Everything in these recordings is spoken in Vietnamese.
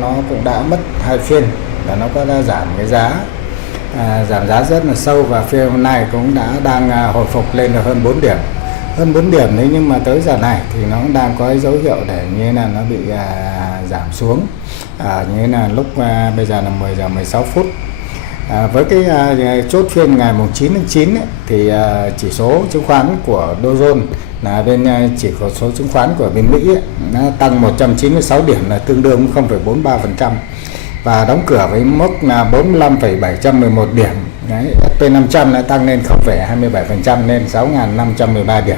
nó cũng đã mất 2 phiên và nó có đã giảm cái giá, giảm giá rất là sâu, và phiên hôm nay cũng đang hồi phục lên được hơn 4 điểm đấy, nhưng mà tới giờ này thì nó cũng đang có dấu hiệu để như là nó bị giảm xuống, như là lúc bây giờ là 10 giờ 16 phút. Với cái chốt phiên ngày 9 tháng 9 ấy, thì chỉ số chứng khoán của Dow Jones là bên chỉ số chứng khoán của bên Mỹ ấy, nó tăng 196 điểm, là tương đương 0,43%, và đóng cửa với mốc là 45,711 điểm. Đấy, SP500 đã tăng lên 0,27% lên 6.513 điểm.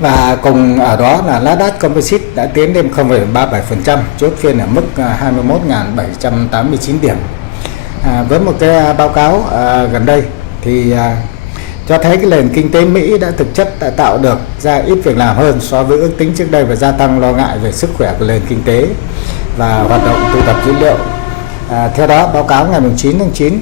Và cùng ở đó là Nasdaq Composite đã tiến lên 0,37%, chốt phiên ở mức 21.789 điểm. Với một cái báo cáo gần đây thì cho thấy cái nền kinh tế Mỹ đã thực chất đã tạo được ra ít việc làm hơn so với ước tính trước đây, và gia tăng lo ngại về sức khỏe của nền kinh tế và hoạt động tụ tập dữ liệu. Theo đó, báo cáo ngày 9 tháng 9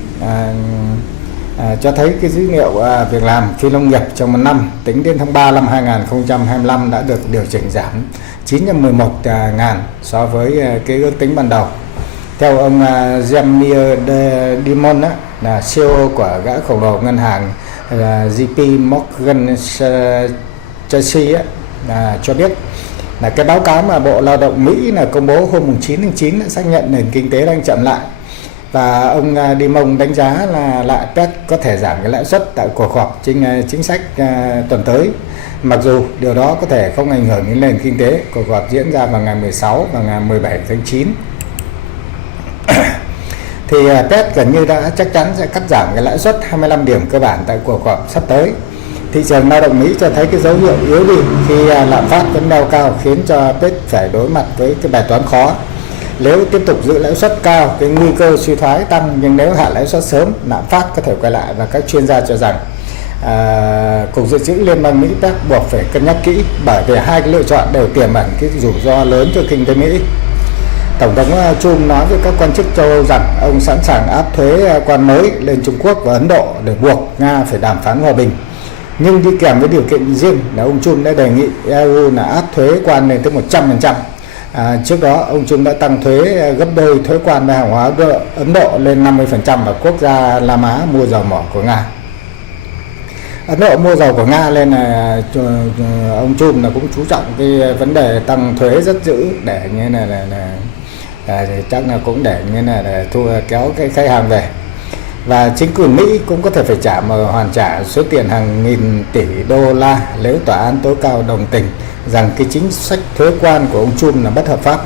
cho thấy cái dữ liệu việc làm phi nông nghiệp trong một năm tính đến tháng 3 năm 2025 đã được điều chỉnh giảm 911.000 so với cái ước tính ban đầu. Theo ông Jamie Dimon là CEO của gã khổng lồ ngân hàng JP Morgan Chase cho biết là cái báo cáo mà Bộ Lao động Mỹ là công bố hôm 9 tháng 9 đã xác nhận nền kinh tế đang chậm lại, và ông Dimon đánh giá là lại Fed có thể giảm cái lãi suất tại cuộc họp chính sách tuần tới. Mặc dù điều đó có thể không ảnh hưởng đến nền kinh tế. Cuộc họp diễn ra vào ngày 16 và ngày 17 tháng 9. Thì Fed gần như đã chắc chắn sẽ cắt giảm cái lãi suất 25 điểm cơ bản tại cuộc họp sắp tới. Thị trường lao động Mỹ cho thấy cái dấu hiệu yếu đi khi lạm phát vẫn leo cao, khiến cho Fed phải đối mặt với cái bài toán khó. Nếu tiếp tục giữ lãi suất cao, cái nguy cơ suy thoái tăng, nhưng nếu hạ lãi suất sớm, lạm phát có thể quay lại, và các chuyên gia cho rằng Cục Dự trữ Liên bang Mỹ Fed buộc phải cân nhắc kỹ, bởi vì hai cái lựa chọn đều tiềm ẩn cái rủi ro lớn cho kinh tế Mỹ. Tổng thống Trump nói với các quan chức châu Âu rằng ông sẵn sàng áp thuế quan mới lên Trung Quốc và Ấn Độ để buộc Nga phải đàm phán hòa bình. Nhưng đi kèm với điều kiện riêng là ông Trump đã đề nghị EU là áp thuế quan lên tới 100%. Trước đó, ông Trump đã tăng thuế gấp đôi thuế quan với hàng hóa Ấn Độ lên 50%, và quốc gia La Mã mua dầu mỏ của Nga. Ấn Độ mua dầu của Nga lên là ông Trump là cũng chú trọng cái vấn đề tăng thuế rất dữ, để như chắc là cũng để như là kéo cái khách hàng về. Và chính quyền Mỹ cũng có thể phải hoàn trả số tiền hàng nghìn tỷ đô la nếu tòa án tối cao đồng tình rằng cái chính sách thuế quan của ông Trump là bất hợp pháp.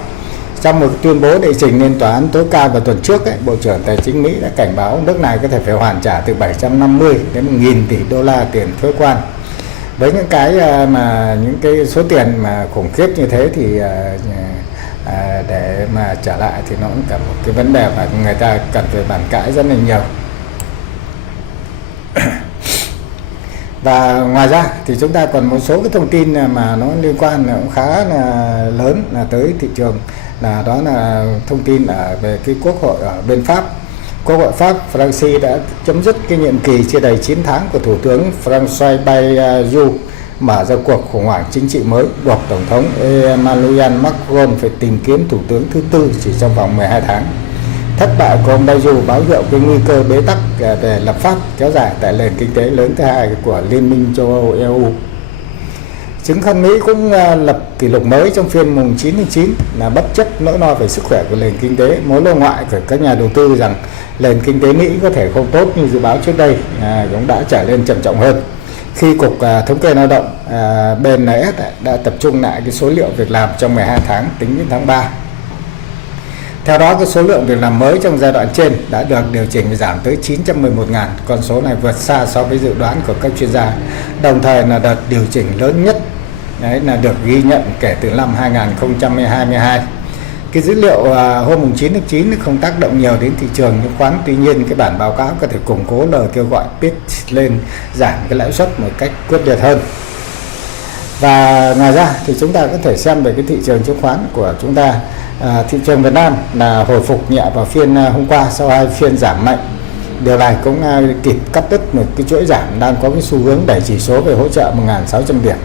Trong một tuyên bố đệ trình lên tòa án tối cao vào tuần trước, Bộ trưởng Tài chính Mỹ đã cảnh báo nước này có thể phải hoàn trả từ 750 đến 1.000 tỷ đô la tiền thuế quan. Với những cái số tiền mà khủng khiếp như thế thì để mà trả lại thì nó cũng cả một cái vấn đề mà người ta cần phải bàn cãi rất là nhiều. Và ngoài ra thì chúng ta còn một số cái thông tin mà nó liên quan là cũng khá là lớn là tới thị trường, là đó là thông tin về cái quốc hội ở bên Pháp. Quốc hội Pháp France đã chấm dứt cái nhiệm kỳ chưa đầy 9 tháng của Thủ tướng François Bayrou, mở ra cuộc khủng hoảng chính trị mới, buộc Tổng thống Emmanuel Macron phải tìm kiếm Thủ tướng thứ tư chỉ trong vòng 12 tháng. Thất bại của ông Bayrou báo hiệu cái nguy cơ bế tắc về lập pháp kéo dài tại nền kinh tế lớn thứ hai của Liên minh châu Âu EU. Chứng khoán Mỹ cũng lập kỷ lục mới trong phiên mùng 9 tháng 9 là bất chấp nỗi lo về sức khỏe của nền kinh tế. Mối lo ngại của các nhà đầu tư rằng nền kinh tế Mỹ có thể không tốt như dự báo trước đây cũng đã trở nên trầm trọng hơn, khi Cục Thống kê Lao động BNS đã tập trung lại cái số liệu việc làm trong 12 tháng tính đến tháng 3. Theo đó, cái số lượng việc làm mới trong giai đoạn trên đã được điều chỉnh giảm tới 911.000. Con số này vượt xa so với dự đoán của các chuyên gia, đồng thời là đợt điều chỉnh lớn nhất là được ghi nhận kể từ năm 2022. Cái dữ liệu hôm 9 tháng 9 không tác động nhiều đến thị trường chứng khoán, tuy nhiên cái bản báo cáo có thể củng cố lời kêu gọi Fed lên giảm cái lãi suất một cách quyết liệt hơn. Và ngoài ra thì chúng ta có thể xem về cái thị trường chứng khoán của chúng ta. Thị trường Việt Nam là hồi phục nhẹ vào phiên hôm qua sau 2 phiên giảm mạnh. Điều này cũng kịp cắt đứt một cái chuỗi giảm đang có cái xu hướng đẩy chỉ số về hỗ trợ 1.600 điểm.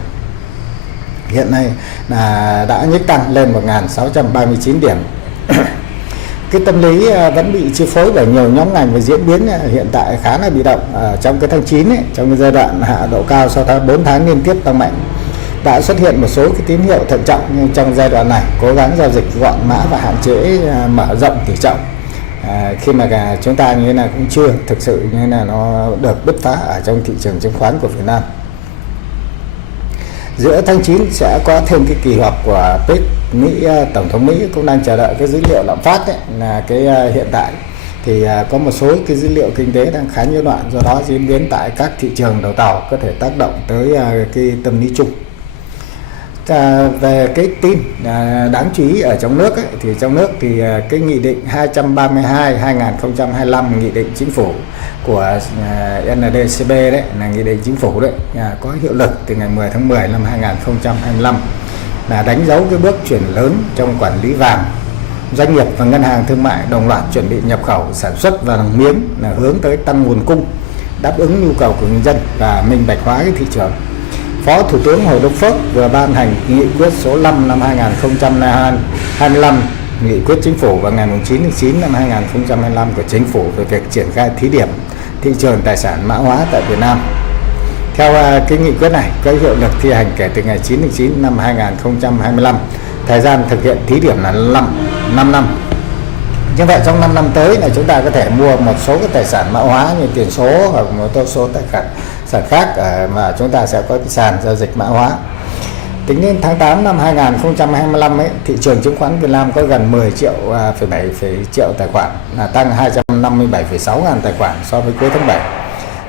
Hiện nay là đã nhích tăng lên 1.639 điểm. Cái tâm lý vẫn bị chi phối bởi nhiều nhóm ngành và diễn biến hiện tại khá là bị động. Trong cái tháng 9 ấy, trong cái giai đoạn hạ độ cao sau 4 tháng liên tiếp tăng mạnh, đã xuất hiện một số cái tín hiệu thận trọng, nhưng trong giai đoạn này cố gắng giao dịch gọn mã và hạn chế mở rộng tỷ trọng, khi mà chúng ta như thế này cũng chưa thực sự như thế là nó được bứt phá ở trong thị trường chứng khoán của Việt Nam. Giữa tháng 9 sẽ có thêm cái kỳ họp của Fed Mỹ, Tổng thống Mỹ cũng đang chờ đợi cái dữ liệu lạm phát ấy, là cái hiện tại thì có một số cái dữ liệu kinh tế đang khá nhiễu loạn, do đó diễn biến tại các thị trường đầu tàu có thể tác động tới cái tâm lý chung. Về cái tin đáng chú ý ở trong nước ấy, thì trong nước thì cái nghị định 232/2025 nghị định chính phủ của NDCB đấy, là nghị định chính phủ đấy, có hiệu lực từ ngày 10 tháng 10 năm 2025, là đánh dấu cái bước chuyển lớn trong quản lý vàng. Doanh nghiệp và ngân hàng thương mại đồng loạt chuẩn bị nhập khẩu sản xuất vàng miếng, là hướng tới tăng nguồn cung, đáp ứng nhu cầu của người dân và minh bạch hóa cái thị trường. Phó Thủ tướng Hồ Đông Phước vừa ban hành nghị quyết số 5 năm 2025, nghị quyết chính phủ vào ngày 9 tháng 9 năm 2025 của chính phủ về việc triển khai thí điểm thị trường tài sản mã hóa tại Việt Nam. Theo cái nghị quyết này có hiệu lực thi hành kể từ ngày 9 tháng 9 năm 2025. Thời gian thực hiện thí điểm là 5 năm. Như vậy trong 5 năm tới là chúng ta có thể mua một số cái tài sản mã hóa như tiền số hoặc một số tài sản khác mà chúng ta sẽ có cái sàn giao dịch mã hóa. Tính đến tháng 8 năm 2025 ấy, thị trường chứng khoán Việt Nam có gần 10 triệu 7 triệu tài khoản, là tăng 257,6 ngàn tài khoản so với cuối tháng 7,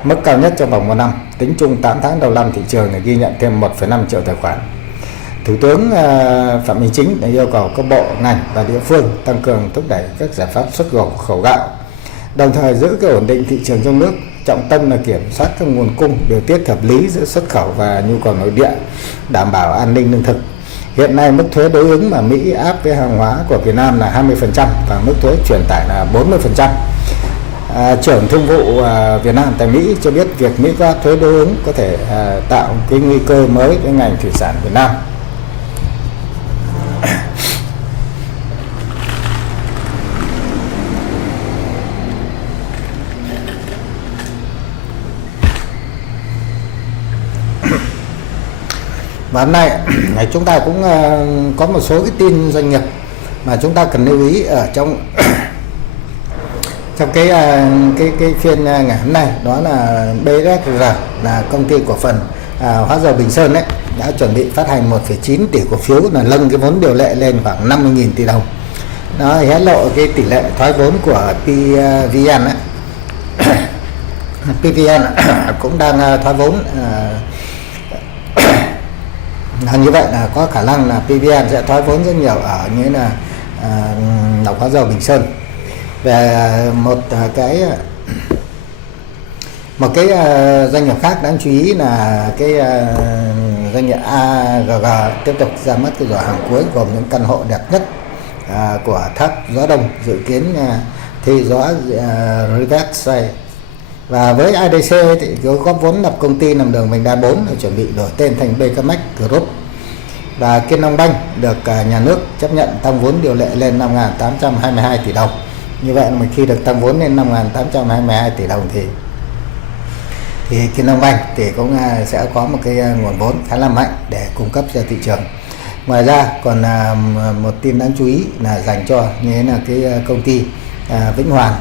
mức cao nhất trong vòng 1 năm. Tính chung 8 tháng đầu năm, thị trường ghi nhận thêm 1,5 triệu tài khoản. Thủ tướng Phạm Minh Chính đã yêu cầu các bộ, ngành và địa phương tăng cường thúc đẩy các giải pháp xuất khẩu gạo, đồng thời giữ cái ổn định thị trường trong nước, trọng tâm là kiểm soát các nguồn cung, điều tiết hợp lý giữa xuất khẩu và nhu cầu nội địa, đảm bảo an ninh lương thực. Hiện nay mức thuế đối ứng mà Mỹ áp với hàng hóa của Việt Nam là 20% và mức thuế chuyển tải là 40%. Trưởng Thương vụ Việt Nam tại Mỹ cho biết việc Mỹ áp thuế đối ứng có thể tạo cái nguy cơ mới với ngành thủy sản Việt Nam. Và hôm nay chúng ta cũng có một số cái tin doanh nghiệp mà chúng ta cần lưu ý ở trong trong cái phiên ngày hôm nay, đó là BSR, là công ty cổ phần hóa dầu Bình Sơn đấy, đã chuẩn bị phát hành 1,9 tỷ cổ phiếu, là nâng cái vốn điều lệ lên khoảng 50.000 tỷ đồng. Nó hé lộ cái tỷ lệ thoái vốn của PVN ấy. PVN cũng đang thoái vốn. Như vậy là có khả năng là PVN sẽ thoái vốn rất nhiều ở như là lọc hóa dầu Bình Sơn. Về một cái doanh nghiệp khác đáng chú ý là cái doanh nghiệp AGG tiếp tục ra mắt cái giỏ hàng cuối gồm những căn hộ đẹp nhất của tháp gió Đông, dự kiến thi gió Riverside. Và với IDC thì có vốn lập công ty nằm đường Vành Đai 4, chuẩn bị đổi tên thành BKMX Group. Và Kiên Long Bank được nhà nước chấp nhận tăng vốn điều lệ lên 5.822 tỷ đồng. Như vậy là khi được tăng vốn lên 5.822 tỷ đồng thì Kiên Long Bank thì cũng sẽ có một cái nguồn vốn khá là mạnh để cung cấp cho thị trường. Ngoài ra còn một tin đáng chú ý là dành cho như thế là cái công ty Vĩnh Hoàn,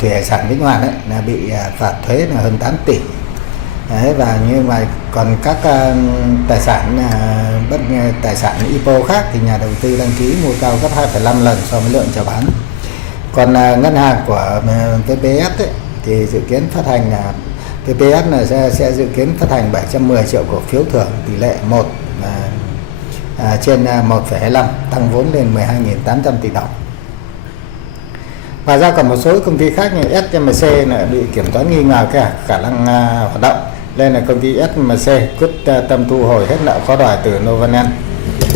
thủy hải sản Vĩnh Hoàn ấy, là bị phạt thuế là hơn 8 tỷ. Đấy, và nhưng mà còn các tài sản IPO khác thì nhà đầu tư đăng ký mua cao gấp 2,5 lần so với lượng chào bán. Còn ngân hàng của PPS ấy, thì dự kiến phát hành PPS là sẽ dự kiến phát hành 710 triệu cổ phiếu thưởng tỷ lệ 1 trên 1,25, tăng vốn lên 12.800 tỷ đồng. Ngoài ra còn một số công ty khác như SMC bị kiểm toán nghi ngờ cái khả năng hoạt động, nên là công ty SMC quyết tâm thu hồi hết nợ khó đòi từ Novaland.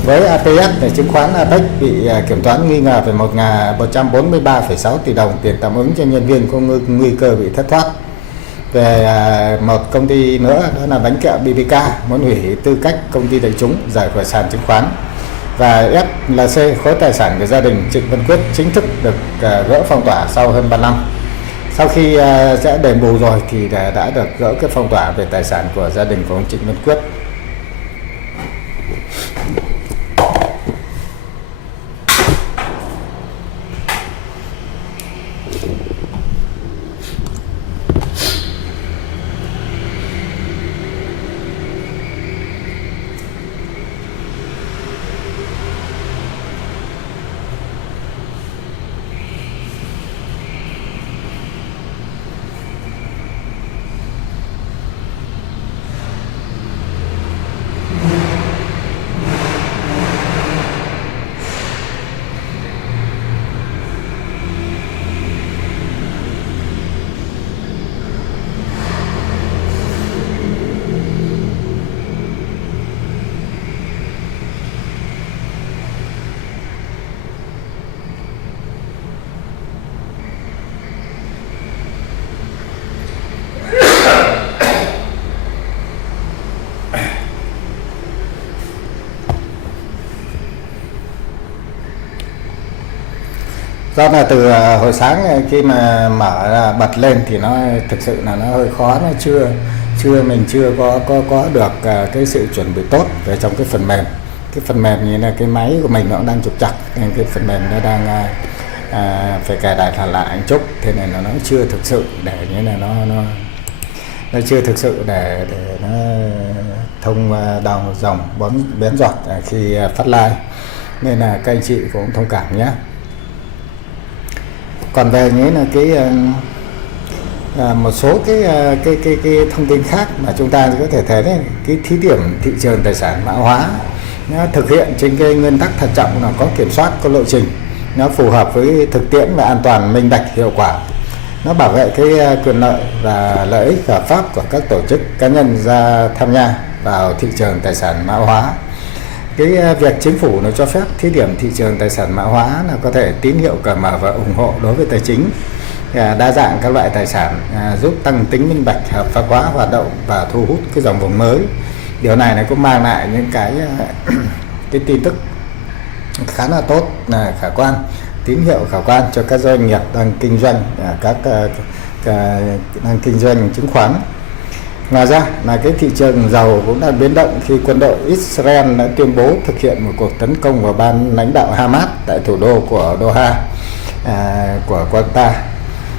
Với APS là chứng khoán Apex bị kiểm toán nghi ngờ về 143,6 tỷ đồng tiền tạm ứng cho nhân viên có nguy cơ bị thất thoát. Về một công ty nữa đó là bánh kẹo BBK muốn hủy tư cách công ty đại chúng rời khỏi sàn chứng khoán. và FLC, khối tài sản của gia đình Trịnh Văn Quyết chính thức được gỡ phong tỏa sau hơn 3 năm. Sau khi sẽ đền bù rồi thì đã được gỡ cái phong tỏa về tài sản của gia đình của ông Trịnh Văn Quyết. Do là từ hồi sáng khi mà mở bật lên thì nó thực sự là nó hơi khó, nó mình chưa có được cái sự chuẩn bị tốt về trong cái phần mềm. Cái phần mềm như là cái máy của mình nó đang trục trặc, nên cái phần mềm nó đang phải cài đặt lại một chút, thế nên là nó chưa thực sự để như là nó chưa thực sự để nó thông đầu dòng bén giọt khi phát live, nên là các anh chị cũng thông cảm nhé. Còn về như là cái một số cái thông tin khác mà chúng ta có thể thấy đấy, cái thí điểm thị trường tài sản mã hóa nó thực hiện trên cái nguyên tắc thận trọng, là có kiểm soát, có lộ trình, nó phù hợp với thực tiễn và an toàn, minh bạch, hiệu quả. Nó bảo vệ cái quyền lợi và lợi ích hợp pháp của các tổ chức cá nhân ra tham gia vào thị trường tài sản mã hóa. Cái việc chính phủ nó cho phép thí điểm thị trường tài sản mã hóa là có thể tín hiệu cởi mở và ủng hộ đối với tài chính, đa dạng các loại tài sản, giúp tăng tính minh bạch, hợp pháp hóa hoạt động và thu hút cái dòng vốn mới. Điều này nó cũng mang lại những cái tin tức khá là tốt, là khả quan, tín hiệu khả quan cho các doanh nghiệp đang kinh doanh, đang kinh doanh chứng khoán. Ngoài ra là cái thị trường dầu cũng đang biến động khi quân đội Israel đã tuyên bố thực hiện một cuộc tấn công vào ban lãnh đạo Hamas tại thủ đô của Doha của Qatar,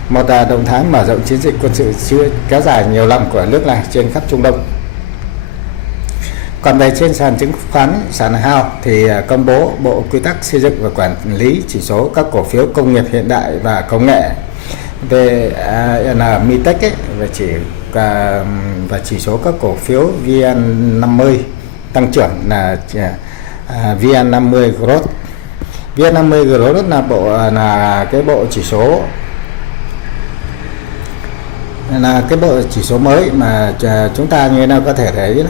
một động thái mở rộng chiến dịch quân sự chưa kéo dài nhiều năm của nước này trên khắp Trung Đông. Còn về trên sàn chứng khoán, sàn Dow thì công bố bộ quy tắc xây dựng và quản lý chỉ số các cổ phiếu công nghiệp hiện đại và công nghệ VN-Mitech và chỉ số các cổ phiếu VN50 tăng trưởng là VN50 Growth. VN50 Growth là cái bộ chỉ số mới mà chúng ta như nào có thể thấy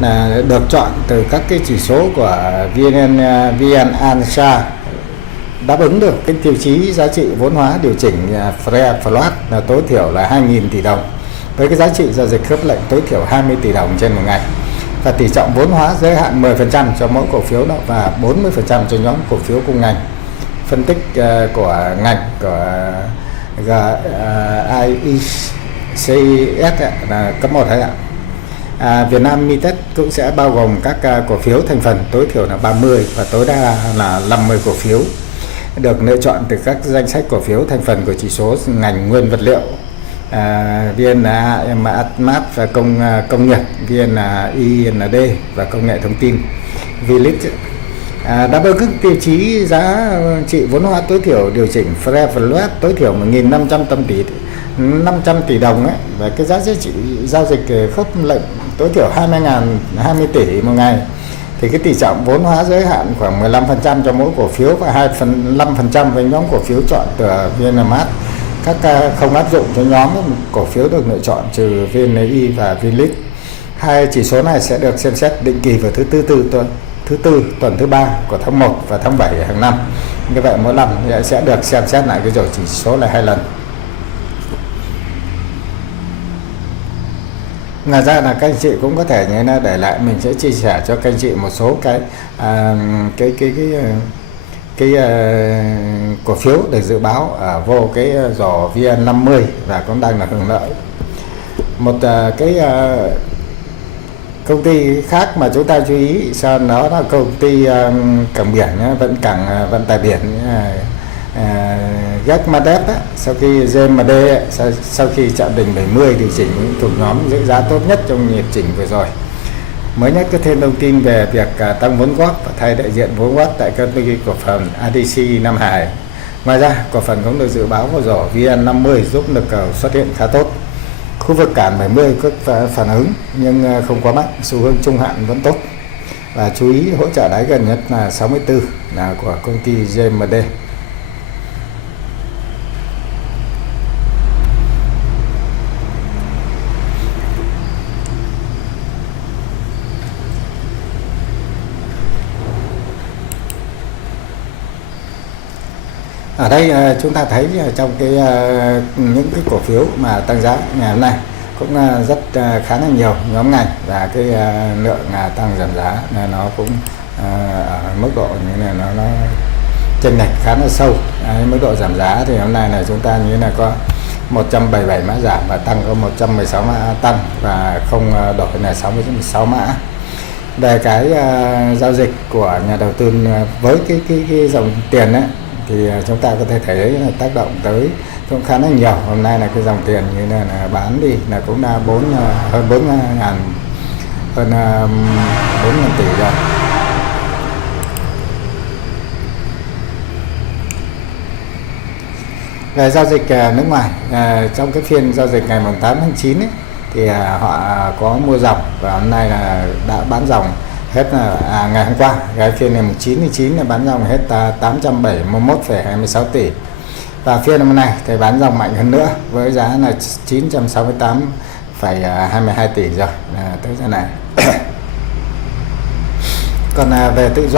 là được chọn từ các cái chỉ số của VN-ANSA, đáp ứng được cái tiêu chí giá trị vốn hóa điều chỉnh free float là tối thiểu là 2.000 tỷ đồng, với cái giá trị giao dịch khớp lệnh tối thiểu 20 tỷ đồng trên một ngày, và tỷ trọng vốn hóa giới hạn 10% cho mỗi cổ phiếu đó và 40% cho nhóm cổ phiếu cùng ngành. Phân tích của ngành của GIECS là cấp 1 đấy ạ. Vietnam Mitech cũng sẽ bao gồm các cổ phiếu thành phần tối thiểu là 30 và tối đa là 50 cổ phiếu, được lựa chọn từ các danh sách cổ phiếu thành phần của chỉ số ngành nguyên vật liệu, VN-AMAT và công nghiệp, VN-IND và công nghệ thông tin, VLIT. Đáp ứng các tiêu chí giá trị vốn hóa tối thiểu điều chỉnh free float tối thiểu 1.500 tỷ đồng ấy, và cái giá trị giao dịch khớp lệnh tối thiểu 20 tỷ một ngày, thì cái tỷ trọng vốn hóa giới hạn khoảng 15% cho mỗi cổ phiếu và 2,5% với nhóm cổ phiếu chọn từ VNMAT. Các không áp dụng cho nhóm cổ phiếu được lựa chọn trừ VNI và VLIT. Hai chỉ số này sẽ được xem xét định kỳ vào thứ tư tuần thứ 3 của tháng 1 và tháng 7 hàng năm. Như vậy mỗi năm sẽ được xem xét lại cái rổ chỉ số là 2 lần. Ngoài ra là các anh chị cũng có thể như là để lại, mình sẽ chia sẻ cho các anh chị một số cổ phiếu để dự báo vô cái giỏ VN50 và cũng đang là hưởng lợi. Một công ty khác mà chúng ta chú ý sau đó là công ty cảng biển, vận tải biển Gatmadet. Sau khi GMD sau khi chạm đỉnh 70 thì chỉnh thuộc nhóm giữ giá tốt nhất trong nhịp chỉnh vừa rồi. Mới nhất có thêm thông tin về việc tăng vốn góp và thay đại diện vốn góp tại công ty cổ phần ADC Nam Hải. Ngoài ra, cổ phần cũng được dự báo vào giỏ VN50 giúp lực cầu xuất hiện khá tốt. Khu vực cản 70 có phản ứng nhưng không quá mạnh, xu hướng trung hạn vẫn tốt. Và chú ý hỗ trợ đáy gần nhất là 64 là của công ty GMD. Ở đây chúng ta thấy trong những cái cổ phiếu mà tăng giá ngày hôm nay cũng rất khá là nhiều nhóm ngành, và cái lượng tăng giảm giá là nó cũng ở mức độ như này, nó chênh lệch khá là sâu. Mức độ giảm giá thì hôm nay là chúng ta như là có 177 mã giảm và tăng có 116 mã tăng, và không đổi là 66 mã. Về cái giao dịch của nhà đầu tư với cái dòng tiền ấy, thì chúng ta có thể thấy là tác động tới cũng khá là nhiều. Hôm nay là cái dòng tiền như là bán đi là cũng là hơn 4 ngàn tỷ rồi. Về giao dịch nước ngoài, trong cái phiên giao dịch ngày 8 tháng 9 ấy, thì họ có mua dòng, và hôm nay là đã bán dòng hết ngày hôm qua, cái phiên ngày 9 tháng 9 là bán dòng hết 871,26 tỷ. Và phiên hôm nay thì bán dòng mạnh hơn nữa với giá là 968,22 tỷ rồi tới giờ này. Còn về tự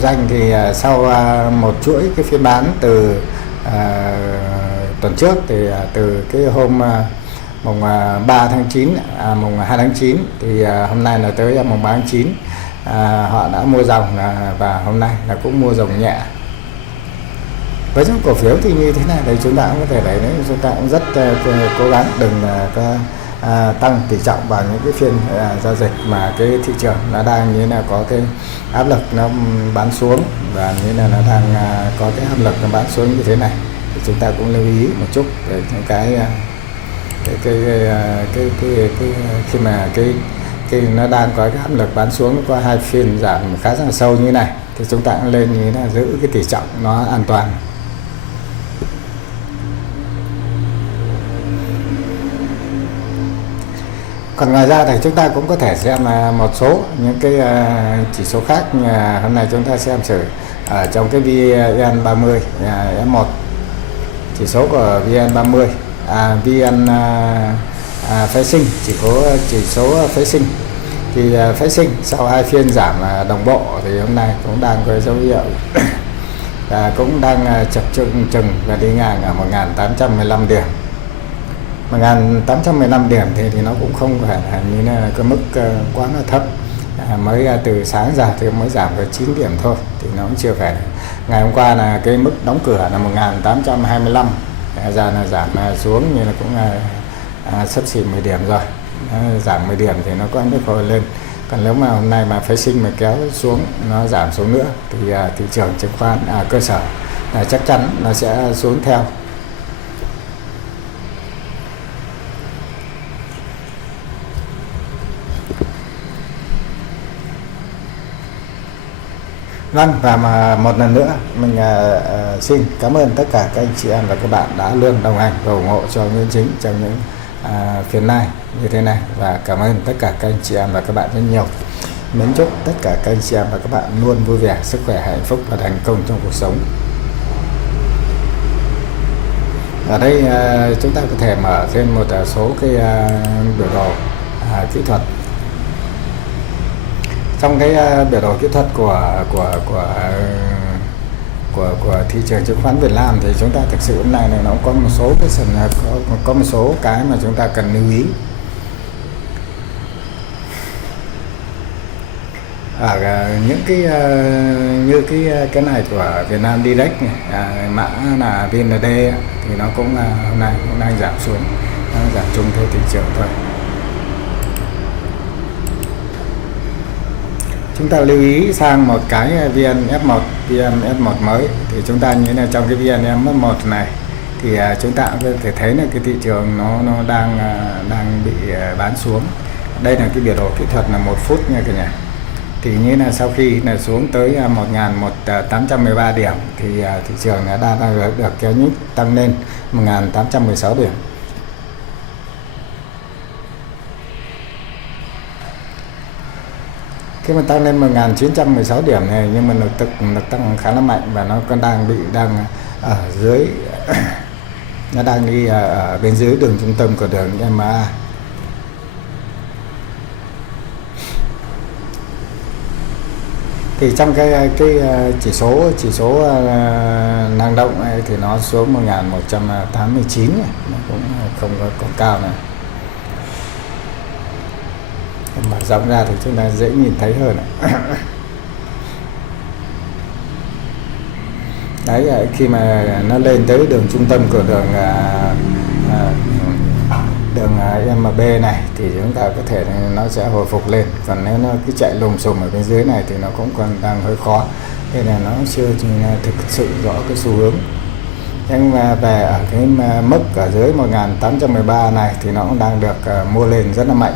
doanh thì sau một chuỗi cái phiên bán từ tuần trước, thì từ cái hôm mùng 3 tháng 9, mùng 2 tháng 9 thì hôm nay là tới mùng 3 tháng 9, họ đã mua dòng và hôm nay là cũng mua dòng nhẹ. Với những cổ phiếu thì như thế này thì chúng ta cũng có thể thấy đấy, chúng ta cũng rất cố gắng đừng có tăng tỷ trọng vào những cái phiên giao dịch mà cái thị trường nó đang như là có cái áp lực nó bán xuống, và như là nó đang có cái áp lực nó bán xuống như thế này, thì chúng ta cũng lưu ý một chút về những cái khi mà cái nó đang có cái áp lực bán xuống qua hai phiên giảm khá là sâu như này, thì chúng ta cũng lên như là giữ cái tỷ trọng nó an toàn. Còn ngoài ra thì chúng ta cũng có thể xem một số những cái chỉ số khác. Hôm nay chúng ta xem thử ở trong cái VN30 F1, chỉ số của VN30, VN phái sinh, chỉ số phái sinh, thì phái sinh sau hai phiên giảm đồng bộ thì hôm nay cũng đang có dấu hiệu và cũng đang chập chừng và đi ngang ở 1815 điểm. 1815 điểm thì nó cũng không phải là như là cái mức quá là thấp, mới từ sáng giờ thì mới giảm có 9 điểm thôi, thì nó cũng chưa phải. Ngày hôm qua là cái mức đóng cửa là 1825, giờ là giảm xuống như là cũng xấp xỉ 10 điểm rồi. Giảm 10 điểm thì nó có mức hồi lên. Còn nếu mà hôm nay mà phái sinh mà kéo xuống, nó giảm xuống nữa thì thị trường chứng khoán cơ sở là chắc chắn nó sẽ xuống theo. Vâng, và một lần nữa mình xin cảm ơn tất cả các anh chị em và các bạn đã luôn đồng hành và ủng hộ cho Nguyễn Chính trong những phiên live như thế này, và cảm ơn tất cả các anh chị em và các bạn rất nhiều. Mến chúc tất cả các anh chị em và các bạn luôn vui vẻ, sức khỏe, hạnh phúc và thành công trong cuộc sống. Ở đây chúng ta có thể mở thêm một số cái biểu đồ kỹ thuật. Trong cái biểu đồ kỹ thuật của thị trường chứng khoán Việt Nam thì chúng ta thực sự hôm nay này nó có một số cái mà chúng ta cần lưu ý. ở những cái như cái này của Vietnam Direct này, mã là VND thì nó cũng hôm nay cũng đang giảm xuống, nó giảm chung theo thị trường thôi. Chúng ta lưu ý sang một cái VN-F1 mới, thì chúng ta như là trong cái VN-F1 này thì chúng ta có thể thấy là cái thị trường nó đang bị bán xuống. Đây là cái biểu đồ kỹ thuật là 1 phút nha cả nhà. Thì như là sau khi là xuống tới 1.813 điểm thì thị trường đã được kéo nhích tăng lên 1.816 điểm. Khi mà tăng lên 1.916 điểm này, nhưng mà lực tăng khá là mạnh và nó còn đang ở dưới nó đang đi ở bên dưới đường trung tâm của đường EMA. Thì trong cái chỉ số năng động này thì nó xuống 1189, nó cũng không có cao này. Mở rộng ra thì chúng ta dễ nhìn thấy hơn. Đấy, khi mà nó lên tới đường trung tâm của đường MB này thì chúng ta có thể nó sẽ hồi phục lên, còn nếu nó cứ chạy lùm xùm ở bên dưới này thì nó cũng còn đang hơi khó, nên là nó chưa thực sự rõ cái xu hướng. Nhưng mà về ở cái mức ở dưới 1813 này thì nó cũng đang được mua lên rất là mạnh.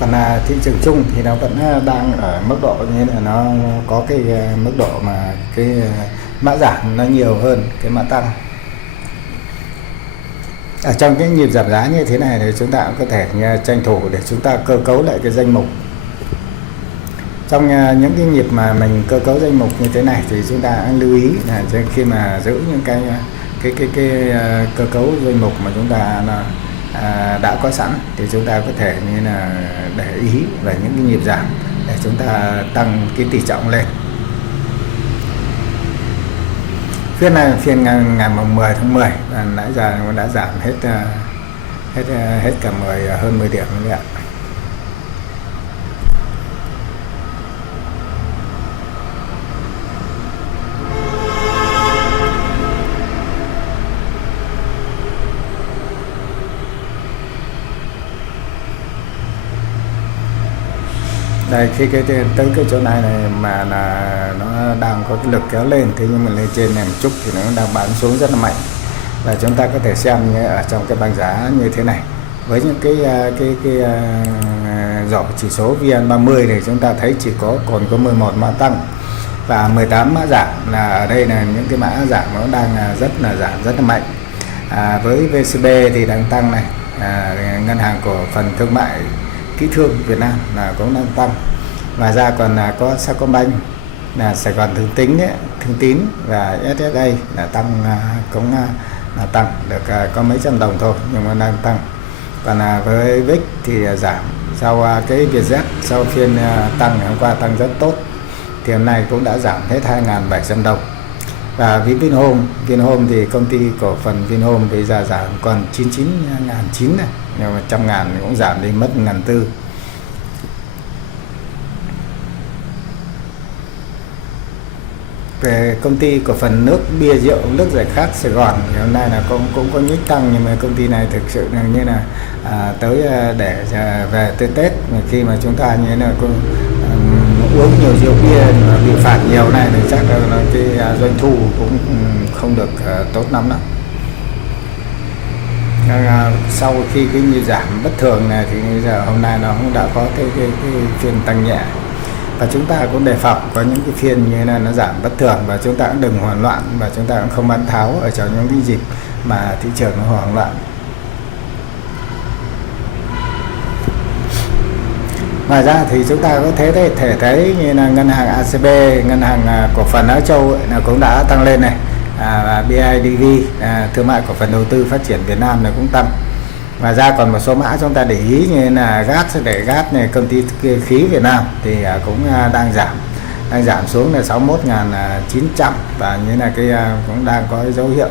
Còn thị trường chung thì nó vẫn đang ở mức độ như là nó có cái mức độ mà cái mã giảm nó nhiều hơn cái mã tăng. Ở trong cái nhịp giảm giá như thế này thì chúng ta cũng có thể tranh thủ để chúng ta cơ cấu lại cái danh mục. Trong những cái nhịp mà mình cơ cấu danh mục như thế này thì chúng ta lưu ý là khi mà giữ những cái cơ cấu danh mục mà chúng ta đã có sẵn thì chúng ta có thể như là để ý về những cái nhịp giảm để chúng ta tăng cái tỷ trọng lên. Phiên này phiên ngày 10 tháng 10 và nãy giờ nó đã giảm hết cả hơn 10 điểm nữa ạ. Đây, khi tới cái chỗ này mà là nó đang có cái lực kéo lên, thế nhưng mà lên trên này một chút thì nó đang bán xuống rất là mạnh, và chúng ta có thể xem như ở trong cái bảng giá như thế này với những cái giỏ chỉ số VN30 thì chúng ta thấy chỉ còn có 11 mã tăng và 18 mã giảm, là ở đây là những cái mã giảm nó đang giảm rất là mạnh. Với VCB thì đang tăng này, ngân hàng cổ phần thương mại kỹ thương Việt Nam là cũng đang tăng. Ngoài ra còn có Sacombank, là Sài Gòn Thương Tín và SSA là tăng, cũng là tăng được có mấy trăm đồng thôi nhưng mà đang tăng. Còn với VIX thì giảm sau cái Vietjet sau phiên tăng hôm qua tăng rất tốt thì hôm nay cũng đã giảm hết 2.700 đồng. Và Vinhome thì công ty cổ phần Vinhome bây giờ giảm còn 99.900 này, nhưng mà 100.000 cũng giảm đi mất 1.400. Về công ty cổ phần nước bia rượu nước giải khát Sài Gòn thì hôm nay là cũng có nhích tăng, nhưng mà công ty này thực sự là như là tới để về tới Tết mà khi mà chúng ta như là uống nhiều rượu bia mà bị phạt nhiều này thì chắc là cái doanh thu cũng không được tốt lắm đâu. Sau khi cái nhịp giảm bất thường này thì bây giờ hôm nay nó cũng đã có cái phiên tăng nhẹ, và chúng ta cũng đề phòng có những cái phiên như là nó giảm bất thường, và chúng ta cũng đừng hoảng loạn, và chúng ta cũng không bán tháo ở trong những cái dịp mà thị trường nó hoảng loạn. Ngoài ra thì chúng ta có thể thấy như là ngân hàng ACB, ngân hàng cổ phần Á Châu ấy, là cũng đã tăng lên này, và BIDV, thương mại cổ phần đầu tư phát triển Việt Nam là cũng tăng. Ngoài ra còn một số mã chúng ta để ý như là GAT này, công ty khí Việt Nam thì cũng đang giảm. đang giảm xuống là 61.900, và như là cái cũng đang có cái dấu hiệu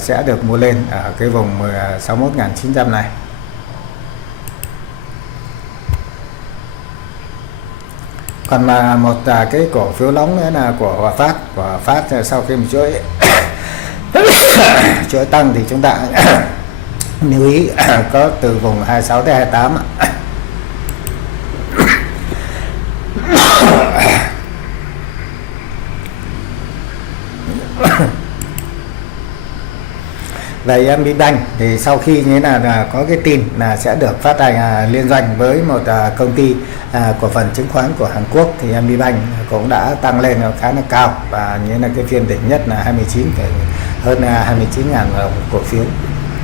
sẽ được mua lên ở cái vùng 61.900 này. Còn một cái cổ phiếu nóng nữa là của Hòa Phát. Của Hòa Phát sau khi một chuỗi tăng thì chúng ta lưu ý có từ vùng 26 tới 28 ạ. Về MB Bank thì sau khi như là có cái tin là sẽ được phát hành liên doanh với một công ty cổ phần chứng khoán của Hàn Quốc, thì MB Bank cũng đã tăng lên khá là cao, và như là cái phiên đỉnh nhất là hơn 29.000 cổ phiếu.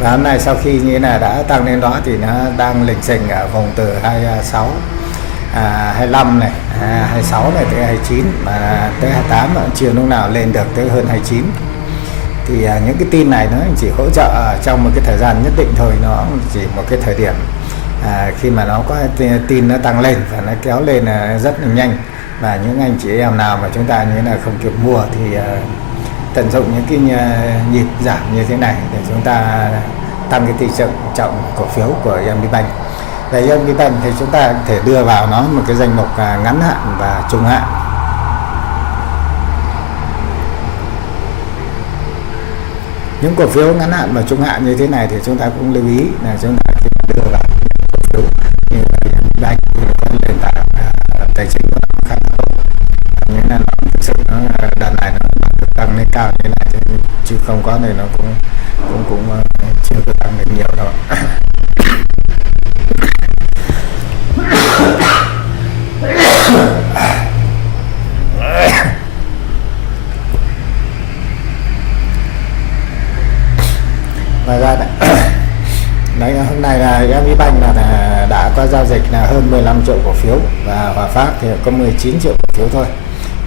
Và hôm nay sau khi như là đã tăng lên đó thì nó đang lình xình ở vùng từ 26 25 này, 26 này tới 29, mà tới 28 chưa lúc nào lên được tới hơn 29. Thì những cái tin này nó chỉ hỗ trợ trong một cái thời gian nhất định thôi, nó chỉ một cái thời điểm khi mà nó có tin nó tăng lên và nó kéo lên rất là nhanh, và những anh chị em nào mà chúng ta như là không kịp mua thì tận dụng những cái nhịp giảm như thế này để chúng ta tăng cái tỷ trọng cổ phiếu của MB Bank. Về MB Bank thì chúng ta có thể đưa vào nó một cái danh mục ngắn hạn và trung hạn. Những cổ phiếu ngắn hạn và trung hạn như thế này thì chúng ta cũng lưu ý là chúng ta khi đưa vào cổ phiếu như là MB Bank thì nó có nền tảng tài chính của nó khá là tốt, như là nó thực sự nó đợt này nó tăng lên cao như này, chứ không có này nó cũng chưa có tăng được nhiều đâu. Ngoài ra đấy, hôm nay là MB Bank là đã có giao dịch là hơn 15 triệu cổ phiếu, và Hòa Phát thì có 19 triệu cổ phiếu thôi,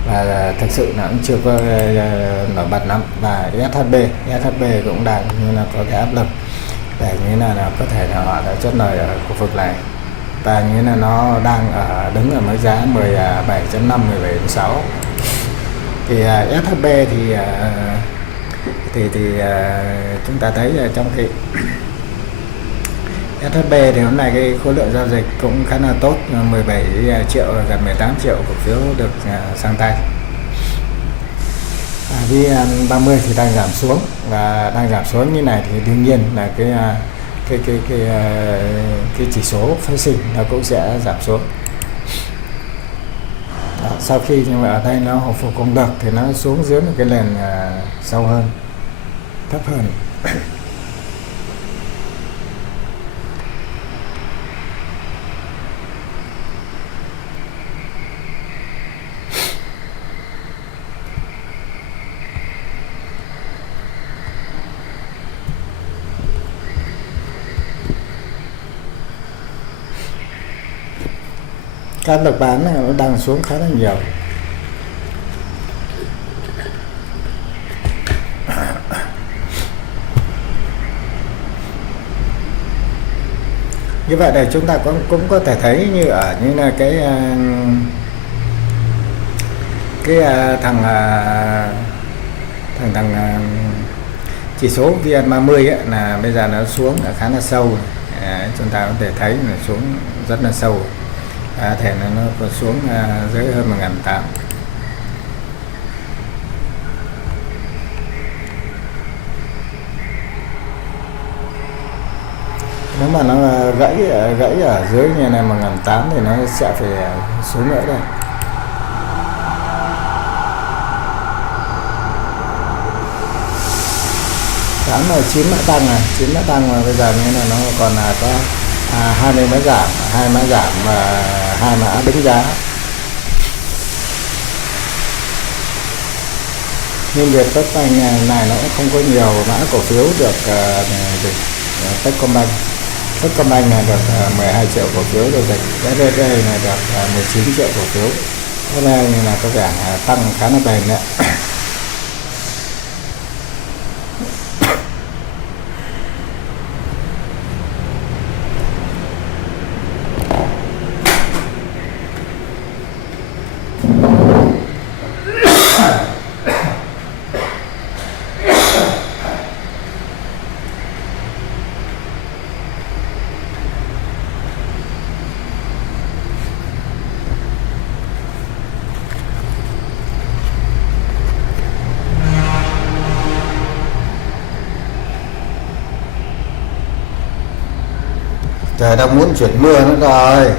và thực sự nó cũng chưa có nổi bật lắm. Và SHB cũng đang như là có cái áp lực để như là có thể là họ đã chốt lời ở khu vực này, và như là nó đang đứng ở mức giá 17.5 17.6. Thì SHB thì chúng ta thấy trong cái SHB thì hôm nay cái khối lượng giao dịch cũng khá là tốt, 17 triệu gần 18 triệu cổ phiếu được sang tay. VN30 thì đang giảm xuống, và đang giảm xuống như này thì đương nhiên là cái chỉ số phái sinh nó cũng sẽ giảm xuống. Đó, sau khi nhưng mà ở đây nó hồi phục không được thì nó xuống dưới một cái nền sâu hơn, thấp hơn. Các lực bán nó đang xuống khá là nhiều. Như vậy là chúng ta cũng có thể thấy như ở như là thằng chỉ số VN30 ấy, là bây giờ nó xuống là khá là sâu. Chúng ta có thể thấy là xuống rất là sâu, thể nó còn xuống dưới hơn 1.800. Nếu mà nó gãy ở dưới như này 1.800 thì nó sẽ phải xuống nữa đây. Đáng là 9 mã tăng mà bây giờ như là nó còn là có 20 mã giảm, 2 mã giảm và 2 mã đứng giá. Nhưng việc Techcombank này nó cũng không có nhiều mã cổ phiếu được Techcombank. Techcombank này được 12 triệu cổ phiếu được dịch, SBB này được 19 triệu cổ phiếu. Thế nên là có vẻ tăng khá là bền đấy. Trời đang muốn chuyển mưa nữa rồi.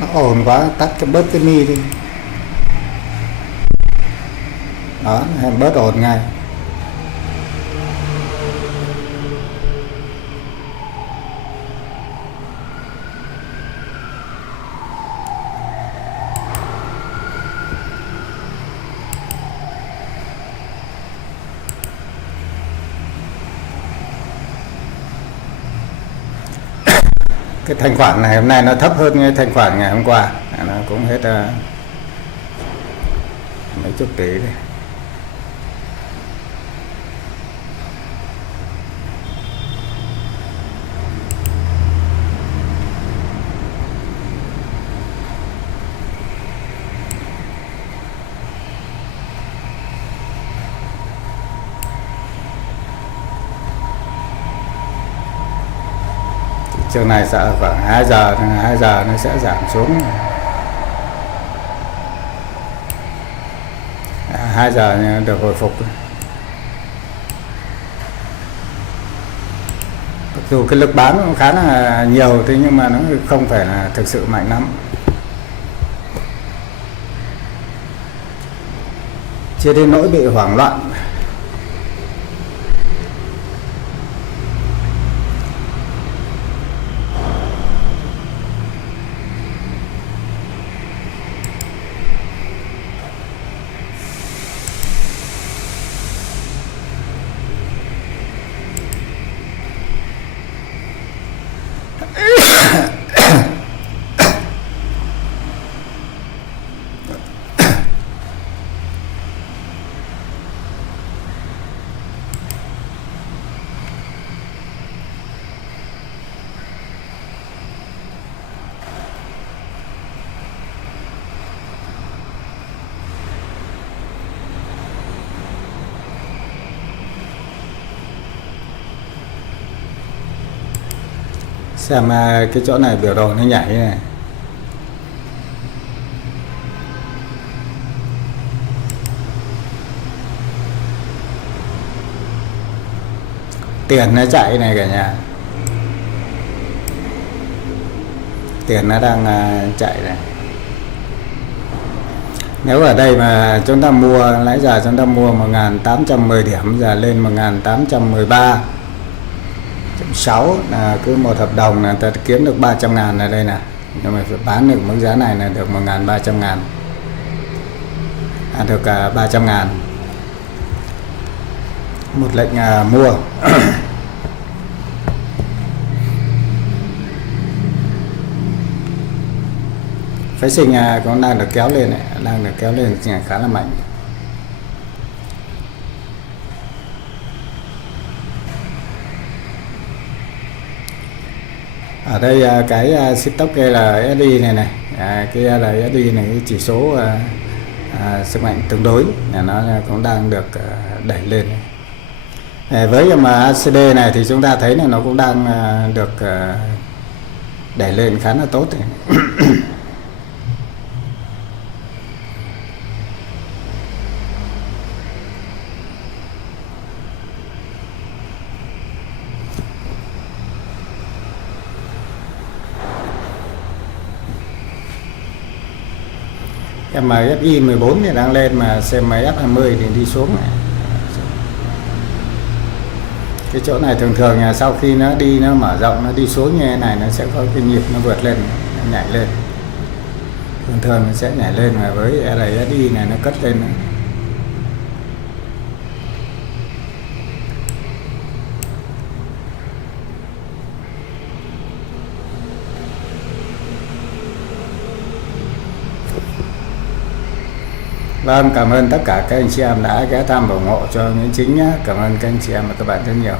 Nó ồn quá, tắt cái bớt cái mi đi. đó, em bớt ồn ngay. Cái thanh khoản này hôm nay nó thấp hơn cái thanh khoản ngày hôm qua, nó cũng hết mấy chục tỷ đây. Trường này sợ khoảng 2 giờ nó sẽ giảm xuống. 2 giờ được hồi phục. Mặc dù cái lực bán cũng khá là nhiều, thế nhưng mà nó không phải là thực sự mạnh lắm. Chưa đến nỗi bị hoảng loạn. Xem cái chỗ này biểu đồ nó nhảy này. Tiền nó chạy này cả nhà. Tiền nó đang chạy này. Nếu ở đây mà chúng ta mua, nãy giờ chúng ta mua 1810 điểm, giờ lên 1813.6 là cứ một hợp đồng là ta kiếm được 300.000 ở đây nè. Nhưng mà phải bán được mức giá này là được 1.300.000, được 300.000 một lệnh mua. Phái sinh cũng đang được kéo lên này, đang được kéo lên khá là mạnh. Ở đây cái stop kia là SI này này, kia là SI này, cái chỉ số sức mạnh tương đối nó cũng đang được đẩy lên. Với MACD này thì chúng ta thấy là nó cũng đang được đẩy lên khá là tốt. MSI 14 thì đang lên, mà CMF 20 thì đi xuống này. Cái chỗ này thường thường là sau khi nó đi, nó mở rộng, nó đi xuống như thế này, nó sẽ có cái nhịp nó vượt lên, nó nhảy lên. Thường thường nó sẽ nhảy lên, mà với RSI này nó cất lên. Vâng, cảm ơn tất cả các anh chị em đã ghé thăm và ủng hộ cho Nguyễn Chính nhé. Cảm ơn các anh chị em và các bạn rất nhiều.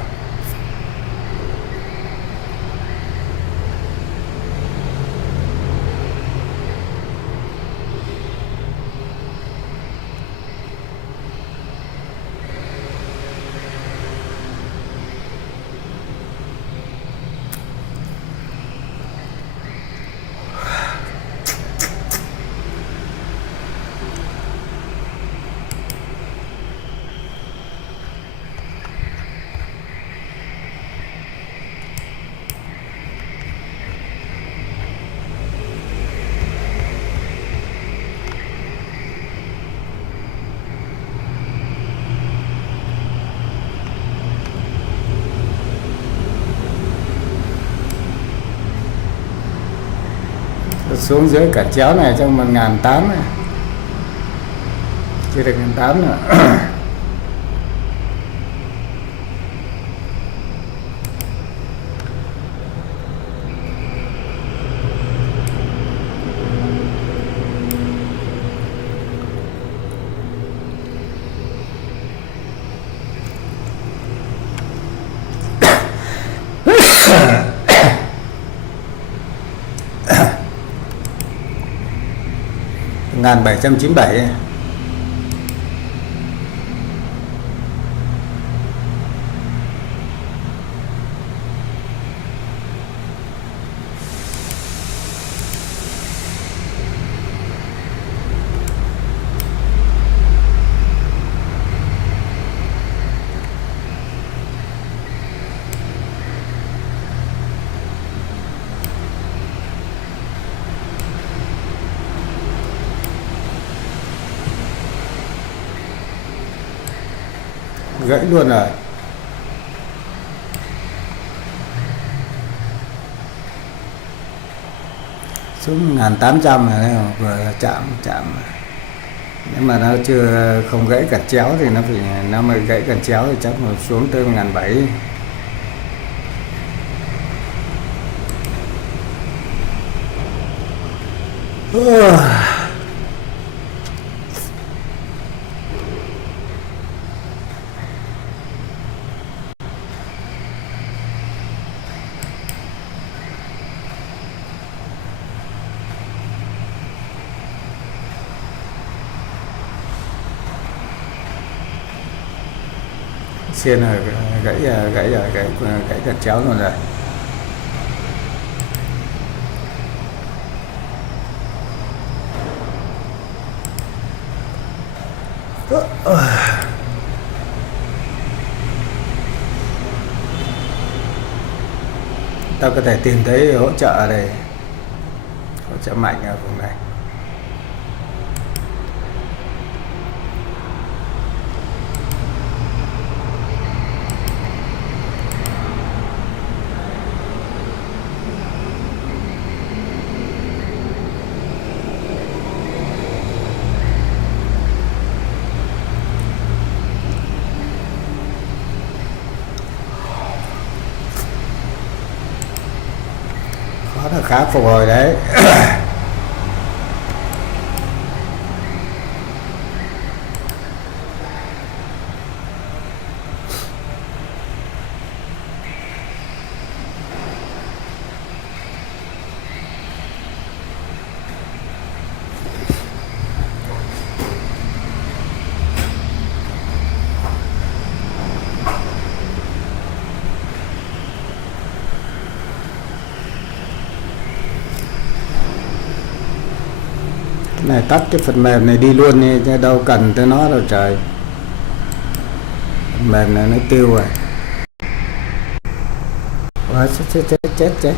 xuống dưới cản chéo này trong 1.800 này, chưa được 1.800 nữa. Ngàn 797. Gãy luôn rồi. Xuống 1.800 này, vừa chạm. Nếu mà nó chưa không gãy cản chéo thì nó phải, nó mà gãy cản chéo thì chắc là xuống tới 1.700. Xiên rồi, gãy cản chéo luôn rồi. Ta có thể tìm thấy hỗ trợ ở đây, hỗ trợ mạnh ở vùng này. Nó khá phục hồi đấy. Này tắt cái phần mềm này đi luôn đi, chứ đâu cần tới nó đâu trời. Phần mềm này nó tiêu rồi. Chết.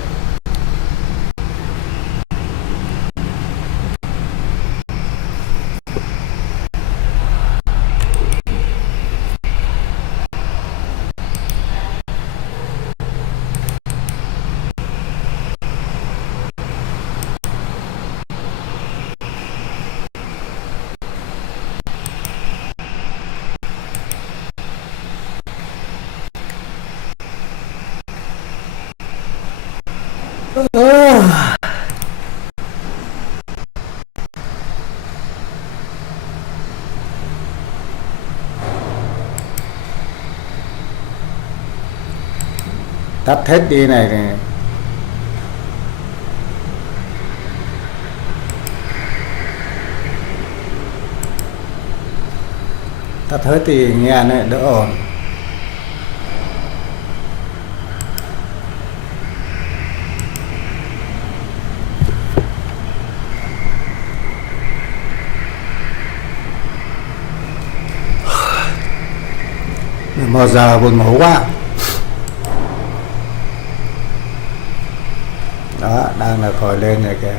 Tắt hết đi này thì tắt hết thì nghe nó đỡ ồn. Một giờ buồn ngủ quá. Đó, đang là khỏi lên rồi kìa.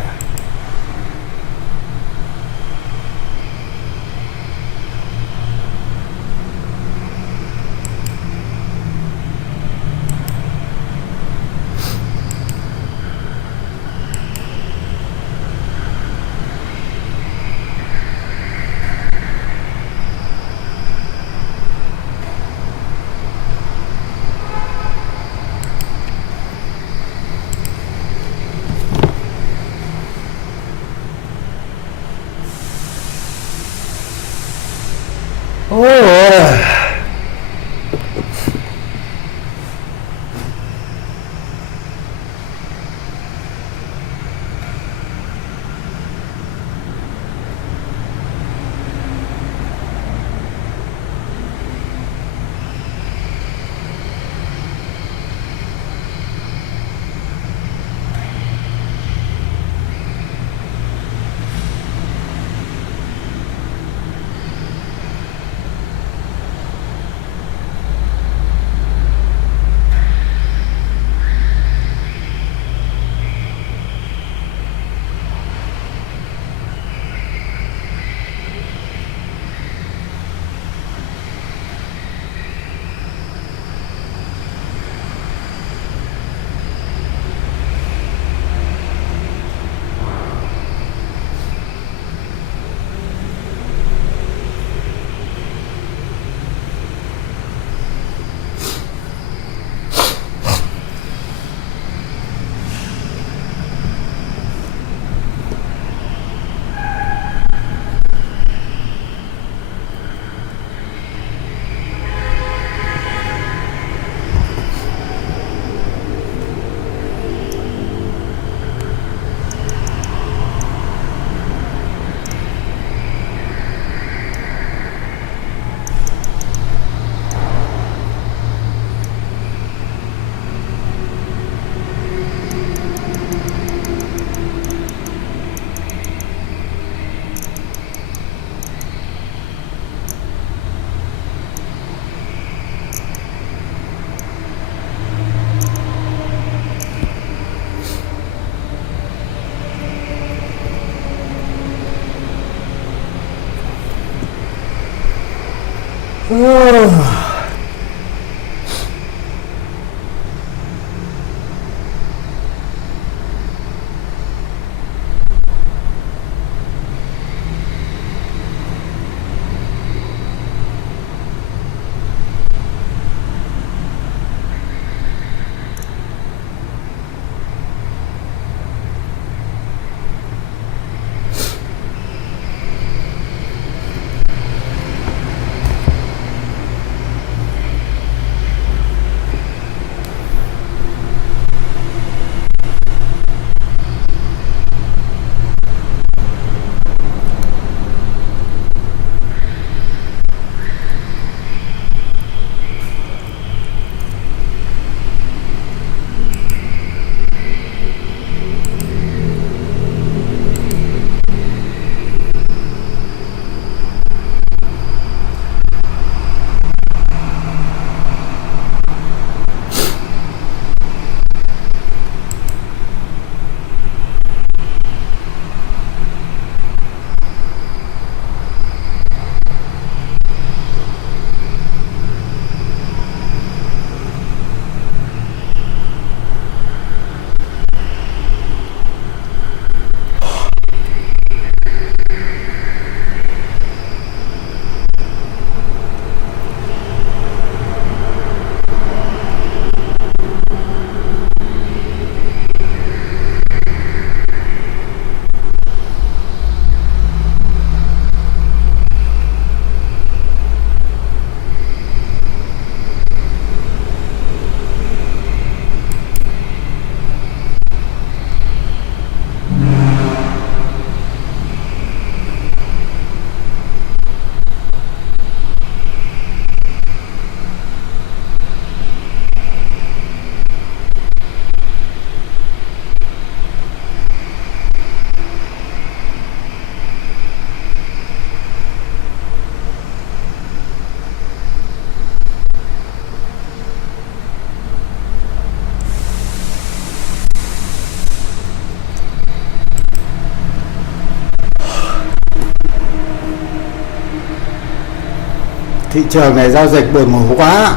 Thị trường này giao dịch buồn ngủ quá.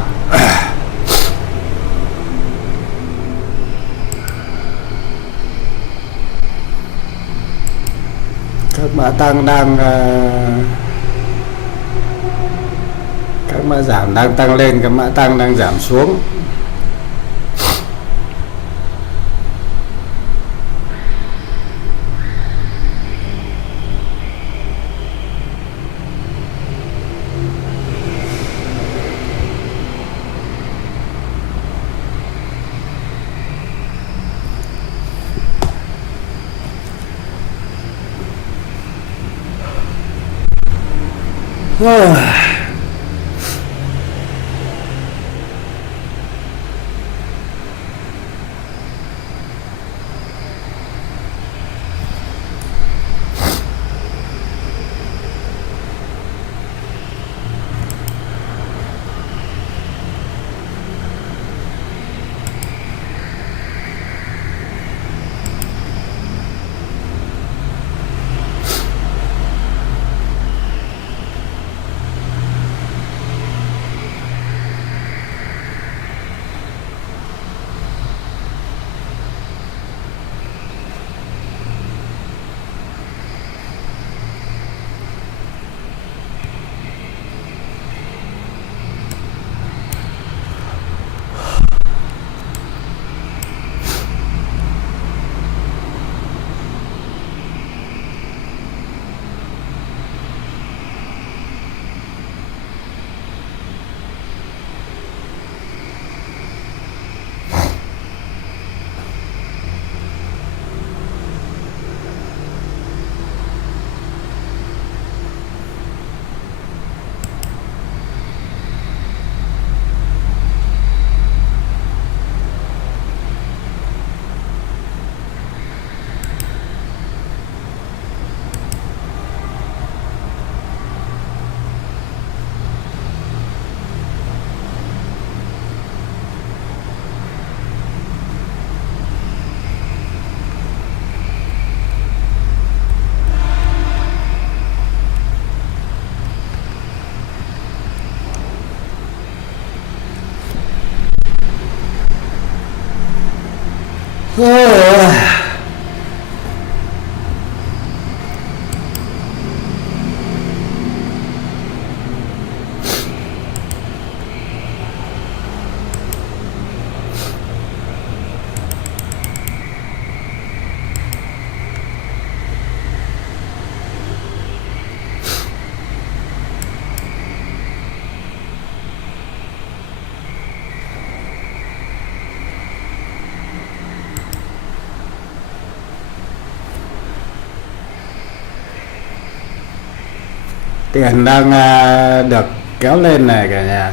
Các mã tăng đang các mã giảm đang tăng lên, các mã tăng đang giảm xuống. Tiền đang được kéo lên này cả nhà.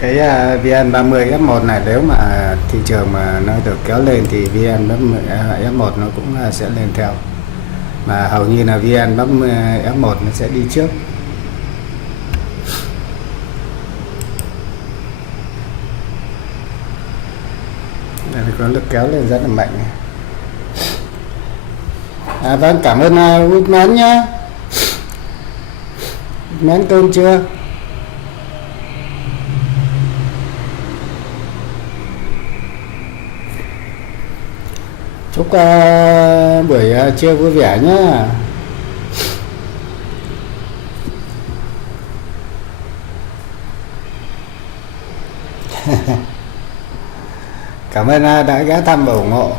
Cái VN30 F1 này nếu mà thị trường mà nó được kéo lên thì VN F1 nó cũng sẽ lên theo, mà hầu như là VN F1 nó sẽ đi trước. Có lực kéo lên rất là mạnh. Vâng, cảm ơn Woodman nhá. Woodman cơm chưa? Chúc buổi trưa vui vẻ nhá. Cảm ơn đã ghé thăm và ủng hộ.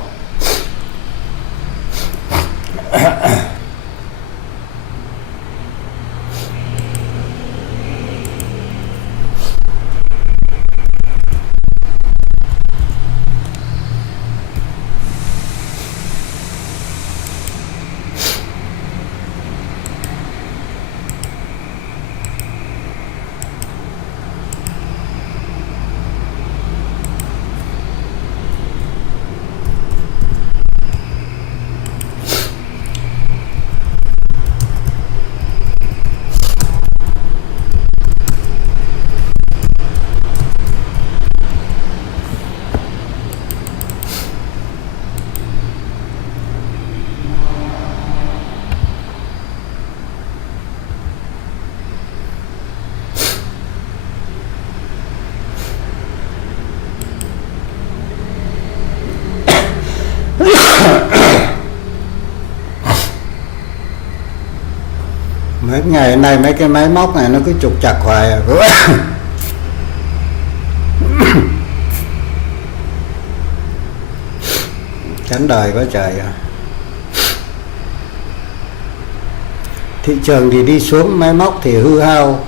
Mấy ngày nay mấy cái máy móc này nó cứ trục trặc hoài à. Chán đời quá trời à. Thị trường thì đi xuống, máy móc thì hư hao.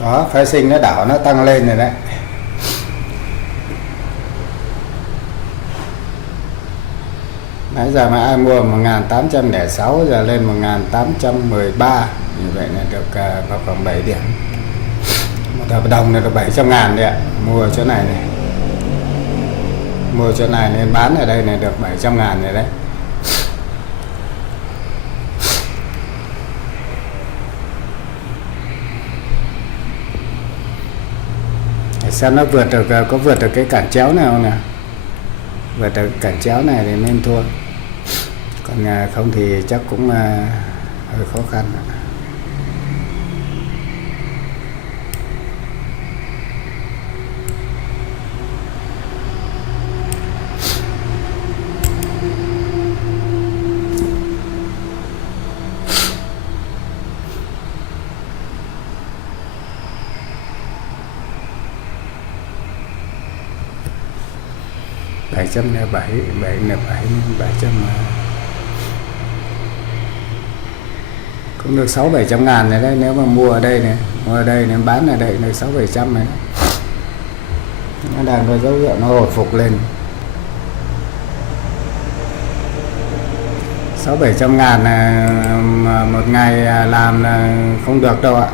Đó, phái sinh nó đảo nó tăng lên rồi đấy. Nãy giờ mà ai mua 1806 giờ lên 1813, như vậy là được vào khoảng 7 điểm. Một hợp đồng là được 700.000 đấy ạ. Mua chỗ này này, mua chỗ này nên bán ở đây này được 700.000 rồi đấy. Xem nó vượt được, có vượt được cái cản chéo nào không nè. Vượt được cản chéo này thì nên thua, còn không thì chắc cũng hơi khó khăn. Bảy trăm bảy cũng được 600-700 ngàn này đấy. Nếu mà mua ở đây này, mua ở đây nên bán ở đây được 600-700 này. Nó đang có dấu hiệu nó hồi phục lên. 600-700 ngàn là một ngày làm là không được đâu ạ.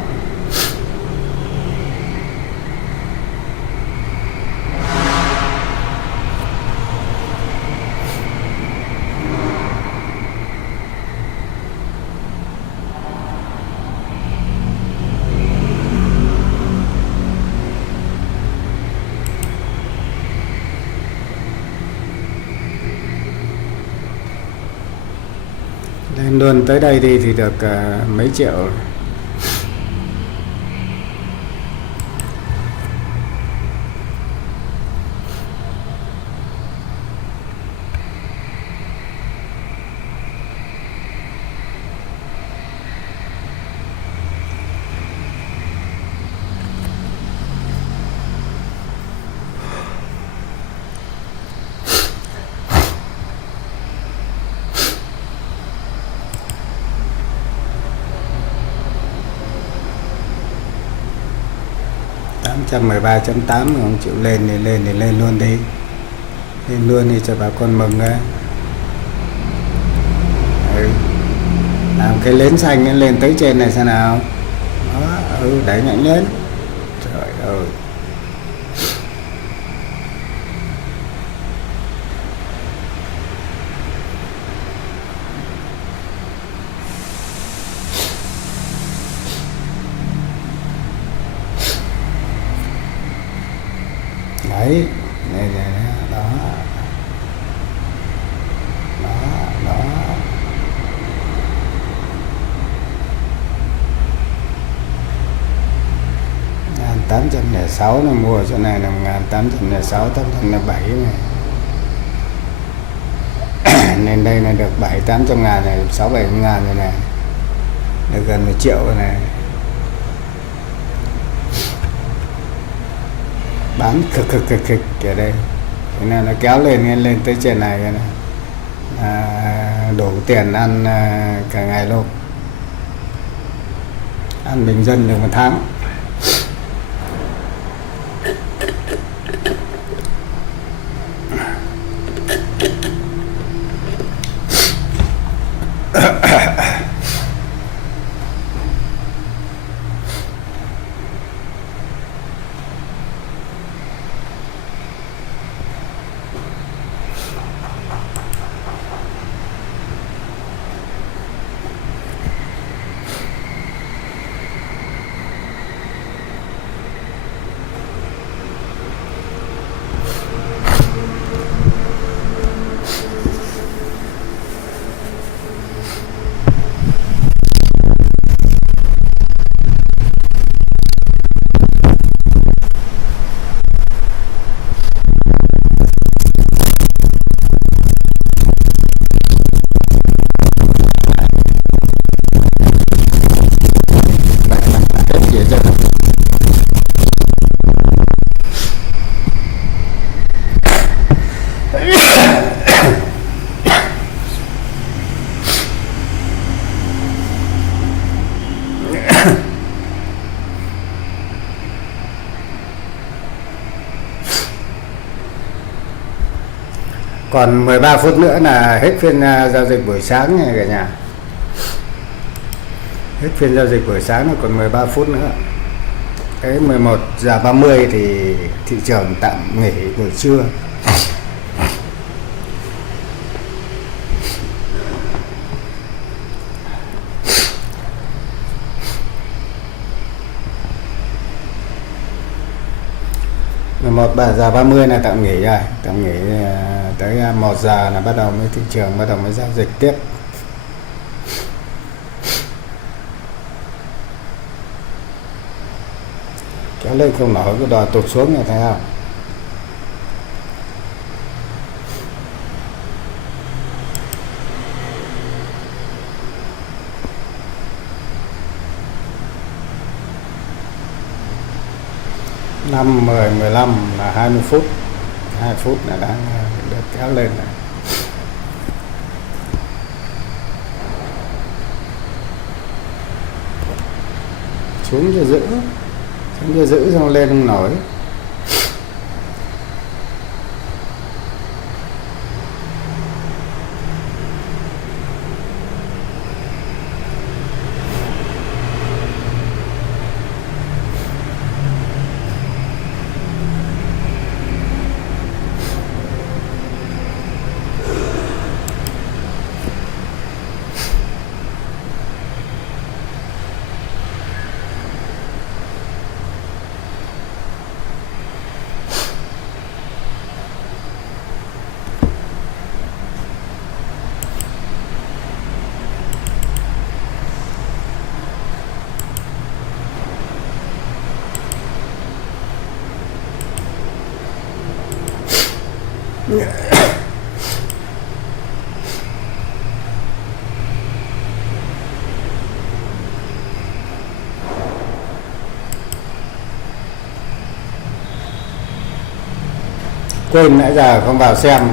Lên luôn tới đây thì được mấy triệu. Trăm 13.8 không chịu lên thì lên luôn đi, lên luôn đi cho bà con mừng ấy. Làm cái nến xanh lên tới trên này xem nào. Đó, đẩy mạnh lên. Trời ơi. Đấy, này đó. Đó. 1806 là mua chỗ này là 1806, 807 này. Nên đây là được 700-800 ngàn này, 600-700 ngàn rồi này. Được gần 1 triệu rồi này. Bán cực kìa đây. Thế nào nó kéo lên tới trên này này. Đủ tiền ăn cả ngày luôn. Ăn bình dân được 1 tháng. Còn 13 phút nữa là hết phiên giao dịch buổi sáng nha cả nhà. Hết phiên giao dịch buổi sáng là còn 13 phút nữa. Cái 11:30 thì thị trường tạm nghỉ buổi trưa. giờ 30 là tạm nghỉ rồi, tạm nghỉ tới 1 giờ là bắt đầu mới thị trường bắt đầu mới giao dịch tiếp. Kéo lên không nổi, cái đòi tụt xuống này thấy không? Năm 10 15 là 20 phút, 2 phút là đã được kéo lên này. Xuống cho giữ xong lên không nổi. Quên nãy giờ không vào xem.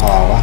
Hò quá.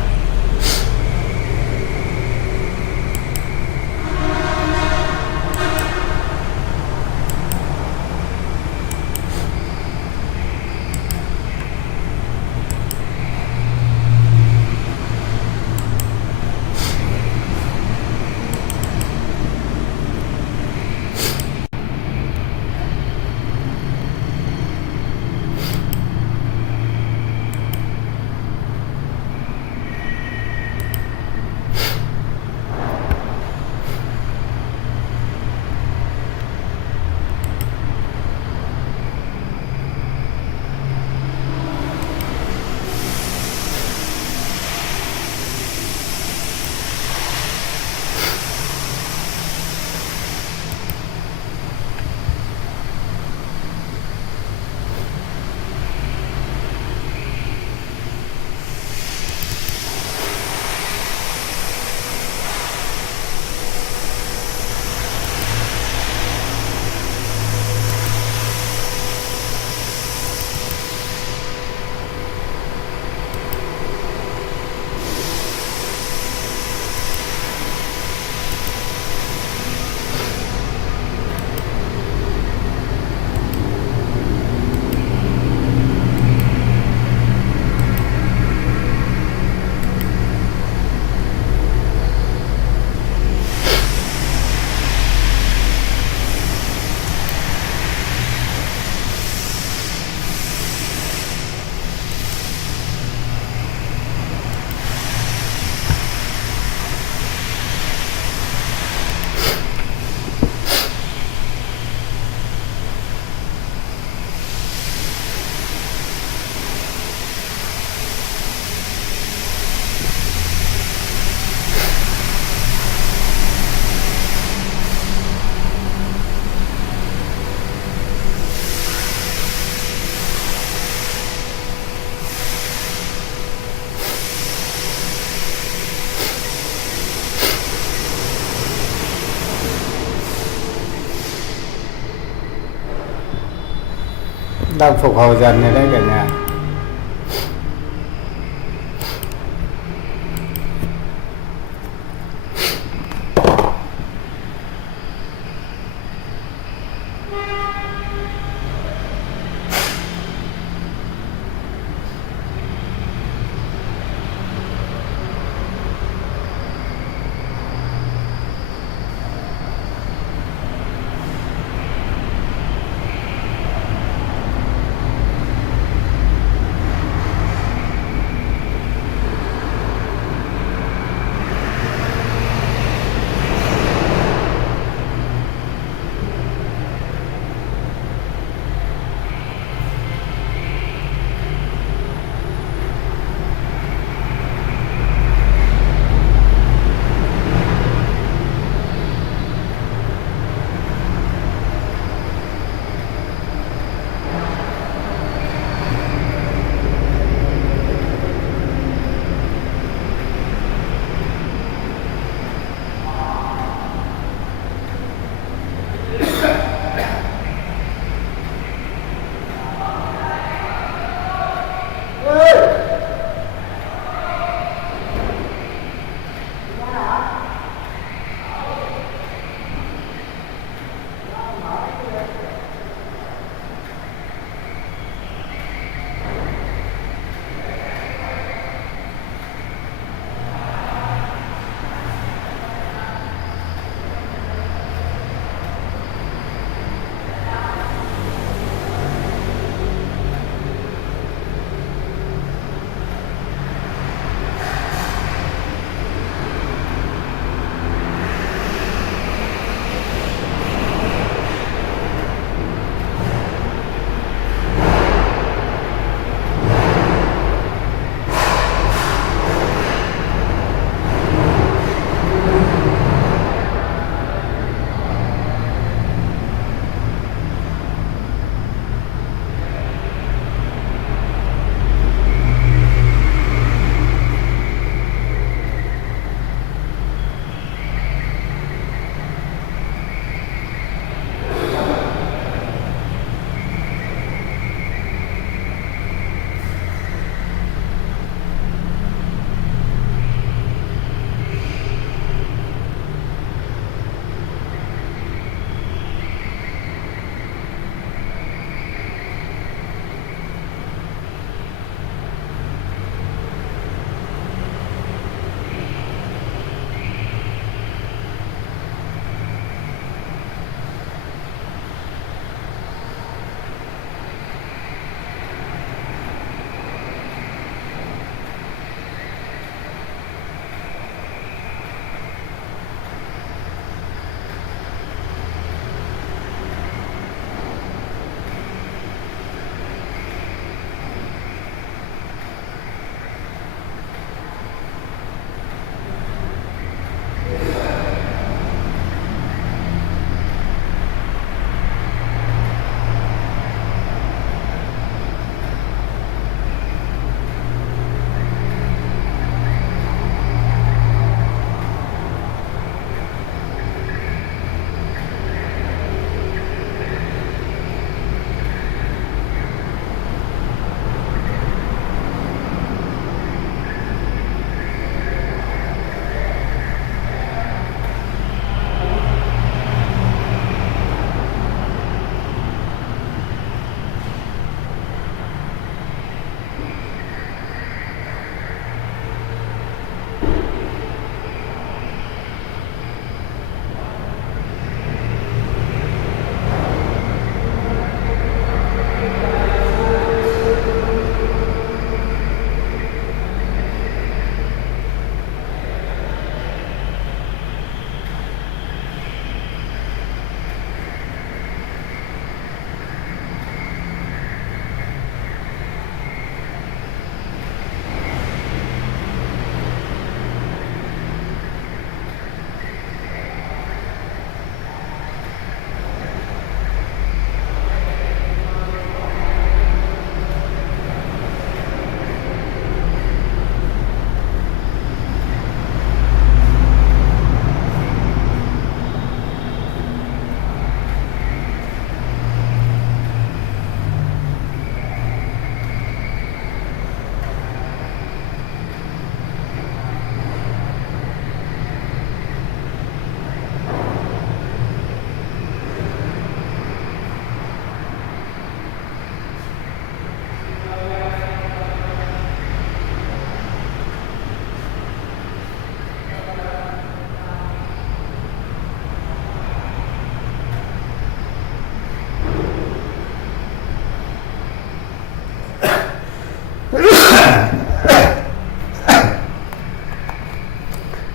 Đang phục hồi dần này đấy cả nhà.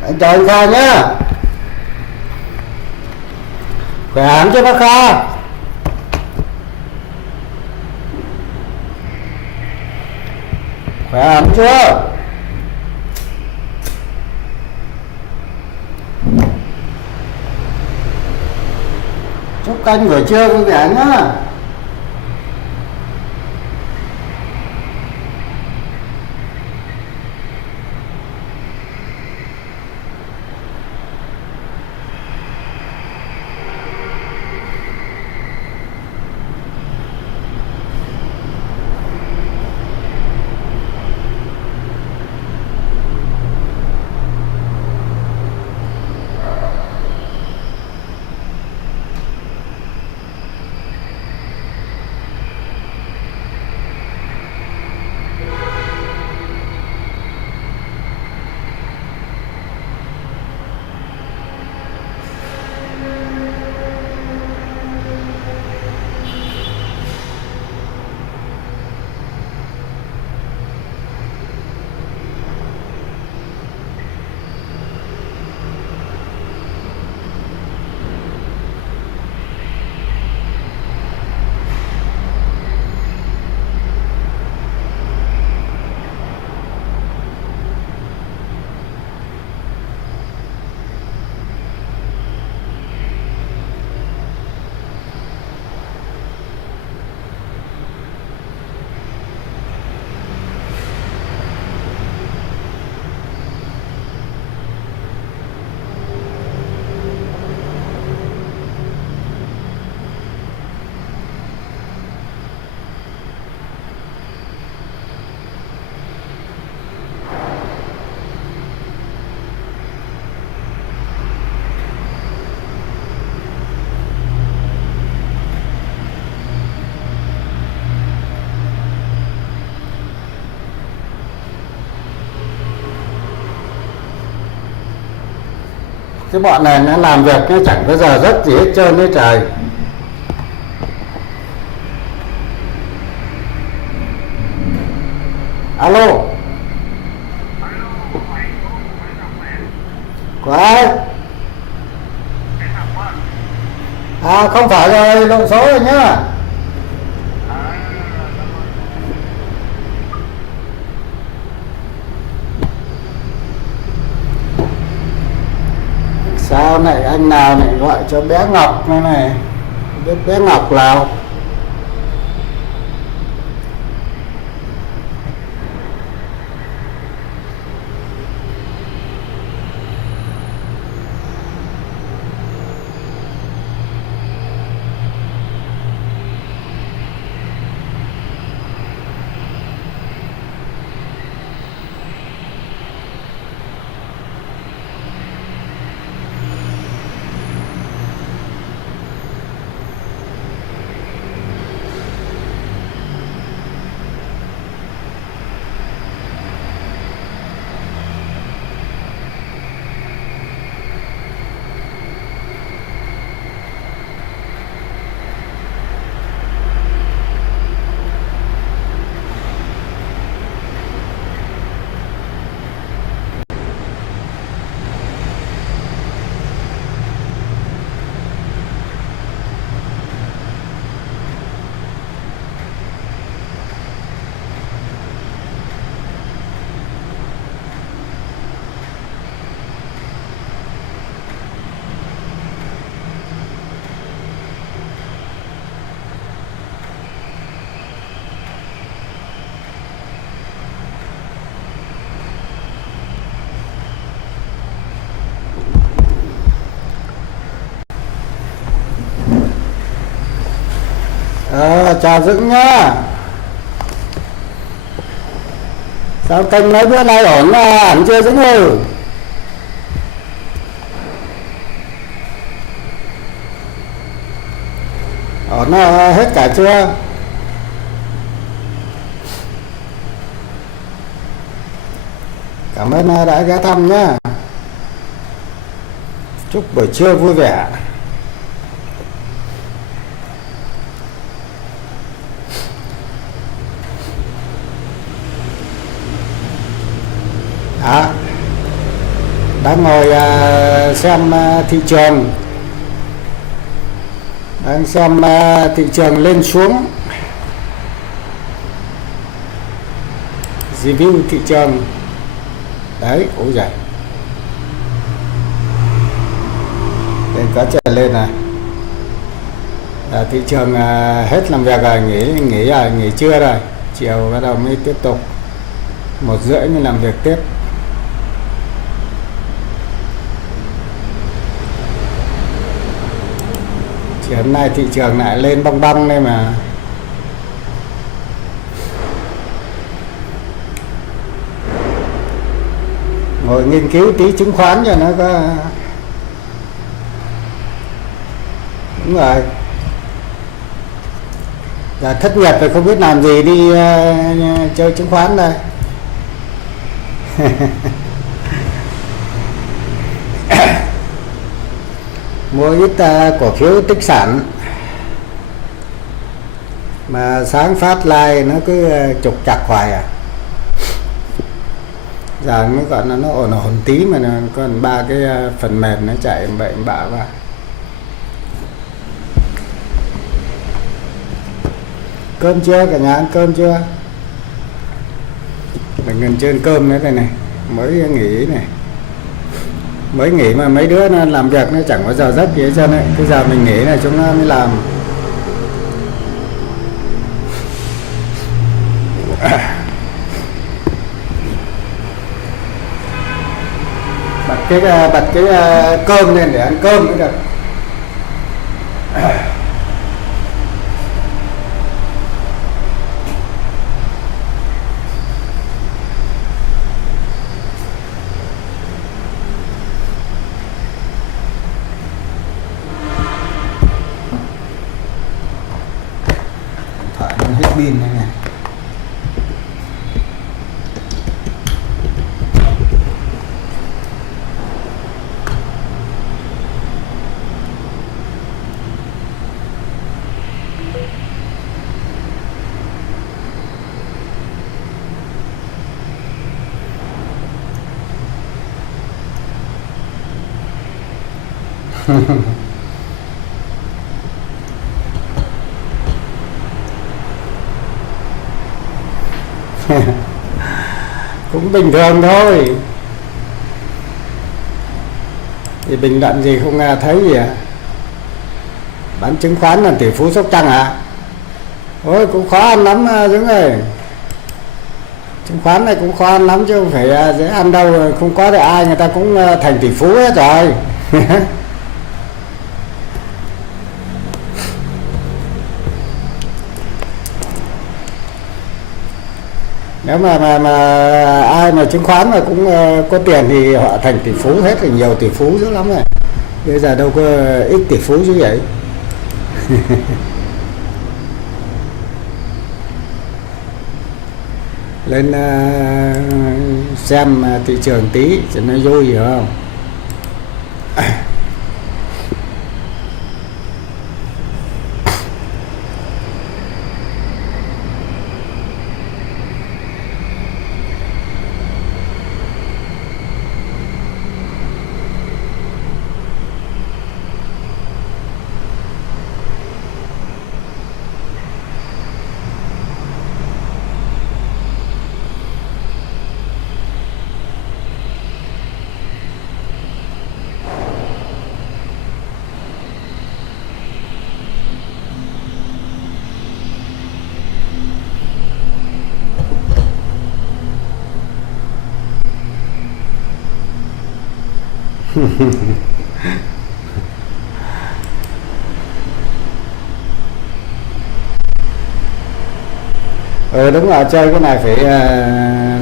Anh chào anh Kha nhá. Khỏe hẳn chưa bác Kha? Khỏe hẳn chưa? Chúc anh buổi trưa vui vẻ nhá. Cái bọn này nó làm việc nó chẳng có giờ giấc gì hết trơn đấy trời. Alo. Của ai? À không phải rồi, lộn số rồi nhá. Sao này anh nào này gọi cho bé Ngọc này, biết bé Ngọc nào? Chào Dũng nhá. Sao kênh mấy bữa nay ổn hẳn chưa Dũng ơi? Ổn hết cả chưa? Cảm ơn đã ghé thăm nhá. Chúc buổi trưa vui vẻ. Đang ngồi xem thị trường, đang xem thị trường lên xuống, review thị trường đấy. Ôi giời, lên có trở lên này. Thị trường hết làm việc rồi, nghỉ trưa rồi, chiều bắt đầu mới tiếp tục 1:30 mới làm việc tiếp. Chiều hôm nay thị trường lại lên bong bong đây mà. Ngồi nghiên cứu tí chứng khoán cho nó có. Đúng rồi, giờ thất nghiệp rồi không biết làm gì, đi chơi chứng khoán đây. Mua ít cổ phiếu tích sản mà sáng phát like nó cứ trục trặc hoài à. Giờ mới gọi là nó ổn tí mà còn 3 cái phần mềm nó chạy bệnh bạ vào. Cơm chưa cả nhà, ăn cơm chưa? Mình gần trên cơm nữa đây này, mới nghỉ này. Mới nghỉ mà mấy đứa nó làm việc nó chẳng có giờ giấc gì hết trơn ấy. Cái giờ mình nghỉ này chúng nó mới làm. Bật cái cơm lên để ăn cơm mới được. Thoại nó hết pin này này. Cũng bình thường thôi, thì bình luận gì không nghe thấy gì à. Bán chứng khoán là tỷ phú Sóc Trăng à? Ôi cũng khó ăn lắm đúng rồi, chứng khoán này cũng khó ăn lắm chứ không phải dễ ăn đâu. Không có thì ai người ta cũng thành tỷ phú hết rồi. Nếu mà ai mà chứng khoán mà cũng có tiền thì họ thành tỷ phú hết, thì nhiều tỷ phú dữ lắm rồi. Bây giờ đâu có ít tỷ phú chứ vậy. Lên xem thị trường tí cho nó vui hiểu không. Đúng rồi, chơi cái này phải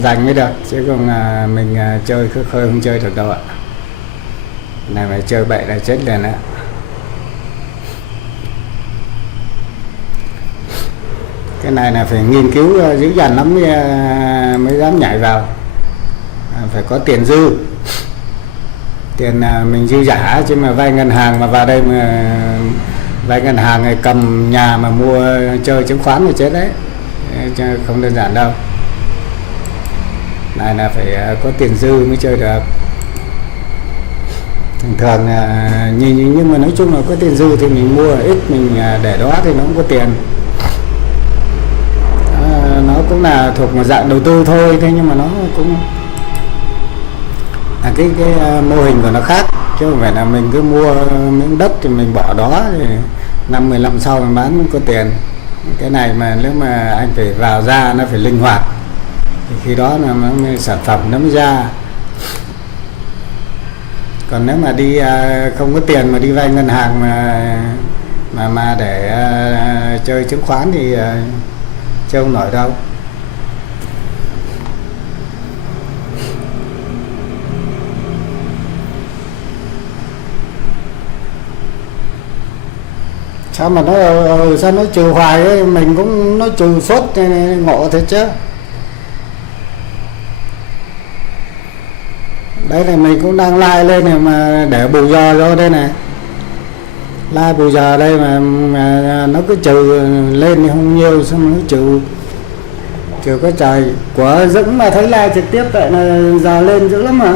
dành mới được, chứ còn mình chơi khơi khơi không chơi được đâu ạ. Này mà chơi bậy là chết liền á. Cái này là phải nghiên cứu dữ dằn lắm mới dám nhảy vào. Phải có tiền dư, tiền mình dư giả, chứ mà vay ngân hàng mà vào đây mà vay ngân hàng này cầm nhà mà mua chơi chứng khoán thì chết đấy, không đơn giản đâu. Này là phải có tiền dư mới chơi được. thường thường nhưng mà nói chung là có tiền dư thì mình mua, ít mình để đó thì nó cũng có tiền. Nó cũng là thuộc một dạng đầu tư thôi, thế nhưng mà nó cũng là cái mô hình của nó khác, chứ không phải là mình cứ mua miếng đất thì mình bỏ đó thì 5-10 năm sau mình bán cũng có tiền. Cái này mà nếu mà anh phải vào ra nó phải linh hoạt thì khi đó là sản phẩm nó mới ra. Còn nếu mà đi không có tiền mà đi vay ngân hàng mà để chơi chứng khoán thì chơi không nổi đâu. Sao mà sao nó trừ hoài ấy, mình cũng nó trừ suốt ngộ thế chứ. Đấy là mình cũng đang like lên này mà để bù giờ cho đây này, like bù giờ đây mà nó cứ trừ lên thì không nhiều, xong nó trừ có trời của Dũng mà thấy like trực tiếp vậy là giờ lên dữ lắm mà.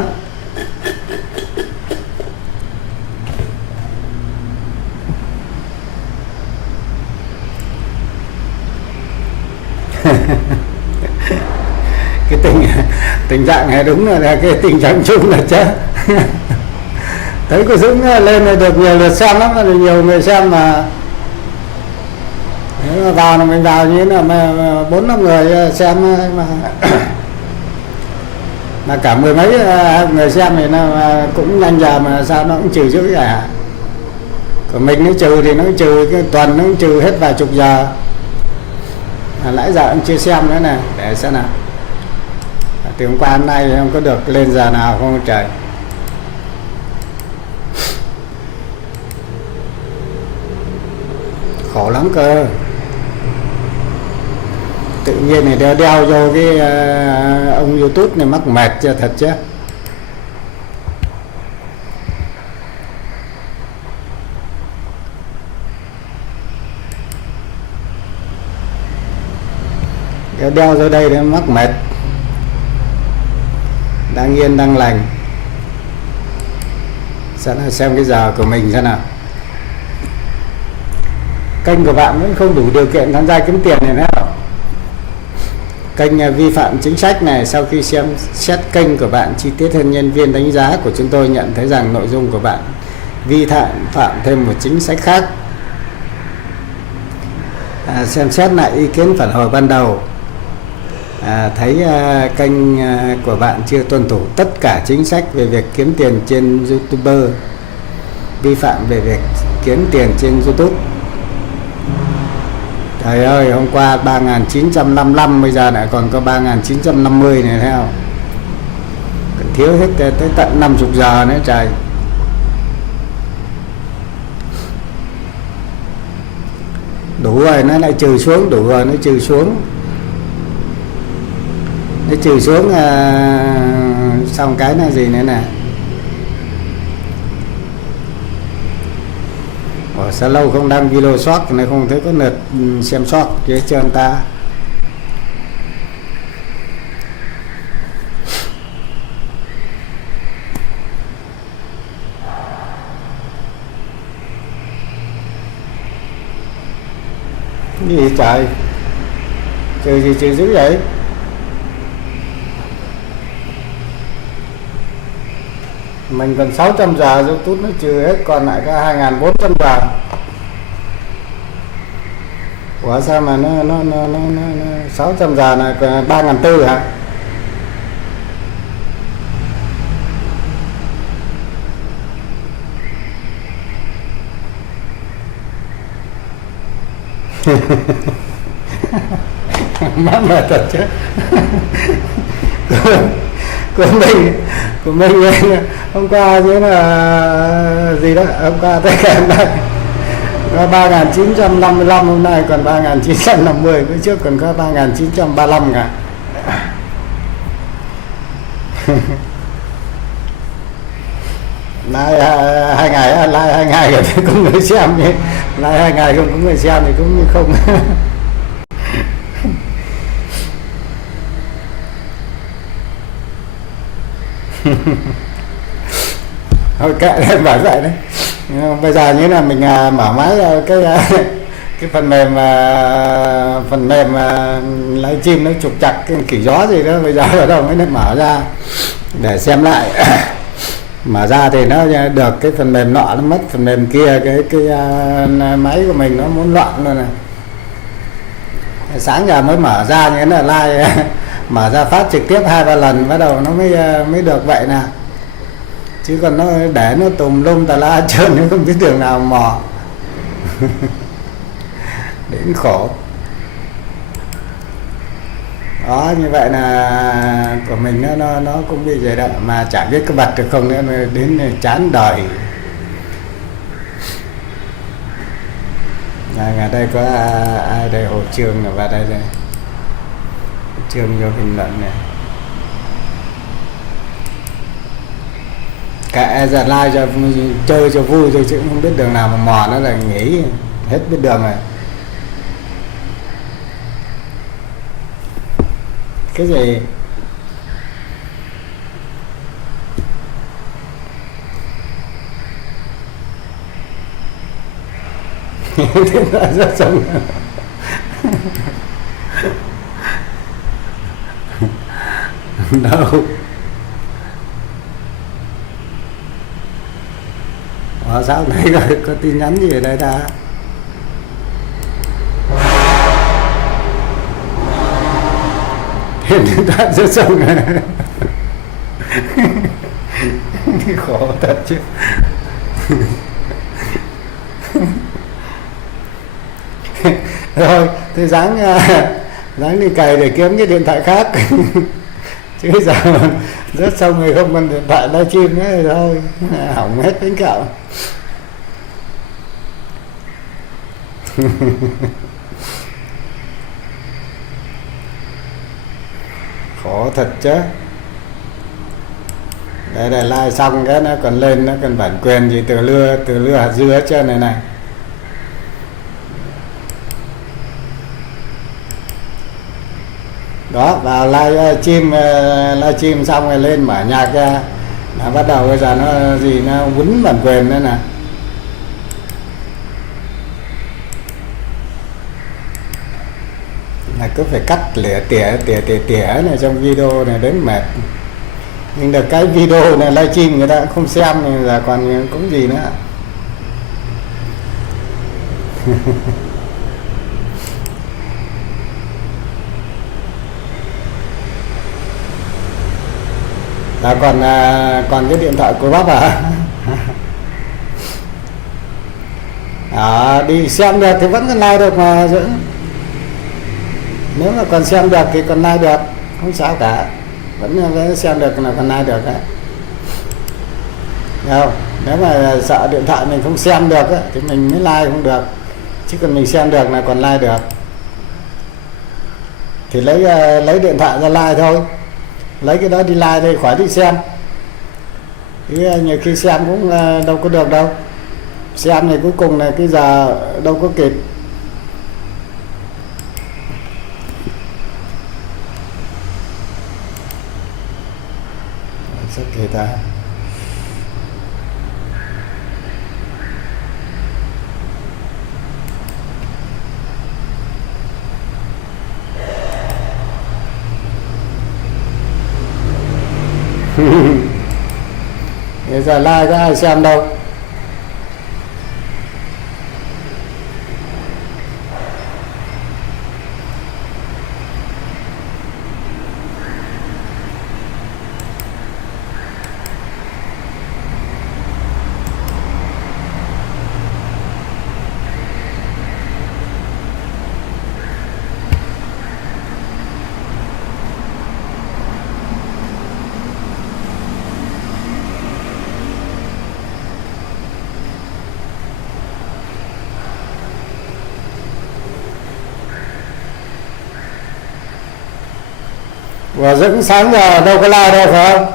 Cái tình trạng này đúng là cái tình trạng chung là chứ. Thấy cô Dũng lên là được nhiều lượt xem lắm, là nhiều người xem mà. Nếu mà vào là mình vào như là 4-5 người xem mà cả 10 mấy người xem thì nó cũng nhanh giờ mà sao nó cũng trừ dữ cả. Còn mình nó trừ thì nó trừ cái tuần nó cũng trừ hết vài chục giờ. Nãy giờ em chưa xem nữa nè, để xem nào. Từ hôm qua hôm nay thì không có được lên giờ nào không trời. Khổ lắm cơ. Tự nhiên này đeo vô cái ông YouTube này mắc mệt cho thật chứ. Đeo vô đây để mắc mệt. Đang yên đang lành. Xem cái giờ của mình xem nào. Kênh của bạn vẫn không đủ điều kiện tham gia kiếm tiền này nữa. Kênh vi phạm chính sách này, sau khi xem xét kênh của bạn chi tiết hơn, nhân viên đánh giá của chúng tôi nhận thấy rằng nội dung của bạn vi phạm thêm một chính sách khác. Xem xét lại ý kiến phản hồi ban đầu, thấy kênh của bạn chưa tuân thủ tất cả chính sách về việc kiếm tiền trên YouTuber, vi phạm về việc kiếm tiền trên YouTube. Trời ơi, hôm qua 3.955, bây giờ lại còn có 3.950 này, thấy không? Còn thiếu hết tới tận 50 giờ nữa trời. Đủ rồi, nó lại trừ xuống, đủ rồi, nó trừ xuống. Nó trừ xuống xong cái là gì nữa nè. Sao lâu không đăng video short này, không thấy có lượt xem short chứ trơn ta. Cái gì trời, trừ gì trừ dữ vậy. Mình còn 600 giờ YouTube nó trừ hết, còn lại có 2.400 giờ. Ủa sao mà nó 600 giờ là 3.400 hả? Má mệt thật chứ. của mình hôm qua chứ là gì đó, hôm qua tất cả đây có 3.955, hôm nay còn 3.950, bữa trước còn có 3.935 cả. Like 2 ngày, like 2 ngày rồi thì cũng người xem nhé, like 2 ngày không có người xem thì cũng như không. thôi kệ đấy, bởi vậy đấy. Bây giờ như là mình mở máy cái phần mềm livestream nó trục trặc cái khỉ gió gì đó, bây giờ bắt đầu mới mở ra để xem lại. Mở ra thì nó được cái phần mềm nọ nó mất phần mềm kia, cái máy của mình nó muốn loạn luôn này. Sáng giờ mới mở ra như thế là like mở ra phát trực tiếp 2-3 lần bắt đầu nó mới được vậy nè, chứ còn nó để nó tùm lum tà la trơn nó không biết đường nào mò. Đến khổ đó. Như vậy là của mình nó cũng bị vậy đó, mà chả biết có bật được không nữa, đến chán đời. Ở đây có ai đây? Hồ Trương là vào đây đây. Trương vô bình luận này. Kệ giật like cho chơi cho vui thôi, chứ không biết đường nào mà mò nó là nghỉ hết biết đường rồi. Cái gì? Rất sống. Đâu sao này có tin nhắn gì ở đây ta? Điện thoại rất sống. Khổ thật chứ. Rồi thì dáng đi cày để kiếm cái điện thoại khác. Chứ giờ rất xong rồi không còn điện thoại livestream nữa thì thôi hỏng hết bánh kẹo. Khổ thật chứ. Đây là like xong cái nó còn lên, nó còn bản quyền gì từ lưa hạt dưa hết trơn này. Đó, vào livestream xong rồi lên mở nhạc ra là bắt đầu bây giờ nó gì nó quấn bản quyền nữa nè. Là cứ phải cắt tỉa này trong video này đến mệt. Nhưng được cái video này livestream người ta cũng không xem thì giờ còn cũng gì nữa. Là còn cái điện thoại của bác à? Đi xem được thì vẫn còn like được mà giữ. Nếu mà còn xem được thì còn like được, không sao cả, vẫn xem được là còn like được đấy. Không, nếu mà sợ điện thoại mình không xem được ấy, thì mình mới like không được, chứ còn mình xem được là còn like được. Thì lấy điện thoại ra like thôi, lấy cái đó đi like đây khỏi đi xem. Chứ nhiều khi xem cũng đâu có được đâu, xem thì cuối cùng là cái giờ đâu có kịp. Rất kỳ ta. Bây giờ like có ai xem đâu. Và dẫn sáng giờ đâu có like đâu phải không?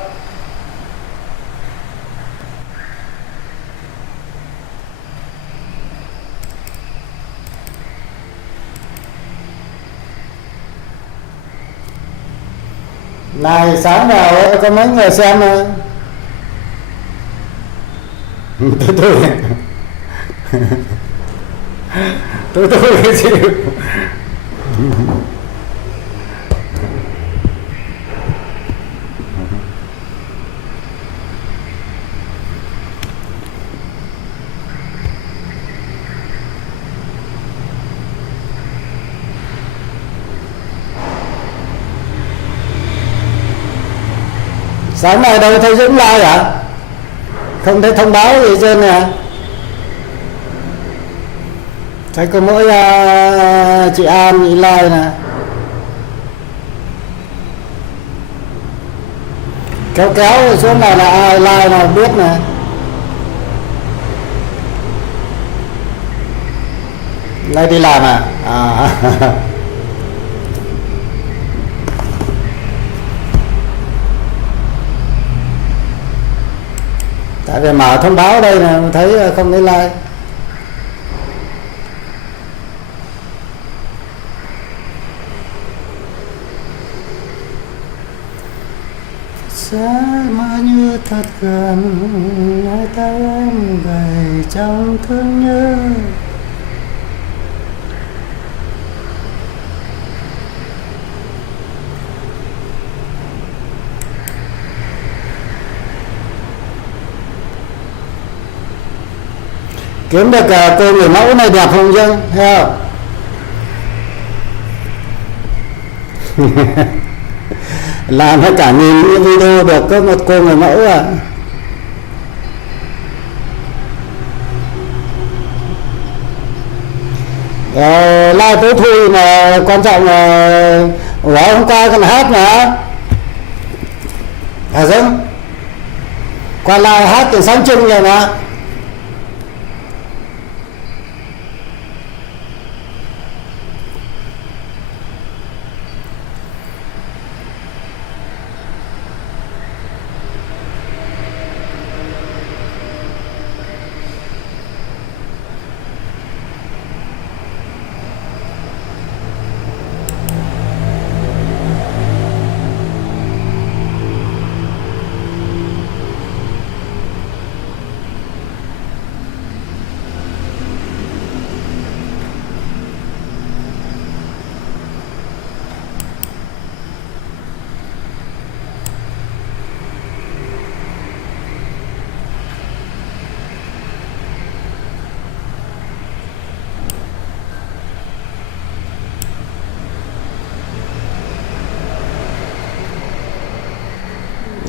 Này sáng nào có mấy người xem thôi. tôi cái gì. Sáng nay đâu thấy Dũng like à? Không thấy thông báo gì trên nè. Thấy có mỗi chị An chị like nè. Kéo kéo xuống này là ai like nào biết nè. Like đi làm à? À. Tại vì mở thông báo đây nè, thấy không thấy like. Xa mà như thật gần, hai tay em gầy trong thương nhớ. Kiếm được cô người mẫu này đẹp không chứ? Thấy không? Làm hết cả nghìn video được có một cô người mẫu à. Like tối thui mà quan trọng là hôm qua còn hát mà. À dưng qua like hát từ sáng trưng rồi mà.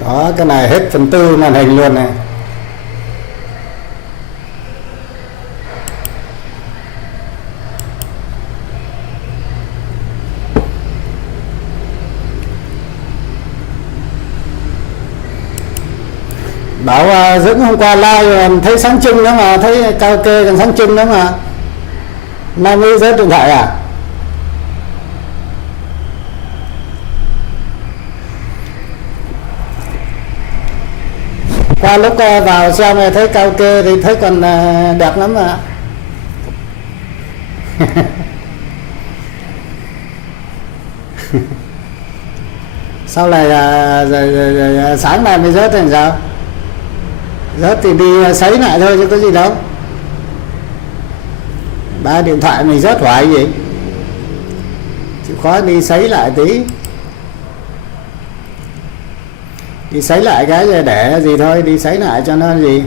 Đó, cái này hết phần tư màn hình luôn này. Bảo Dũng hôm qua like thấy sáng trưng đó mà, thấy cao kê còn sáng trưng đó mà. Nay mới rớt điện thoại à? Qua lúc vào xem thấy cao kê thì thấy còn đẹp lắm mà. Sau này sáng nay mới rớt thì sao? Rớt thì đi sấy lại thôi chứ có gì đâu. Ba điện thoại mình rớt hoài gì, chịu khó đi sấy lại tí. Đi sấy lại cái rồi để gì thôi, đi sấy lại cho nó gì.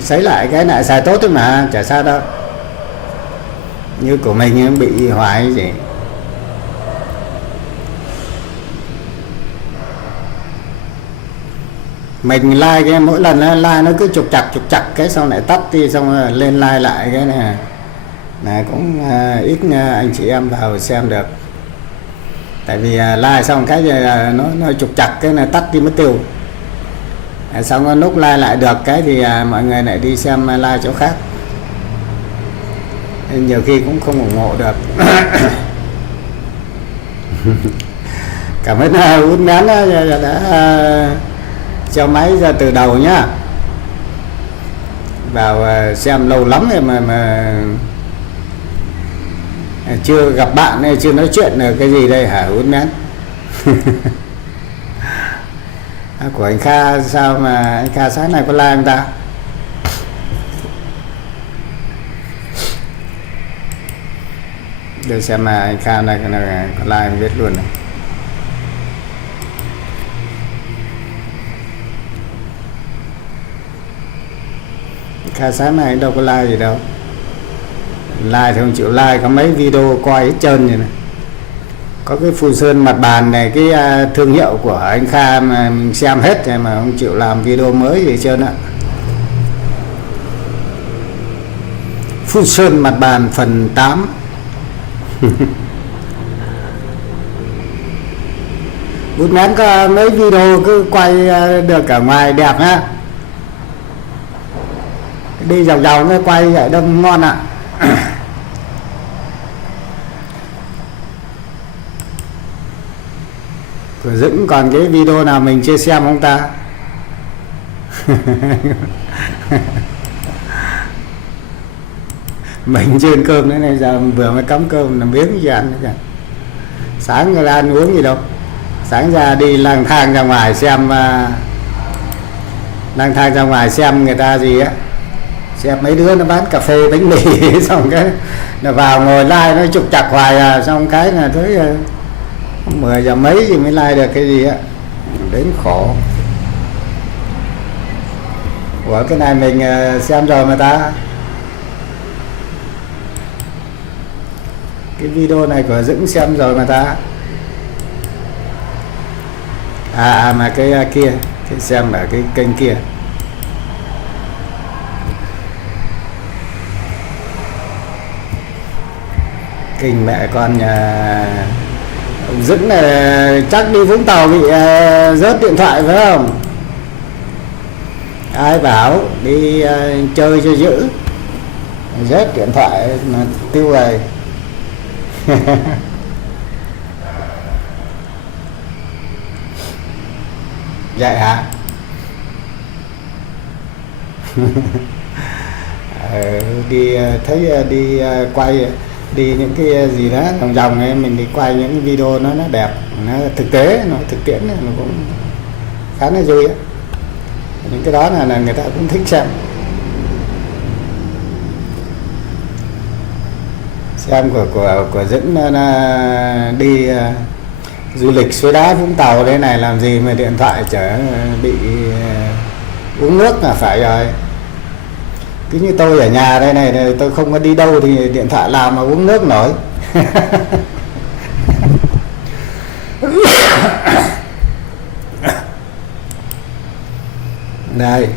Sấy lại cái lại xài tốt thôi mà, chả sao đâu. Như của mình bị hoài gì. Mình like cái mỗi lần like nó cứ trục chặt cái xong lại tắt đi, xong rồi lên like lại cái này là cũng ít anh chị em vào xem được. Tại vì like xong cái nó trục chặt cái này tắt đi mất tiêu. Xong lúc like lại được cái thì mọi người lại đi xem like chỗ khác. Nên nhiều khi cũng không ủng hộ được. Cảm ơn Út Mén đã cho máy ra từ đầu nhá. Vào xem lâu lắm rồi mà chưa gặp bạn hay chưa nói chuyện là cái gì đây hả Út Mén? Của anh Kha sao mà anh Kha sáng này có like không ta? Để xem mà anh Kha này có like không biết luôn này. Anh Kha sáng này đâu có like gì đâu. Like thì không chịu like, có mấy video coi hết trơn vậy này. Có cái phun sơn mặt bàn này, cái thương hiệu của anh Kha mà mình xem hết rồi mà không chịu làm video mới gì hết trơn ạ. Phun sơn mặt bàn phần 8. Bút ngắn có mấy video cứ quay được ở ngoài đẹp ha. Đi vòng vòng nó quay vậy đông ngon ạ. Của Dũng còn cái video nào mình chưa xem không ta? Mình chưa ăn cơm nữa này, giờ vừa mới cắm cơm làm miếng gì ăn nữa kìa. Sáng ra ăn uống gì đâu, sáng ra đi lang thang ra ngoài xem, lang thang ra ngoài xem người ta gì á, xem mấy đứa nó bán cà phê bánh mì xong cái nó vào ngồi like nó trục chặt hoài à, xong cái là tới 10 giờ mấy thì mới like được cái gì á, đến khổ. Ủa cái này mình xem rồi mà ta. Cái video này của Dũng xem rồi mà ta. Mà cái kia thì xem ở cái kênh kia. Kênh mẹ con nhà ông Dũng này chắc đi Vũng Tàu bị rớt điện thoại phải không? Ai bảo đi chơi cho dữ, rớt điện thoại mà tiêu rồi. Vậy hả? Đi thấy đi quay, đi những cái gì đó vòng vòng ấy, mình đi quay những video nó đẹp, nó thực tế, nó thực tiễn này, nó cũng khá là vui á. Những cái đó là người ta cũng thích xem của Dũng đi du lịch suối đá Vũng Tàu đây này, làm gì mà điện thoại chở bị uống nước là phải rồi. Cứ như tôi ở nhà đây này, tôi không có đi đâu thì điện thoại làm mà uống nước nổi. Đây.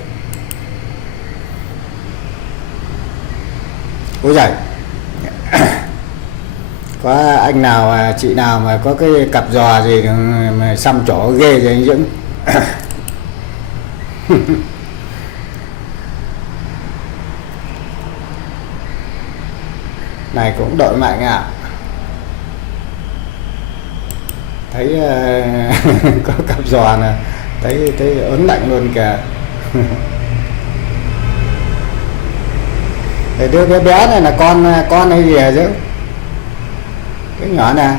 Ôi giời. Có anh nào chị nào mà có cái cặp giò gì mà xăm trổ ghê vậy anh Dũng. Này cũng đội mạnh ạ. Thấy có cặp giò nè, thấy ớn lạnh luôn kìa. Để đứa bé bé này là con hay gì hả chứ? Cái nhỏ nè.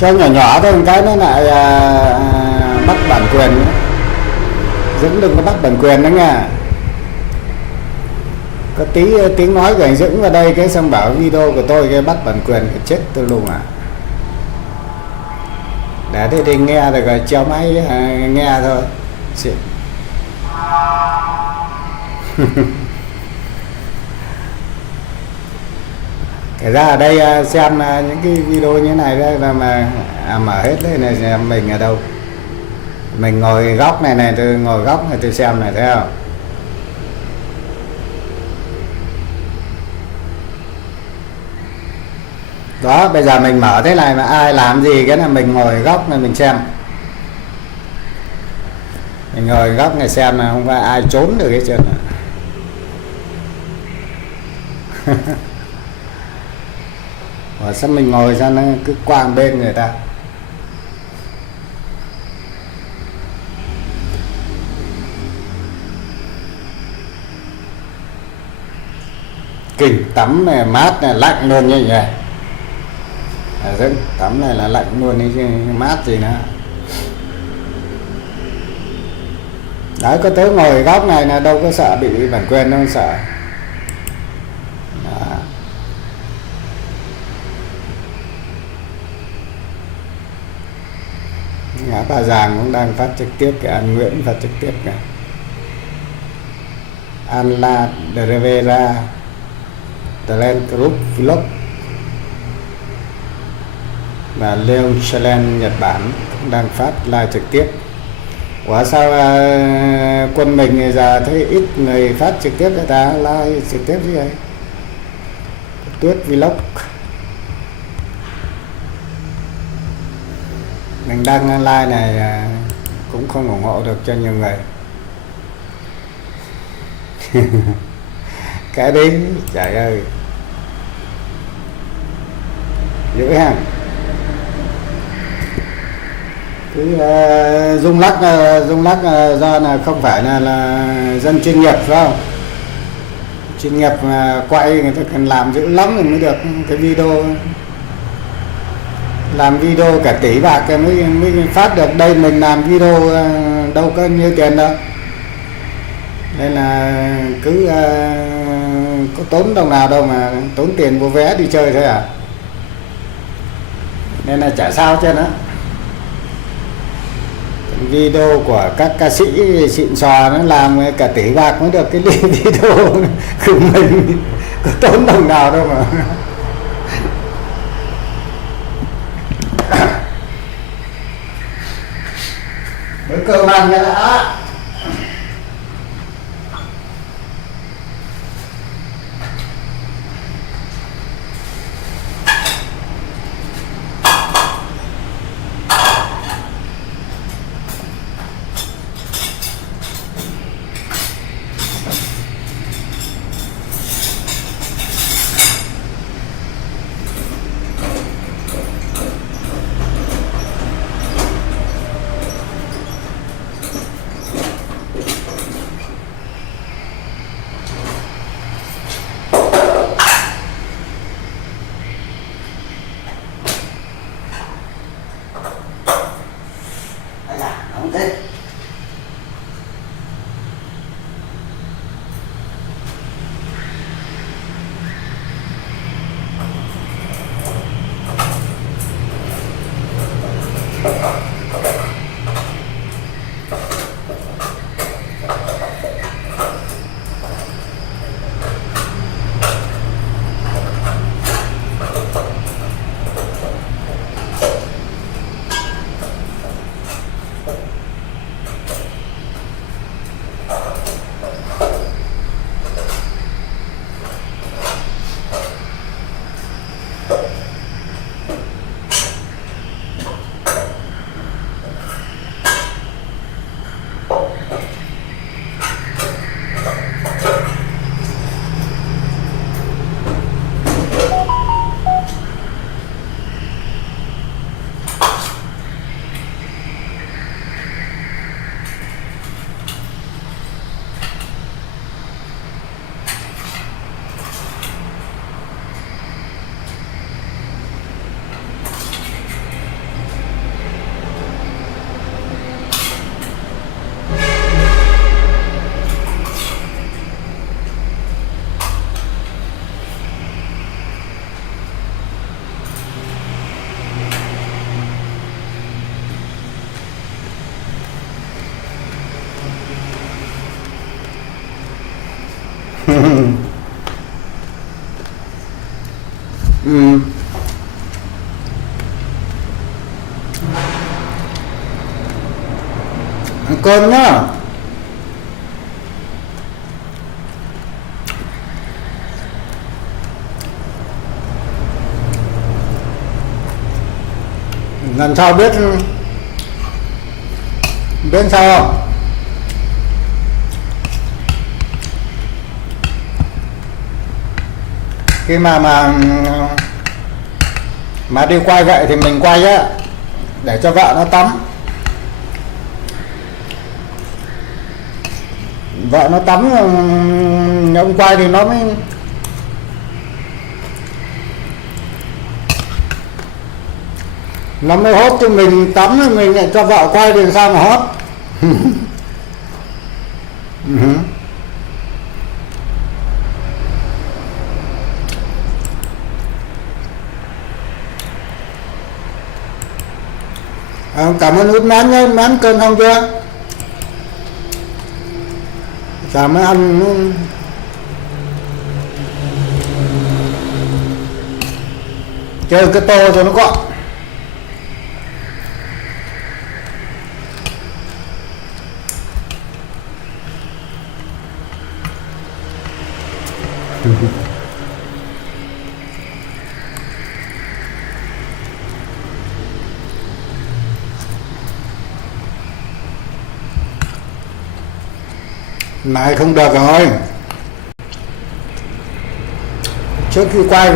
Cho nhỏ nhỏ thôi, một cái nó lại bắt bản quyền nữa. Dũng đừng có bắt bản quyền đó nha. Có tí tiếng nói của anh Dũng vào đây cái xong bảo video của tôi cái bắt bản quyền thì chết tôi luôn à. Để đây đi nghe rồi treo máy nghe thôi. Kể ra ở đây xem những cái video như thế này đây là mà mở hết đây này, xem mình ở đâu. Mình ngồi góc này tôi ngồi góc này tôi xem này, thấy không? Đó, bây giờ mình mở thế này mà ai làm gì cái là mình ngồi góc này mình xem. Mình ngồi góc này xem là không phải ai trốn được hết trơn. Và sao mình ngồi ra nó cứ quang bên người ta. Kinh, tắm này mát này, lạnh luôn như vậy. Tắm này là lạnh luôn đấy chứ mát gì nữa. Đấy, có tớ ngồi góc này là đâu có sợ bị bản quyền, đâu sợ. Đó. Ngã Ba Giàng cũng đang phát trực tiếp, cái An Nguyễn phát trực tiếp kìa. Anla de Rivera Talent Group Vlog và Leon Challenge Nhật Bản cũng đang phát live trực tiếp. Ủa sao quân mình giờ thấy ít người phát trực tiếp, người ta live trực tiếp gì vậy? Tuyết Vlog mình đăng live này cũng không ủng hộ được cho nhiều người. Cái đấy trời ơi dữ ha. Cứ rung lắc do là không phải là dân chuyên nghiệp phải không? Chuyên nghiệp mà quay người ta cần làm dữ lắm rồi mới được cái video. Làm video cả tỷ bạc mới phát được. Đây mình làm video đâu có nhiêu tiền đâu, nên là cứ có tốn đồng nào đâu mà tốn tiền mua vé đi chơi thôi à, nên là chả sao chứ nữa. Video của các ca sĩ xịn sò nó làm cả tỷ bạc mới được cái video của mình, có tốn đồng nào đâu mà. Với cơm ăn cái đã. Ăn cơm nhá. Lần sau biết sao không? khi mà đi quay vậy thì mình quay á để cho vợ nó tắm. Vợ nó tắm, ông quay thì nó mới hốt, cho mình tắm rồi mình lại cho vợ quay thì sao mà hốt. Cảm ơn út Mán nhé. Mán cơm xong chưa? Chào mấy anh. Chơi cái tô cho nó gọn. Này không được rồi, trước khi quay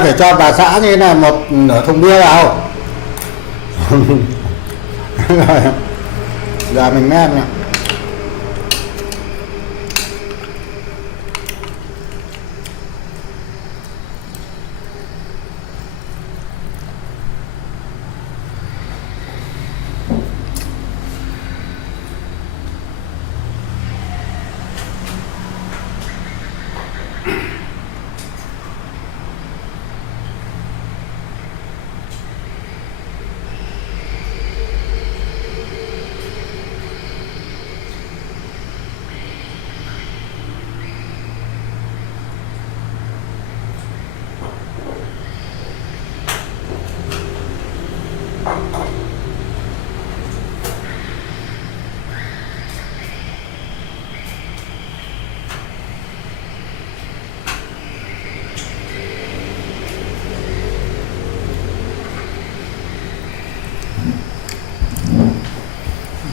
phải cho bà xã như là một nửa thùng bia vào. Giờ mình nghe nè.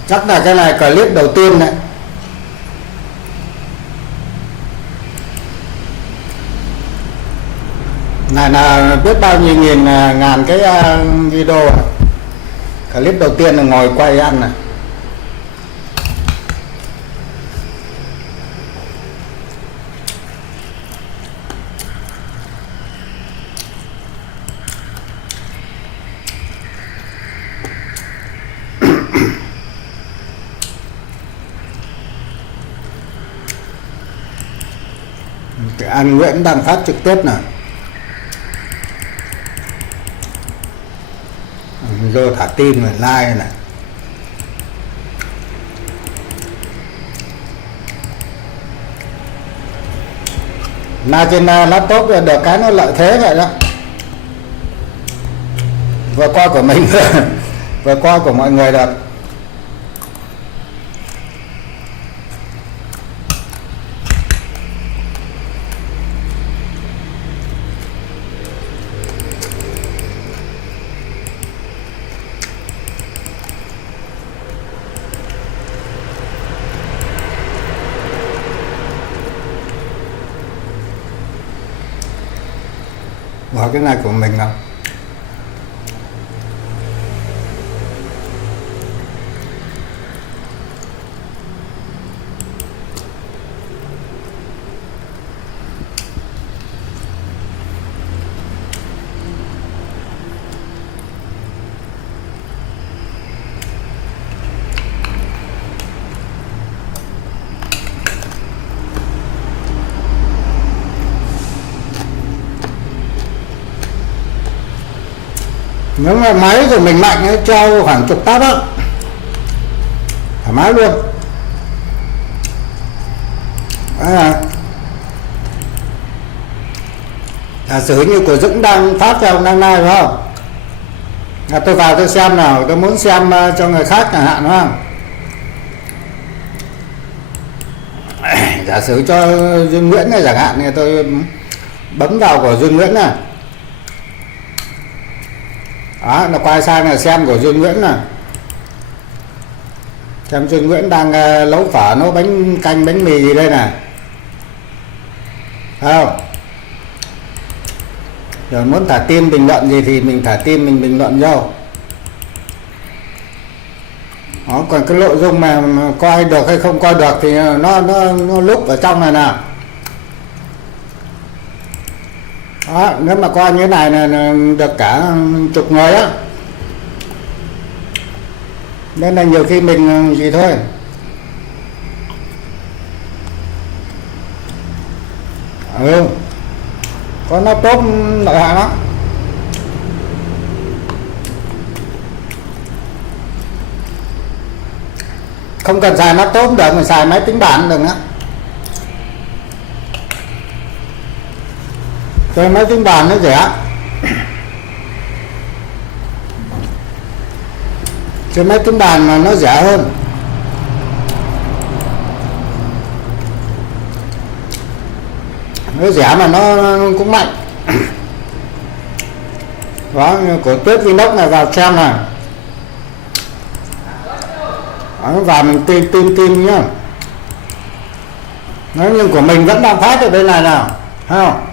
Chắc là cái này clip đầu tiên đấy. Này là biết bao nhiêu ngàn cái video à. Clip đầu tiên là ngồi quay ăn này. Anh Nguyễn đang phát trực tiếp này. Rồi thả tim rồi like này. Mà trên laptop được cái nó lợi thế vậy đó. Vừa qua của mình vừa qua của mọi người được. Bỏ cái này của mình nào. Nếu mà máy của mình mạnh ấy, cho khoảng chục tát đó, thoải mái luôn. Giả sử như của Dũng đang phát cho ông đang live phải không? Tôi vào tôi xem nào, tôi muốn xem cho người khác chẳng hạn đúng không? Giả sử cho Dương Nguyễn này chẳng hạn, thì tôi bấm vào của Dương Nguyễn này. Đó, nó quay sang là xem của Duy Nguyễn nè, xem Duy Nguyễn đang nấu phở, nấu bánh canh, bánh mì gì đây nè, thấy không? Rồi muốn thả tim bình luận gì thì mình thả tim, mình bình luận vô. Đó, còn cái nội dung mà coi được hay không coi được thì nó lúc ở trong này nào. Đó, nếu mà coi như thế này là được cả chục người á, nên là nhiều khi mình gì thôi. Có nó tốt lợi hại lắm. Không cần xài laptop được, mình xài máy tính bảng được nữa. Cái máy tính bảng nó rẻ, cái máy tính bảng mà nó rẻ hơn. Nó rẻ mà nó cũng mạnh. Đó, của Tuyết Vinox này vào xem này. Đó, vào mình tim nhá. Nó nhưng của mình vẫn đang phát ở bên này nào, thấy không?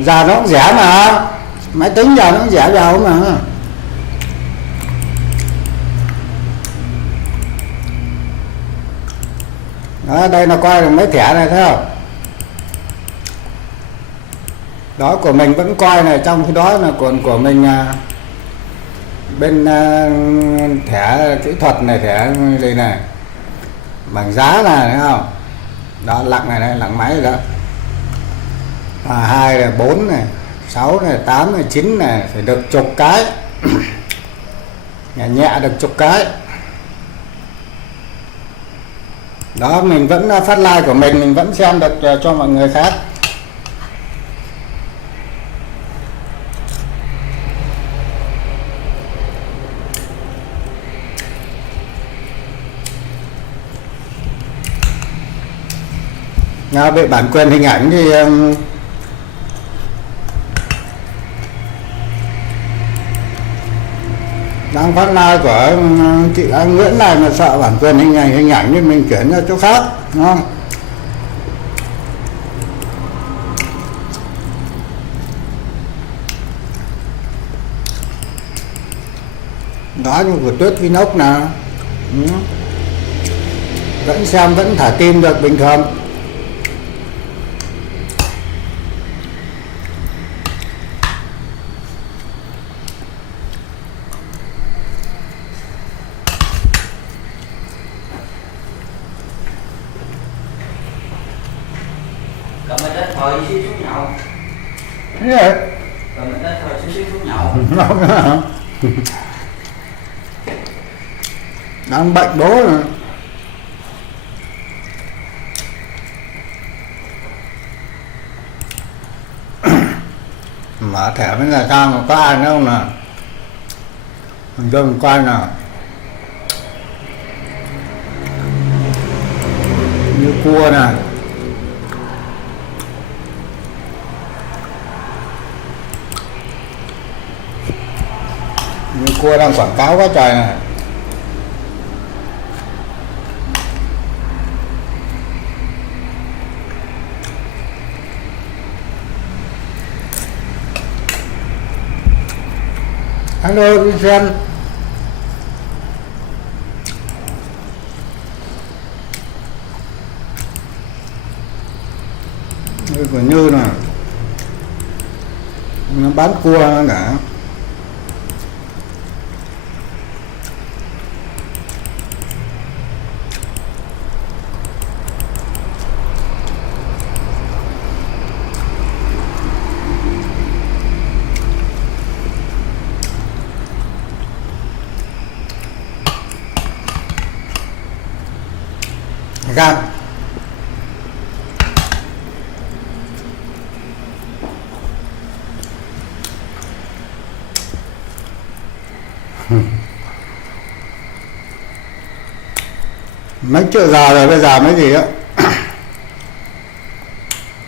Giờ nó cũng rẻ mà, máy tính giờ nó cũng rẻ giàu mà. Đó, đây là coi được mấy thẻ này thấy không? Đó, của mình vẫn coi này, trong khi đó là còn của mình bên thẻ kỹ thuật này, thẻ đây này, bảng giá này thấy không? Đó, lặng này, lặng máy đó. 2 này, 4 này, 6 này, 8 này, 9 này, phải được chục cái. Nhẹ nhẹ được chục cái. Đó, mình vẫn phát like của mình vẫn xem được cho mọi người khác. Về bản quyền hình ảnh thì đang phát like của chị anh Nguyễn này mà sợ bản quyền hình ảnh nên mình chuyển ra chỗ khác, đúng không? Đó, như của Tuyết Vinox nè, vẫn xem vẫn thả tim được bình thường. Cầm mình đến thời xíu xuống nhậu. Cái gì? Cầm mình đến thời xíu xuống nhậu. Đang bệnh bố rồi. Mở thẻ với là sao mà có ai nữa không nè? Mình cho mình coi nào. như cua nè, như cua đang quảng cáo quá trời này. Hello Vincent. Đây của Như nè, nó bán cua cả. Gan mấy triệu giờ rồi, bây giờ mấy gì á.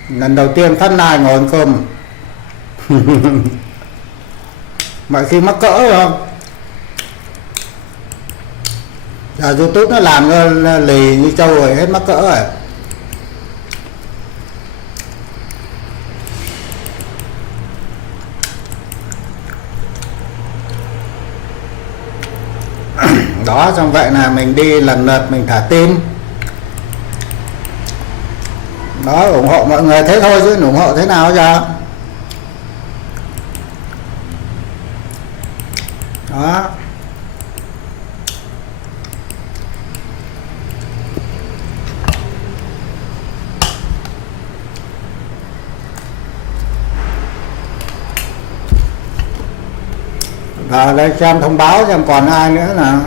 Lần đầu tiên phát live ngồi ăn cơm. Mọi khi mắc cỡ rồi không, giờ YouTube nó làm cho lì như trâu rồi, hết mắc cỡ rồi. Đó, xong vậy là mình đi lần lượt mình thả tim. Đó, ủng hộ mọi người thế thôi chứ ủng hộ thế nào giờ. Đó. Rồi đây xem thông báo xem còn ai nữa nào.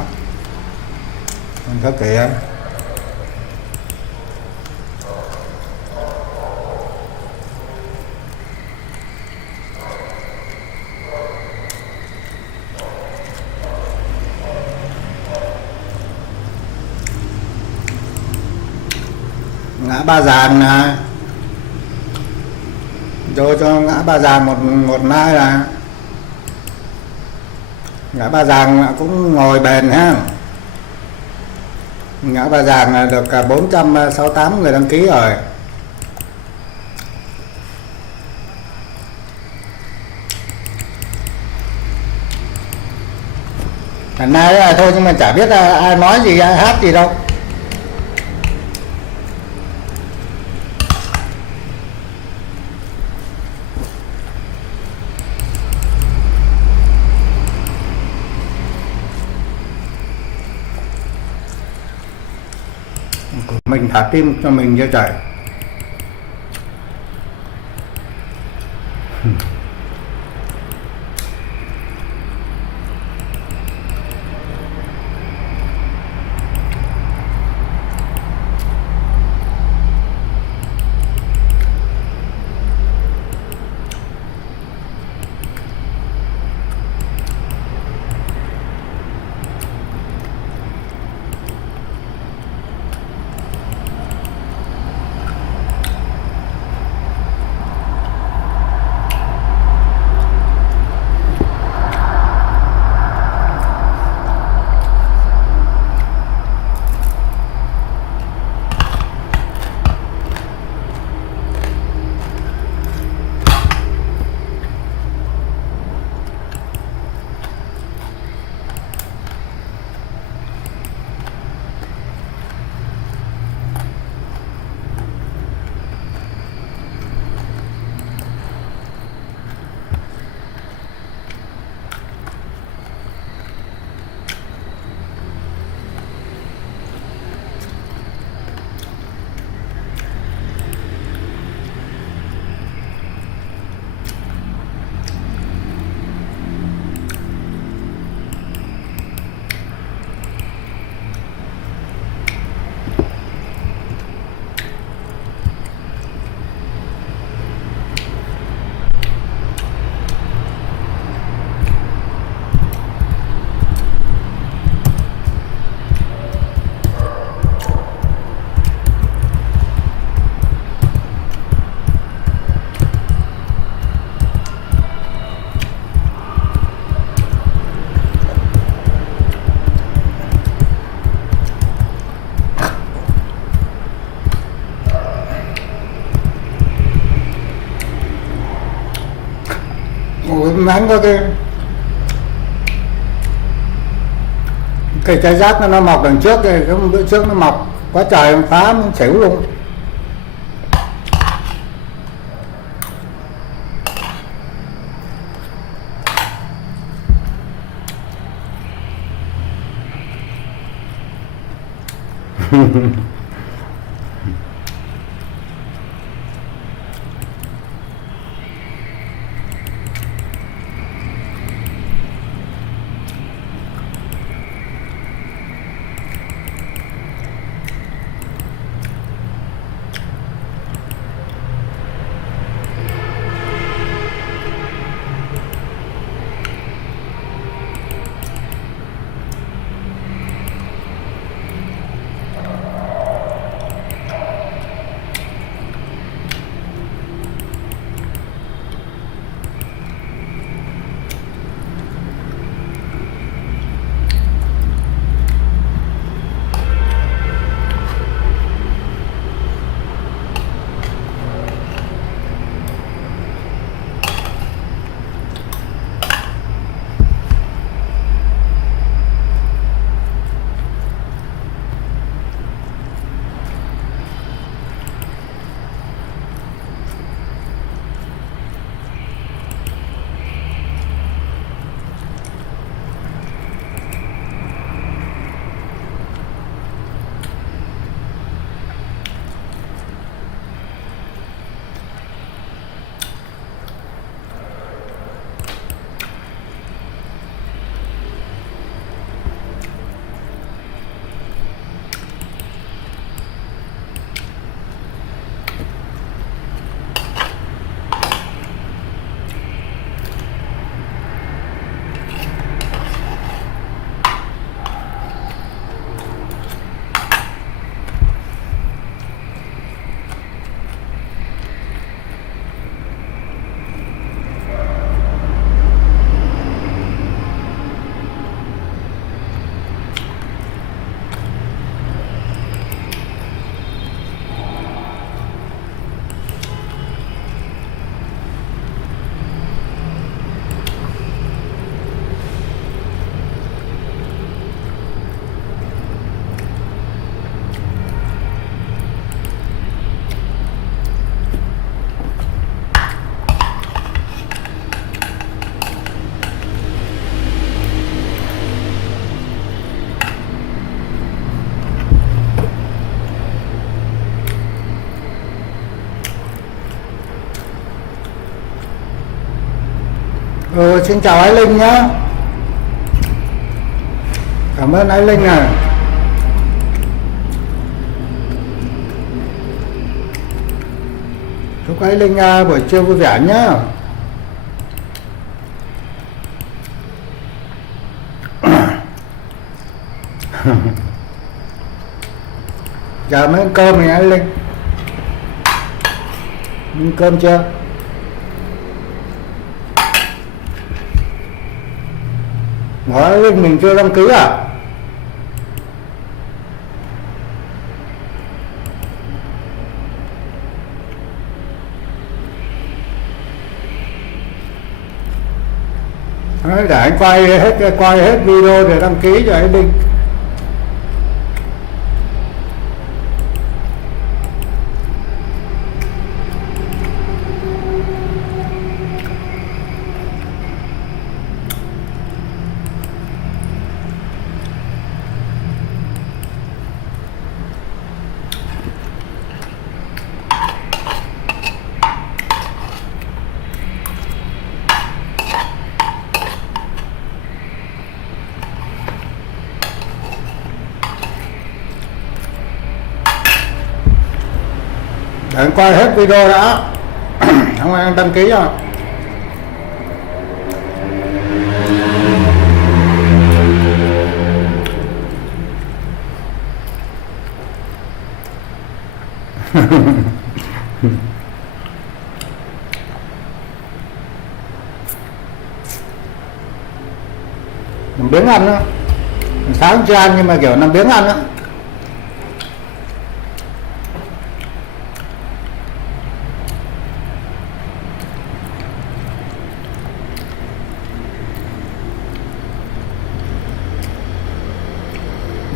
Có kìa. Ngã Ba Giàng nè, vô cho ngã Ba Giàng một mai là ngã Ba Giàng cũng ngồi bền ha. Ngã Ba Giàng là được cả 468 người đăng ký rồi. Hôm nay là thôi nhưng mà chả biết ai nói gì, ai hát gì đâu. Mình thả tim cho mình cho trời. hắn có cái trái rác nó mọc đằng trước, cái bữa trước nó mọc quá trời, phá nó xỉu luôn. Xin chào Ái Linh nhé. Cảm ơn Ái Linh này. Chúc Ái Linh buổi trưa vui vẻ nhé. Giờ mới ăn cơm này Ái Linh. Ăn cơm chưa? Nói với mình chưa đăng ký à? Đấy, để anh quay hết video để đăng ký cho anh Linh. Để anh quay hết video đã. Không ai đăng ký à? Nằm biếng ăn đó. Sáng chưa ăn nhưng mà kiểu nằm biếng ăn đó.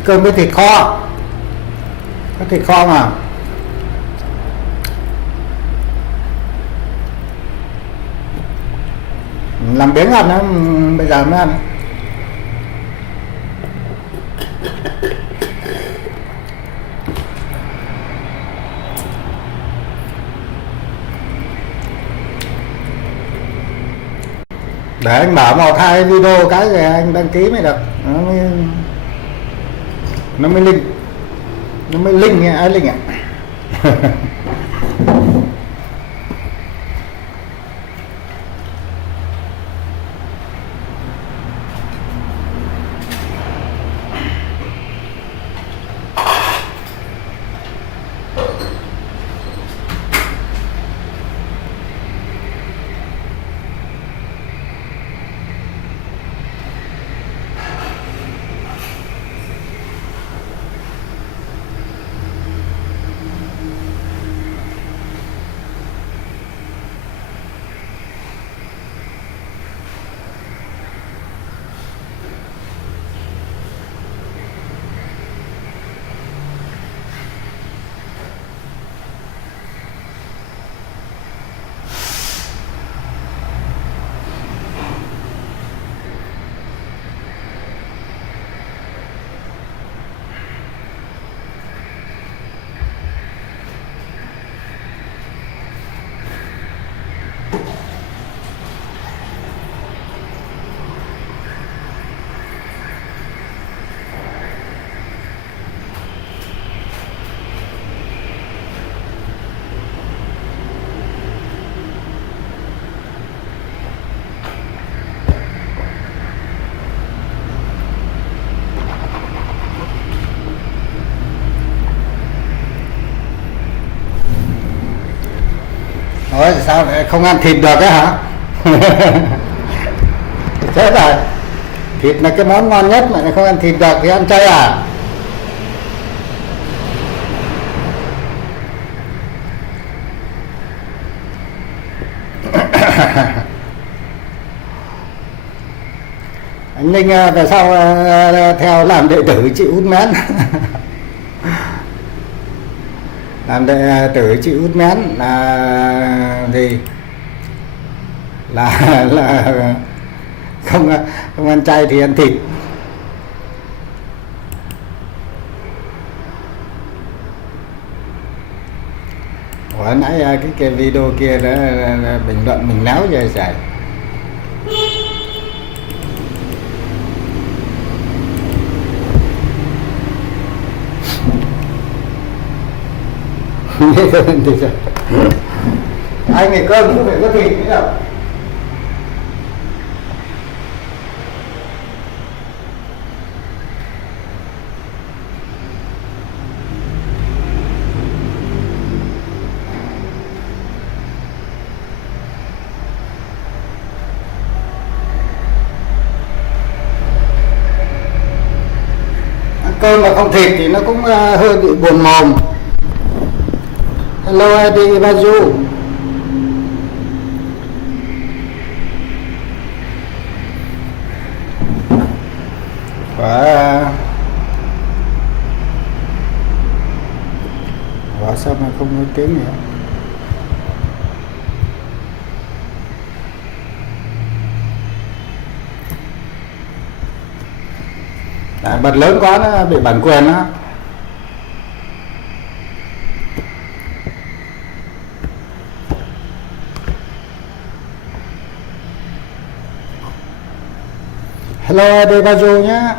cơm với thịt kho, có thịt kho mà. Làm biếng ăn đó, bây giờ mới ăn. Để anh mở 1-2 video cái rồi anh đăng ký mới được, nó mới linh, nó mới linh nghe ai linh ạ. Ôi sao lại không ăn thịt được ấy hả? Chết rồi, thịt là cái món ngon nhất mà lại không ăn thịt được thì ăn chay à? Anh Ninh về sau theo làm đệ tử chị Út Mén. Làm đệ tử chị Út Mén là gì, là không ăn chay thì ăn thịt. Ủa nãy cái video kia đó bình luận mình náo rồi giải. Anh này cơm cũng phải có thịt nữa đâu. Ăn cơm mà không thịt thì nó cũng hơi bị buồn mồm. Hello Eddie Bazu. Và sao mà không nói tiếng nữa. Bật lớn quá nó bị bản quyền á. Hello Eddie Bazu nhá.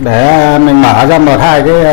để mình mở ra một hai cái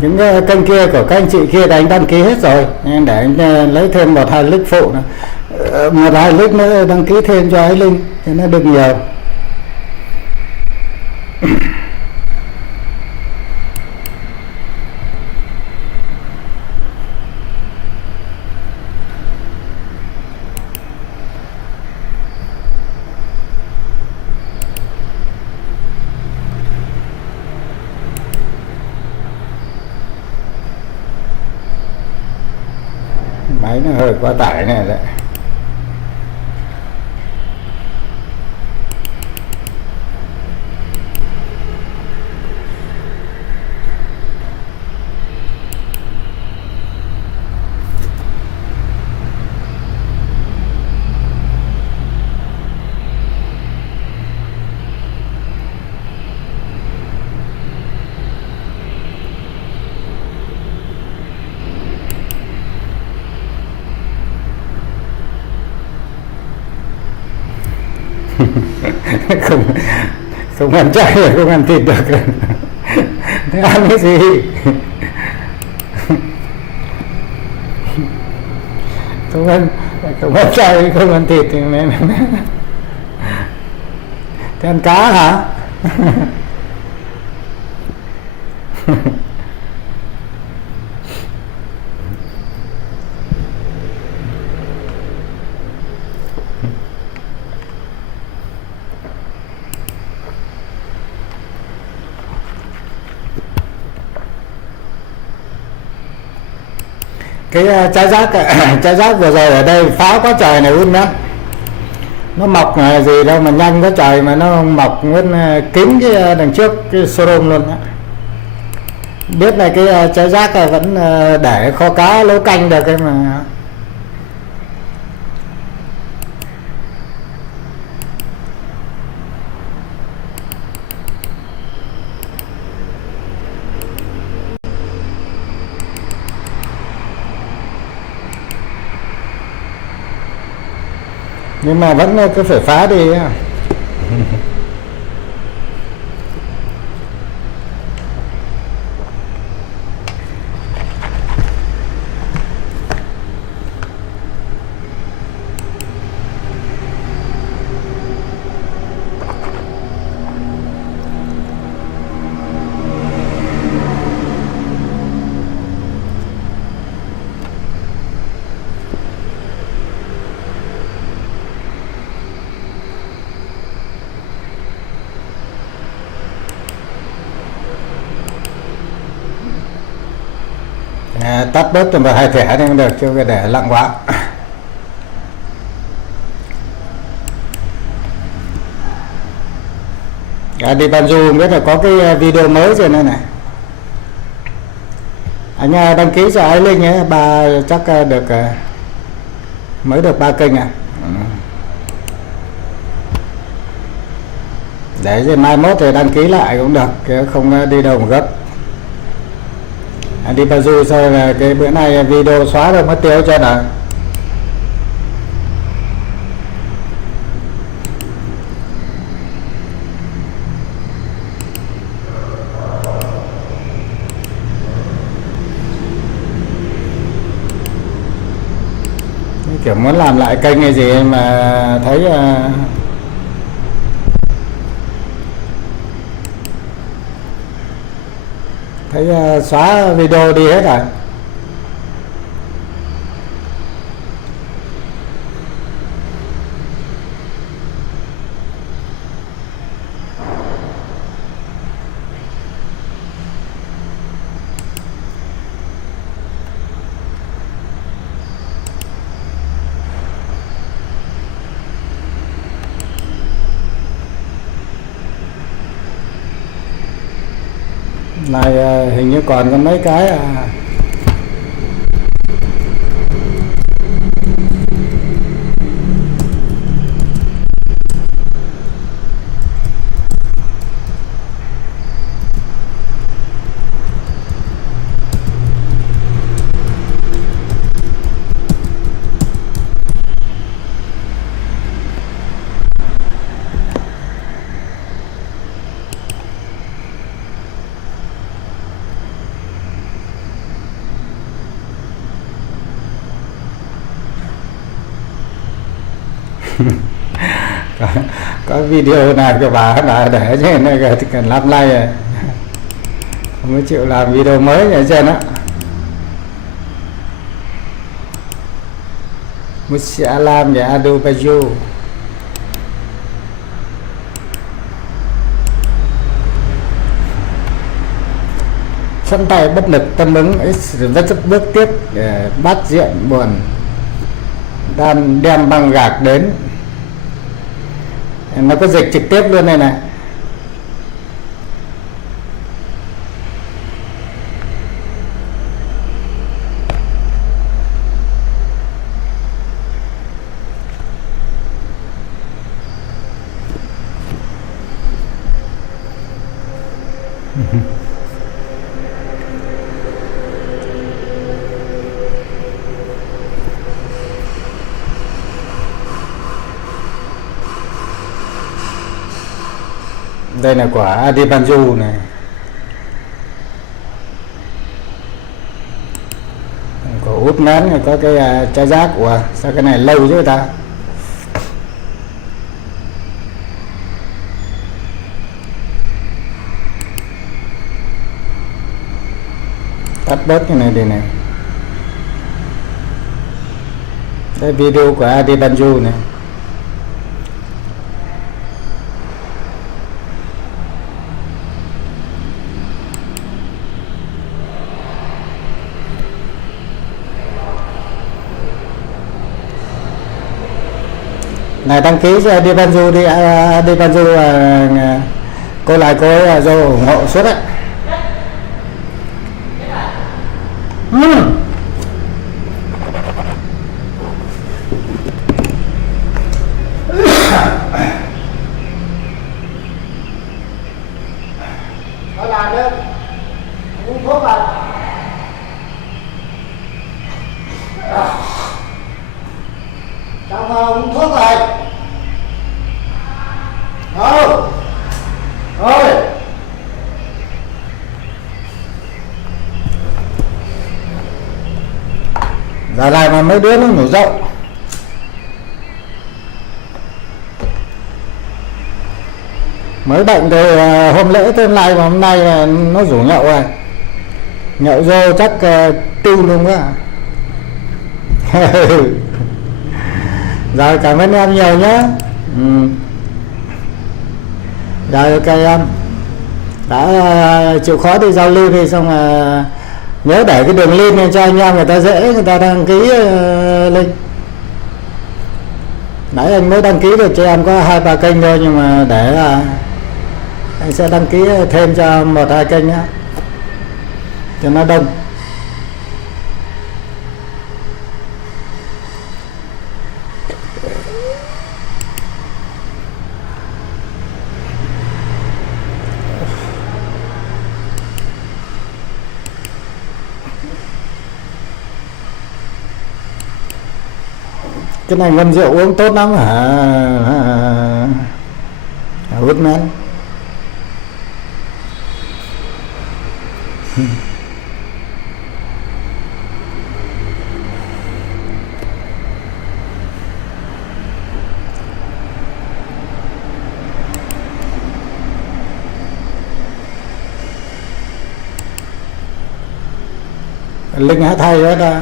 những cái kênh kia của các anh chị kia đã anh đăng ký hết rồi, nên để anh lấy thêm một hai link phụ nữa. Một hai link nữa đăng ký thêm cho ấy link cho nó được nhiều. Máy nó hơi quá tải này đấy. không không ăn chay rồi, không ăn thịt được. Thế ăn cái gì? Không ăn chay, không ăn thịt thì nên thế ăn cá hả? Cái trái rác vừa rồi ở đây phá quá trời này luôn đó. Nó mọc gì đâu mà nhanh quá trời, mà nó mọc nguyên kín cái đằng trước cái showroom luôn đó. Biết là cái trái rác vẫn để kho cá nấu canh được cái mà. Nhưng mà vẫn cứ phải phá đi. Tắt bớt tầm vào hai thẻ thì không được, chứ phải để lặng quá. Đi Banju biết là có cái video mới rồi này này. Anh đăng ký cho ấy Linh ấy, bà chắc được mới được 3 kênh à. Để rồi mai mốt thì đăng ký lại cũng được, chứ không đi đâu mà gấp. Đi Banju sao là cái bữa nay video xóa rồi mất tiêu cho nào. Kiểu muốn làm lại kênh hay gì mà thấy xóa video đi hết rồi. Này hình như còn có mấy cái có video nào của bà đã để chứ này thì cần làm like rồi, không có chịu làm video mới ở trên á. Musi alam ya adu baju. Sẵn tay bất lực tâm ứng ấy rất bước tiếp để bắt diện buồn đang đem băng gạc đến. Nó có dịch trực tiếp luôn này này. Đây là quả Adibanju này. Có út nán, có cái trái giác của sao cái này lâu chứ ta. Tắt bớt cái này đi này. Đây video của Adibanju này. Này đăng ký cho Adibanju đi, Adibanju cô lại cô ấy do ủng hộ suốt á. Nó làm đấy, uống thuốc vào. Sao mà uống thuốc rồi? Thôi. Giờ này mà mấy đứa nó ngủ rộng. Mới bệnh thì hôm lễ tên lại mà hôm nay là nó rủ nhậu rồi. Nhậu vô chắc tiêu luôn á. Rồi cảm ơn em nhiều nhé. Rồi ok em đã chịu khó đi giao lưu đi, xong nhớ để cái đường link này cho anh em người ta dễ người ta đăng ký link. Nãy anh mới đăng ký được cho em có 2-3 kênh thôi, nhưng mà để anh sẽ đăng ký thêm cho 1-2 kênh nhé cho nó đông. Cái này ngâm rượu uống tốt lắm hả? Hút men. Linh hát hay quá ta.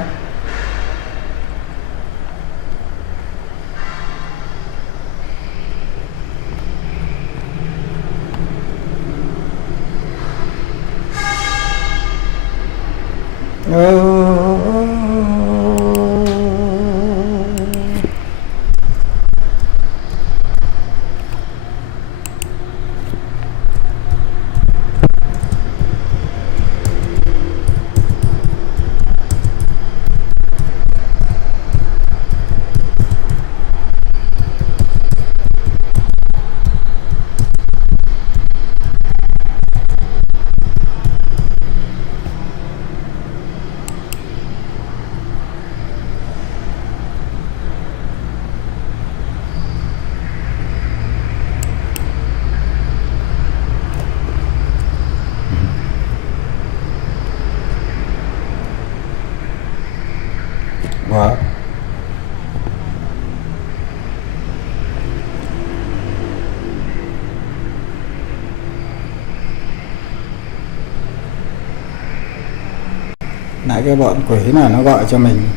Lại cái bọn quỷ nào nó gọi cho mình.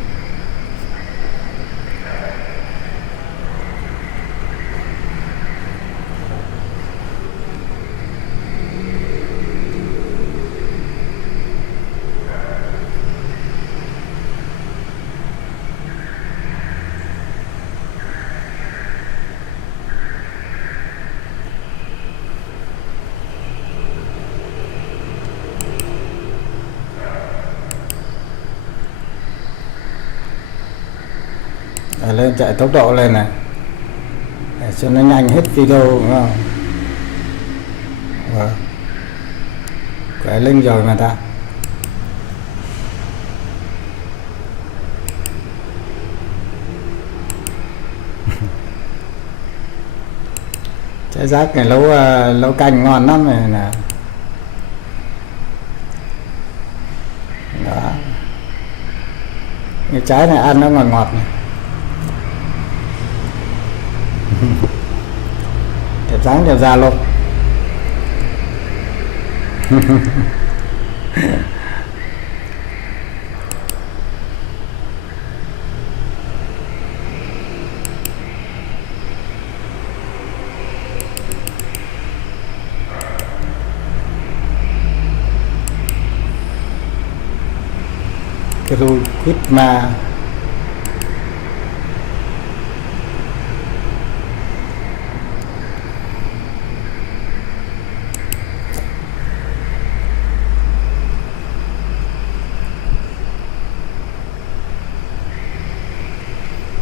Lên chạy tốc độ lên này để cho nó nhanh hết video, đúng không? Quay link rồi mà ta. Trái rác này nấu canh ngon lắm này nè. Đó. Cái trái này ăn nó ngọt ngọt này. Đẹp dáng đẹp da luôn. Kru quýt ma.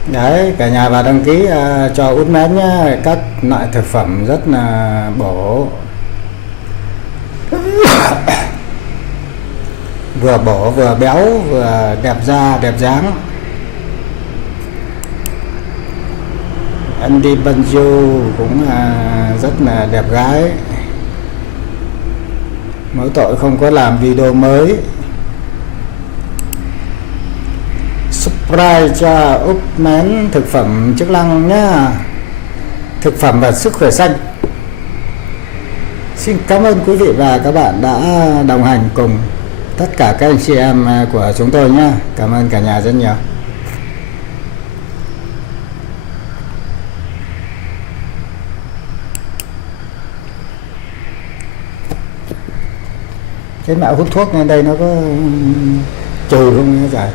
Đấy, cả nhà vào đăng ký cho Út Mén nhá. Các loại thực phẩm rất là bổ. Vừa bổ, vừa béo, vừa đẹp da, đẹp dáng. Andy Banjo cũng rất là đẹp gái. Mỗi tội không có làm video mới. Subscribe cho Út Mén thực phẩm chức năng nhá. Thực phẩm và sức khỏe xanh. Xin cảm ơn quý vị và các bạn đã đồng hành cùng tất cả các anh chị em của chúng tôi nhé. Cảm ơn cả nhà rất nhiều. Cái mạo hút thuốc này đây nó có trừ không vậy?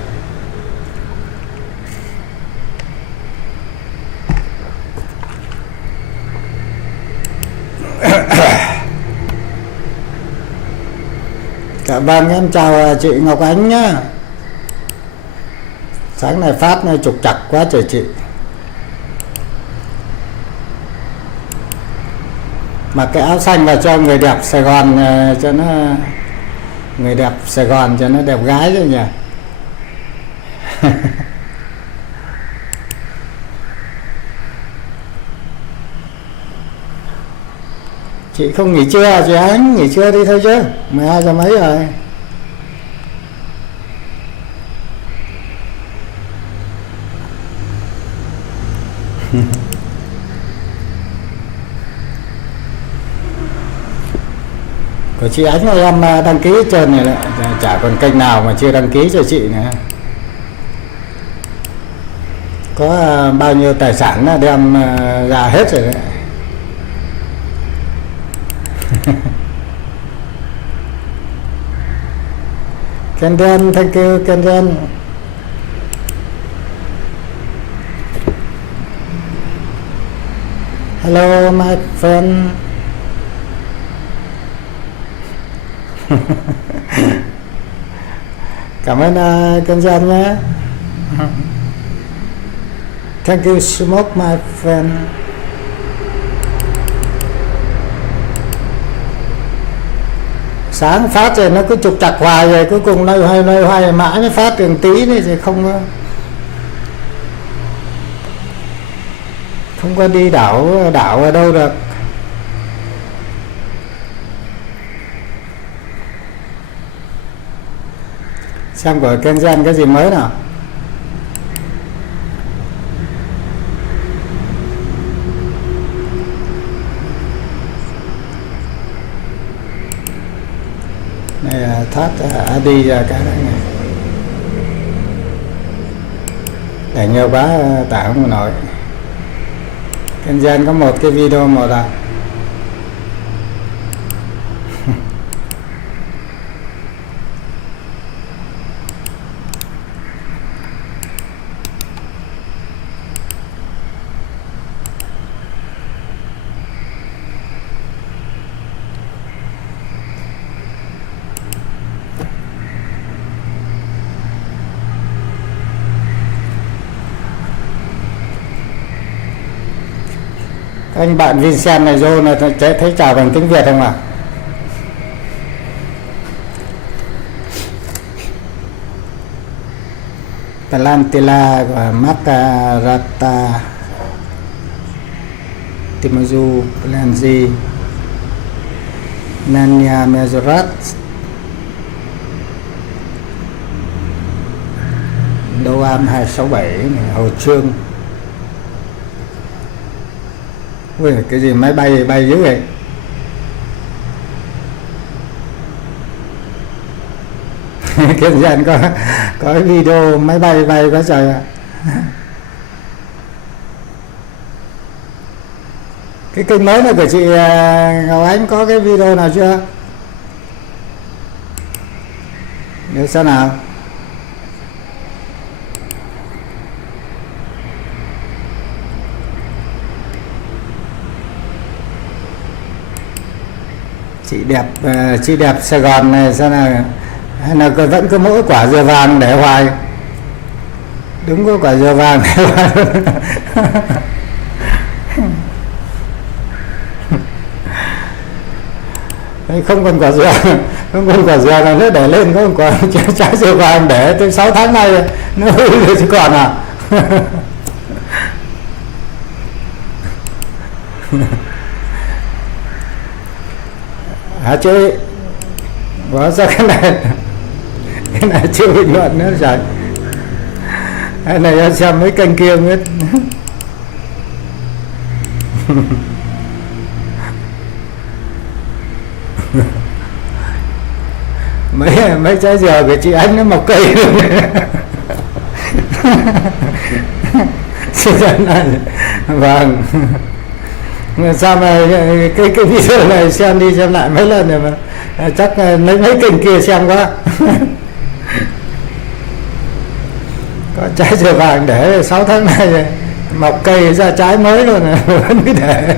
Vâng, em chào chị Ngọc Ánh nhá. Sáng này phát này trục trặc quá trời chị. Mặc cái áo xanh vào cho người đẹp Sài Gòn, cho nó người đẹp Sài Gòn cho nó đẹp gái rồi nhỉ. Chị không nghỉ trưa chị Ánh, nghỉ trưa đi thôi chứ, 12 giờ mấy rồi. Của chị Ánh là em đăng ký hết trơn này đấy, chả còn kênh nào mà chưa đăng ký cho chị nữa. Có bao nhiêu tài sản là đem ra hết rồi đấy. Kendall, thank you Kendall. Hello my friend. Cảm ơn Kendall nhé. Thank you so much my friend. Sáng phát rồi nó cứ trục trặc hoài rồi cuối cùng loay hoay mãi mới phát được tí này thì không có đi đảo ở đâu được. Xem của Kenzen cái gì mới nào. Này thoát đi ra cái này. để nhiều quá tải không nổi. Kiên Giang có một cái video một à. Anh bạn Vincent này vô là thấy chào bằng tiếng Việt không ạ? Talantila và Makarata Timazu Planzi Nanya Mezorat Đô Am 267 Hồ Trương. Ui, cái gì máy bay bay dữ vậy? Kiên Giang có cái video máy bay bay quá trời ạ. Cái kênh mới này của chị Ngọc Ánh có cái video nào chưa? Nếu sao nào? Chị đẹp Sài Gòn này sao nào, hay là vẫn có mỗi quả dừa vàng để hoài? Đúng, có quả dừa vàng để hoài. Không còn quả dừa, không còn quả dừa nào nữa để lên, có quả trái dừa vàng để tới 6 tháng nay nó hư rồi chứ còn à. Hả chị? Có sao cái này chưa bình luận nữa rồi. Cái này em xem mấy kênh kia biết. mấy trái dừa của chị Ánh nó mọc cây luôn. Vâng. Sao mà cái video này xem đi xem lại mấy lần rồi mà chắc mấy kênh kia xem quá. Có trái dừa vàng để 6 tháng nay rồi, mọc cây ra trái mới luôn rồi, vẫn cứ để.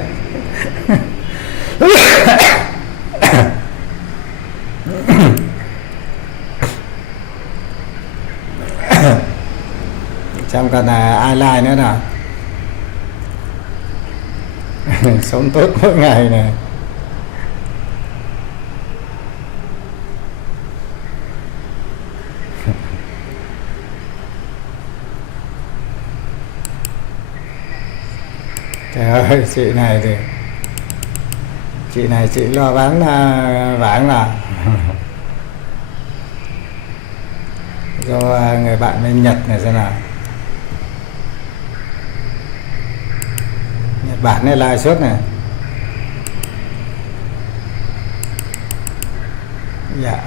Xem còn ai like nữa nào. Sống tốt mỗi ngày này. Trời ơi, chị này chị lo bán vàng là do người bạn bên Nhật này xem nào. Nhật Bản này like suốt này. Dạ.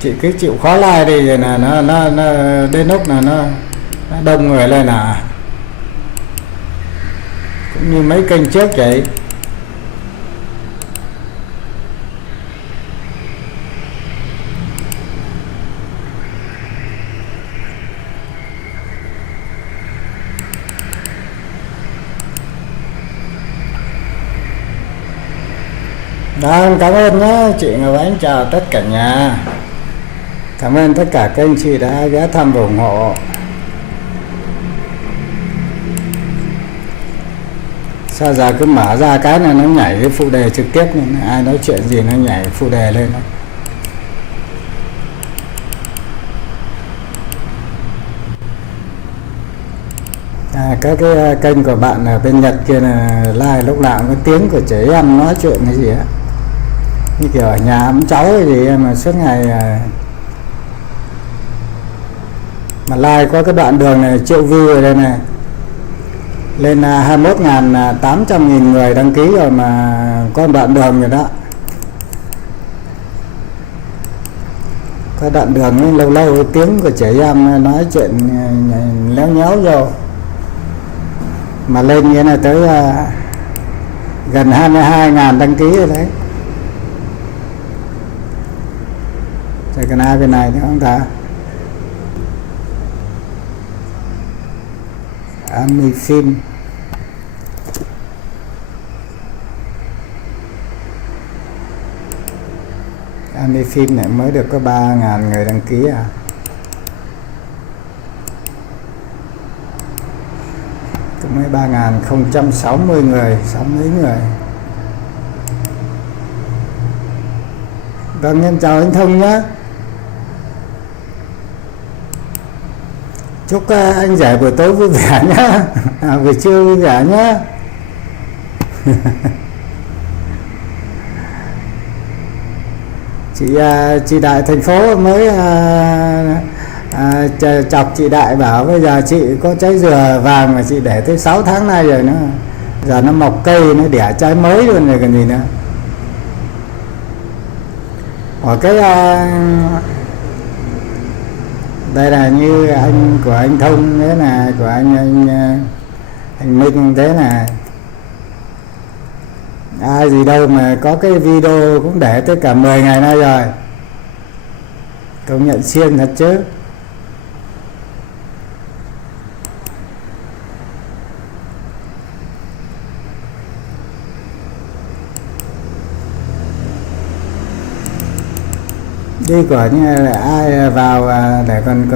Chị cứ chịu khó like đi rồi là nó đến lúc là nó đông người lên là cũng như mấy kênh trước vậy. Đó, cảm ơn nhé chị Ngọc Ánh, chào tất cả nhà. Cảm ơn tất cả các anh chị đã ghé thăm và ủng hộ. Sao giờ cứ mở ra cái này nó nhảy cái phụ đề trực tiếp này, ai nói chuyện gì nó nhảy phụ đề lên đó. Các cái kênh của bạn ở bên Nhật kia là like lúc nào cũng có tiếng của trẻ em nói chuyện cái gì á, như kiểu ở nhà ấm cháu cái gì mà suốt ngày mà like có cái đoạn đường này triệu view ở đây này, lên 21.800.000 người đăng ký rồi mà có đoạn đường rồi đó. có đoạn đường ấy, lâu lâu tiếng của trẻ em nói chuyện léo nhéo vô, mà lên nghĩa là tới gần 22.000 đăng ký rồi đấy. Rồi còn ai bên này nữa không ta? Amifin. Amifin này mới được có 3.000 người đăng ký à? Mới 3.060 người, 6 mấy người. Vâng, em chào anh Thông nhé. Chúc anh rể buổi tối vui vẻ nhé. Buổi trưa vui vẻ nhé. Chị Đại thành phố mới chọc chị Đại bảo bây giờ chị có trái dừa vàng mà chị để tới 6 tháng nay rồi nữa, giờ nó mọc cây, nó đẻ trái mới luôn rồi còn gì nữa. Ở cái đây là như anh của anh Thông thế này, của anh Minh thế này, ai gì đâu mà có cái video cũng để tới cả 10 ngày nay rồi, công nhận siêng thật chứ. Đi của như là ai vào để còn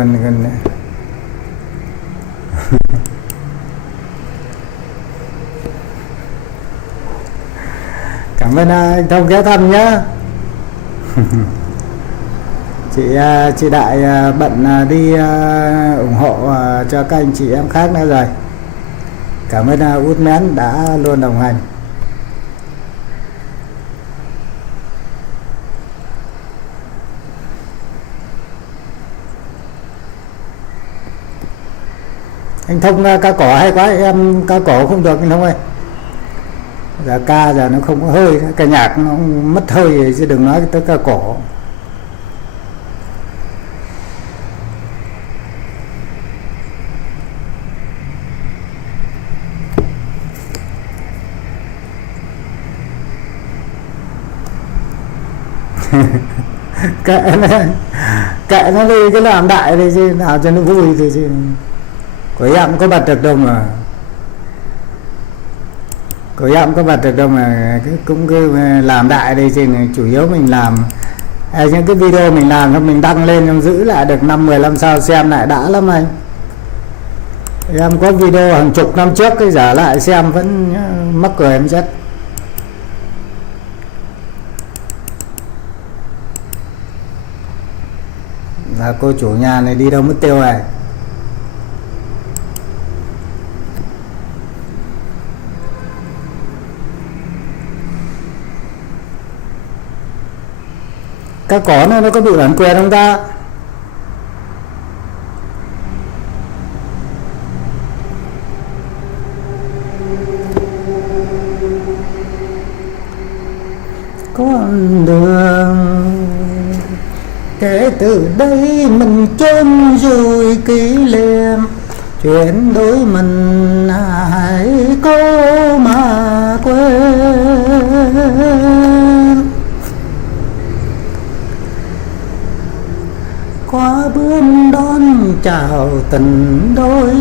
cảm ơn anh Thông ghé thăm nhé. Chị Đại bận đi ủng hộ cho các anh chị em khác nữa rồi. Cảm ơn Út Mén đã luôn đồng hành. Anh Thông ca cổ hay quá, em ca cổ không được anh Thông ơi. Giờ ca giờ nó không có hơi, cái nhạc nó mất hơi rồi, chứ đừng nói tới ca cổ. Kệ nó đi, cái làm đại đi chứ nào cho nó vui thì chứ. Của em có bật được đâu mà. Của em có bật được đâu mà cũng cứ làm đại đi chứ. Chủ yếu mình làm những cái video mình làm cho mình đăng lên, xong giữ lại được 5-15 sao xem lại đã lắm anh. Em có video hàng chục năm trước cái giả lại xem vẫn mắc cười em chết. Là cô chủ nhà này đi đâu mất tiêu rồi. Cá cỏ nó có bị bản quyền không ta? Con đường kể từ đây mình chôn vùi kỷ niệm, chuyện đôi mình hãy cố mà quên. Qua bướm đón chào tình đôi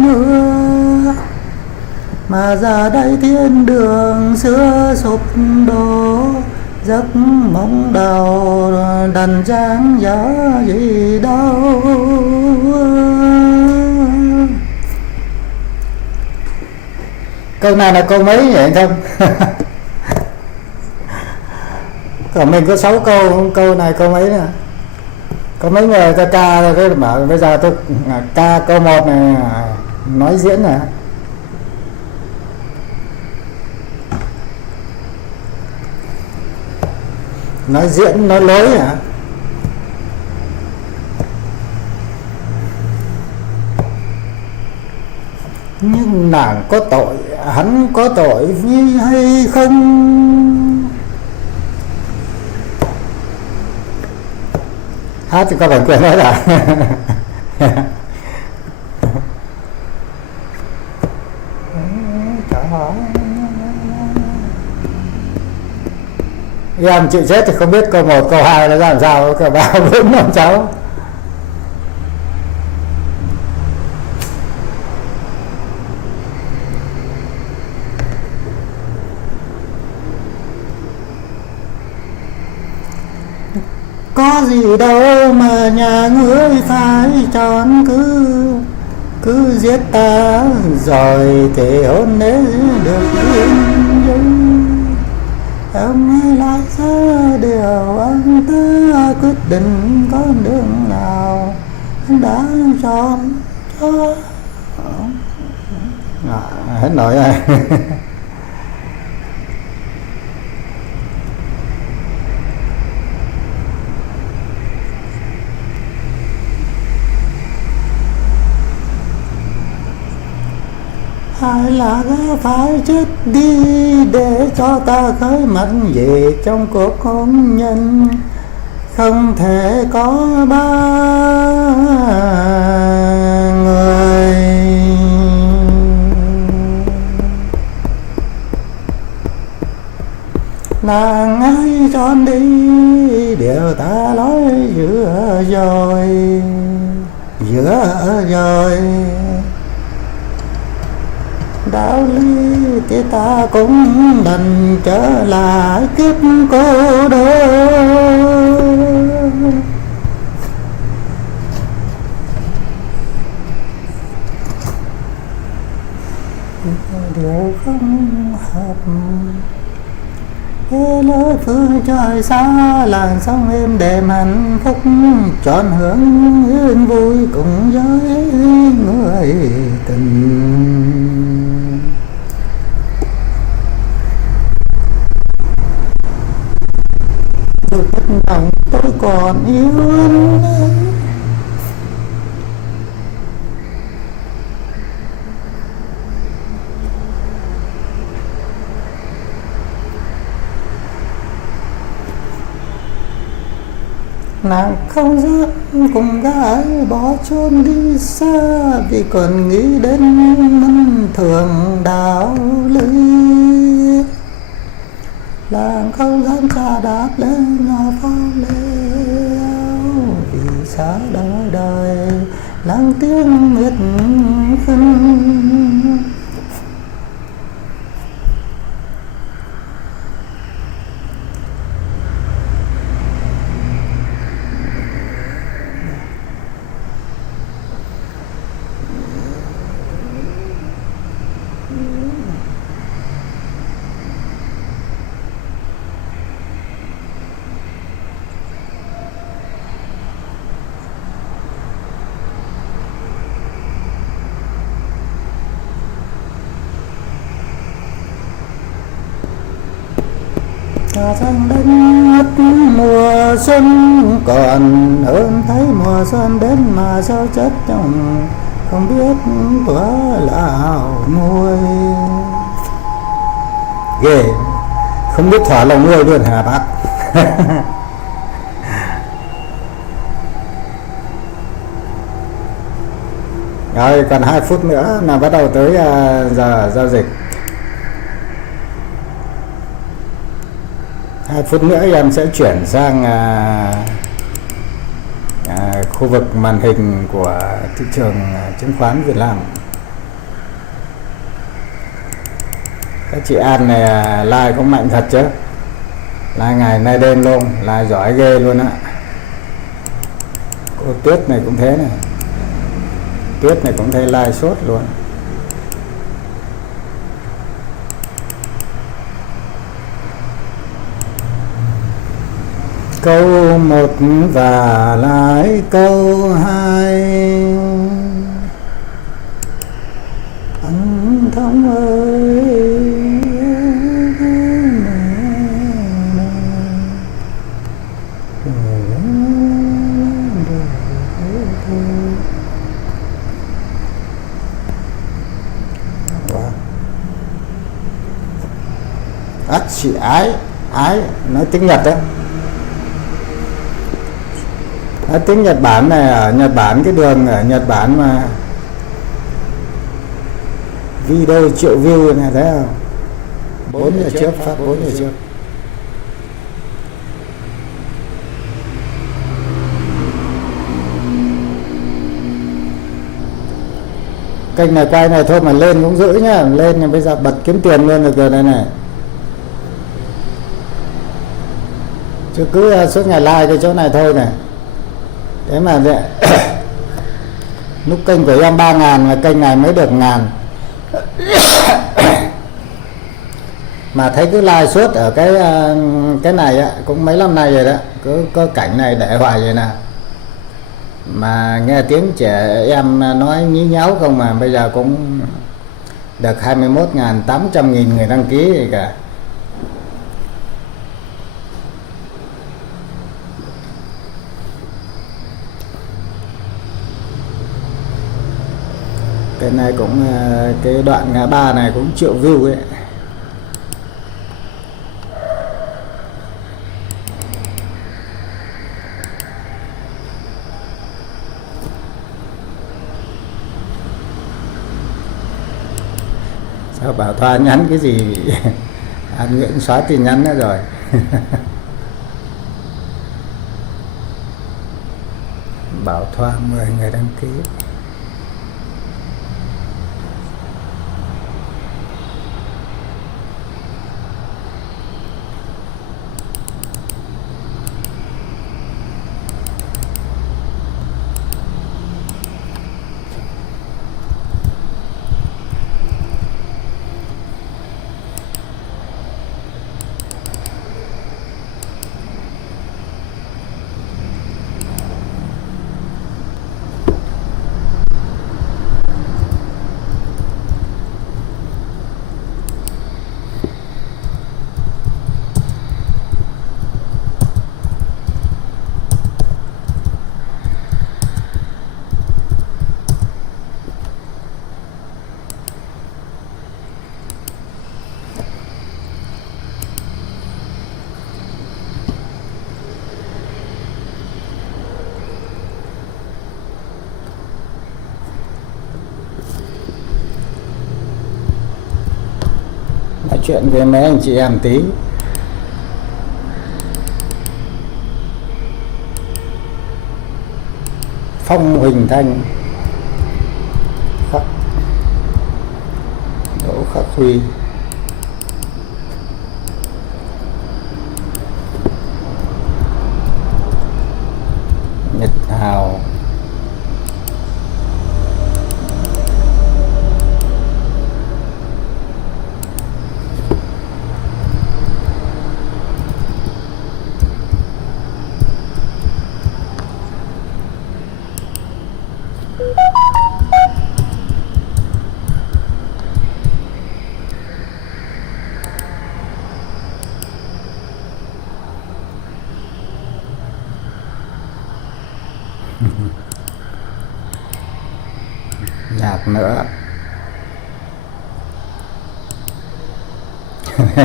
nữa, mà giờ đây thiên đường xưa sụp đổ, giấc mộng đầu đành dáng dở gì đâu. Câu này là câu mấy nhỉ anh Thông? Còn mình có 6 câu, câu này câu mấy nè? Có mấy người ta ca rồi cái bảo bây giờ tôi ca câu 1 này nói diễn này. Nói diễn nói lối hả? Nhưng nàng có tội, hắn có tội hay không? Hát thì có bản quyền hết à? Em chịu chết thì không biết câu 1, câu 2 nó ra làm sao, câu 3, 4, 5, 6. Có gì đâu mà nhà ngươi phải tròn, cứ giết ta rồi thì hôn lễ được yên dung. Ông ấy lại ra điều anh ta quyết định con đường nào anh đã chọn cho. Hết nổi rồi. Hay là gã phải chết đi để cho ta khởi mặt về trong cuộc hôn nhân, không thể có ba người. Nàng ấy trốn đi điều ta nói giữa rồi đạo lý thì ta cũng đành trở lại kiếp cô đơn. Điều không hợp thế lối phương trời xa, làn sóng êm đềm hạnh phúc trọn hưởng yên vui cùng với người tình. Dù biết rằng tôi còn yêu anh ấy, nàng không dám cùng gái bỏ chốn đi xa, vì còn nghĩ đến mân thường đạo lý. Nàng không dám xa đạp lên nhỏ phong lêu, vì xa đời đời lắng tiếng miệt khinh. Rằng đánh mất mùa xuân còn hơn thấy mùa xuân đến mà sao chất trong không biết tuổi nào nuôi. Ghê, không biết thỏa lòng nuôi luôn hả bác? Rồi còn 2 phút nữa là bắt đầu tới giờ giao dịch. 2 phút nữa em sẽ chuyển sang khu vực màn hình của thị trường chứng khoán Việt Nam. Các chị An này like cũng mạnh thật chứ, like ngày nay đêm luôn, like giỏi ghê luôn á. Cô Tuyết này cũng thế này, Tuyết này cũng thấy like suốt luôn. Câu 1 và lại câu 2, anh Thông ơi. Chị ái nói tiếng Nhật đấy. Tiếng Nhật Bản này, ở Nhật Bản cái đường ở Nhật Bản mà video triệu view này, thấy không? 4 giờ trước, phát 4 giờ trước. Kênh này quay này thôi mà lên cũng dữ nhá, lên là bây giờ bật kiếm tiền luôn được rồi đây này. Chứ cứ suốt ngày like cái chỗ này thôi này. Thế mà lúc kênh của em 3.000 mà kênh này mới được 1.000. Mà thấy cứ like suốt ở cái này á, cũng mấy năm nay rồi đó, cứ có cảnh này để hoài vậy nè. Mà nghe tiếng trẻ em nói nhí nháo không mà bây giờ cũng được 21.800.000 người đăng ký gì cả. Cái này cũng cái đoạn ngã ba này cũng triệu view ấy. Sao Bảo Thoa nhắn cái gì? Anh Nguyễn xóa tin nhắn nữa rồi. Bảo Thoa 10 người đăng ký. Nói chuyện với mấy anh chị em tí. Phong Huỳnh Thanh, Đỗ Khắc Huy, Nhật Hào, nhạc nữa.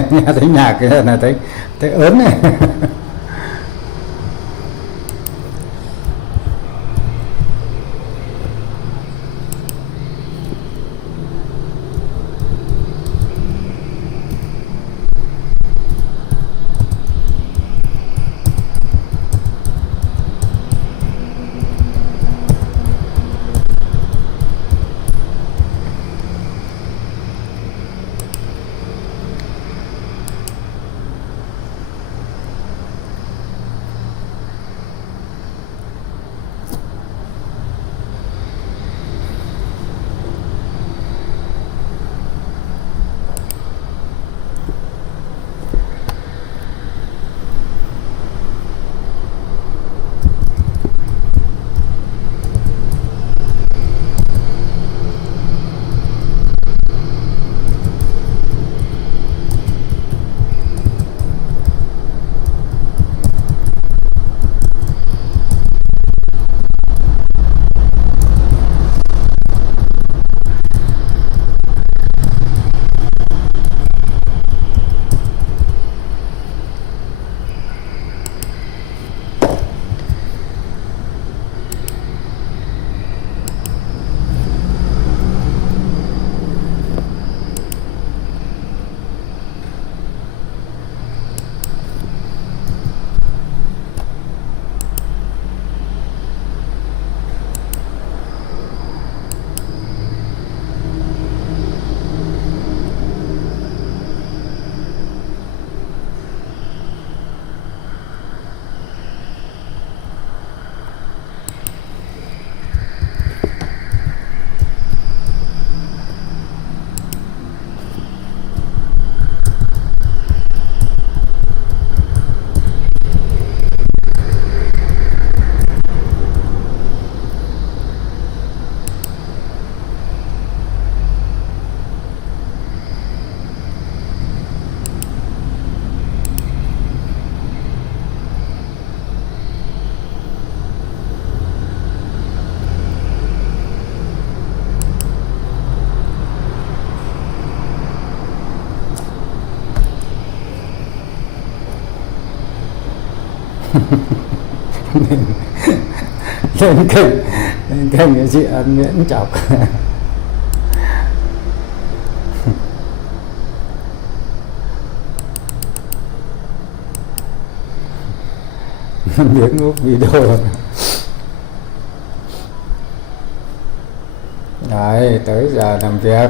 Nghe thấy nhạc cái là thấy ớn này. lên kênh của chị Ân Nguyễn Chọc. Biến úp video. Đấy, tới giờ làm việc.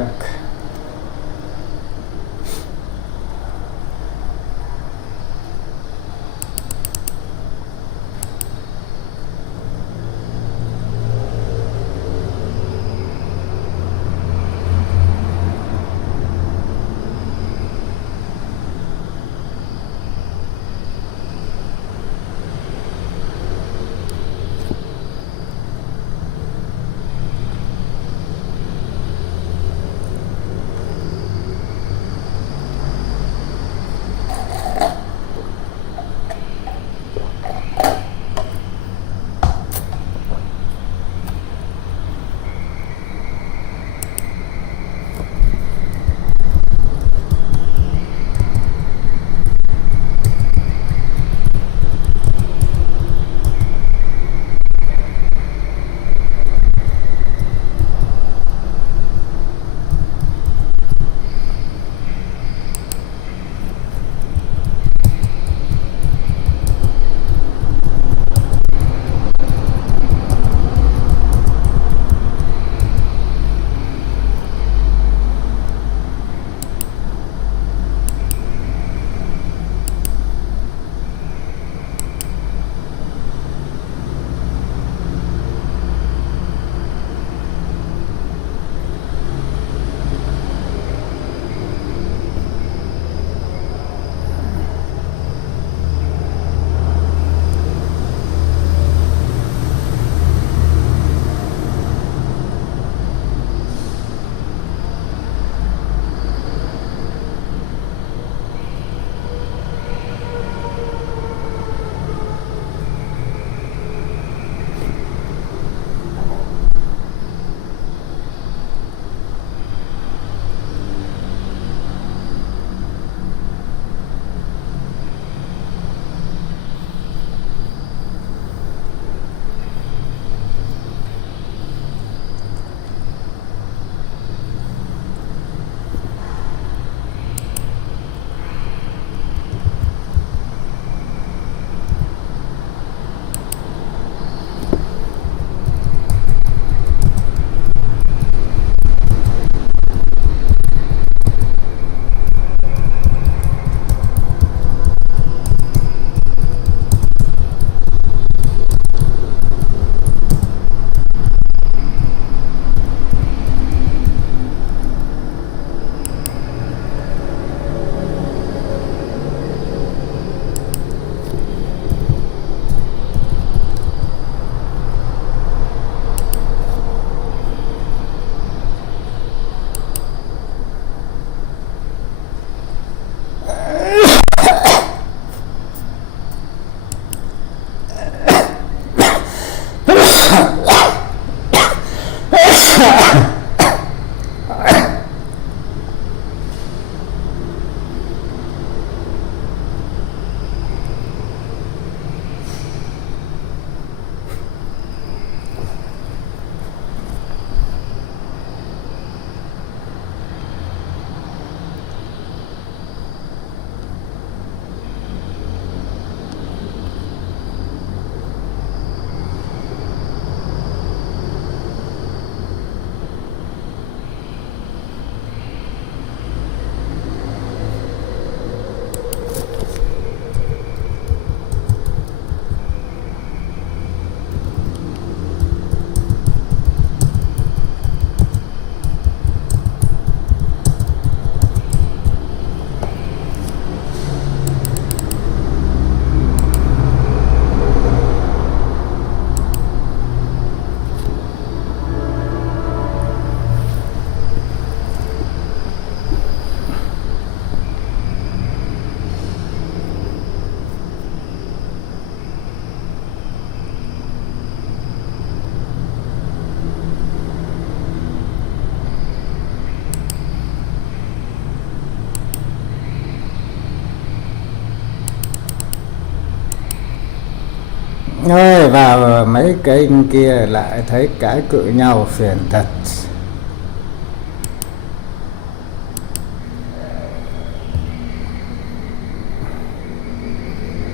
Ôi, vào mấy kênh kia lại thấy cãi cự nhau phiền thật.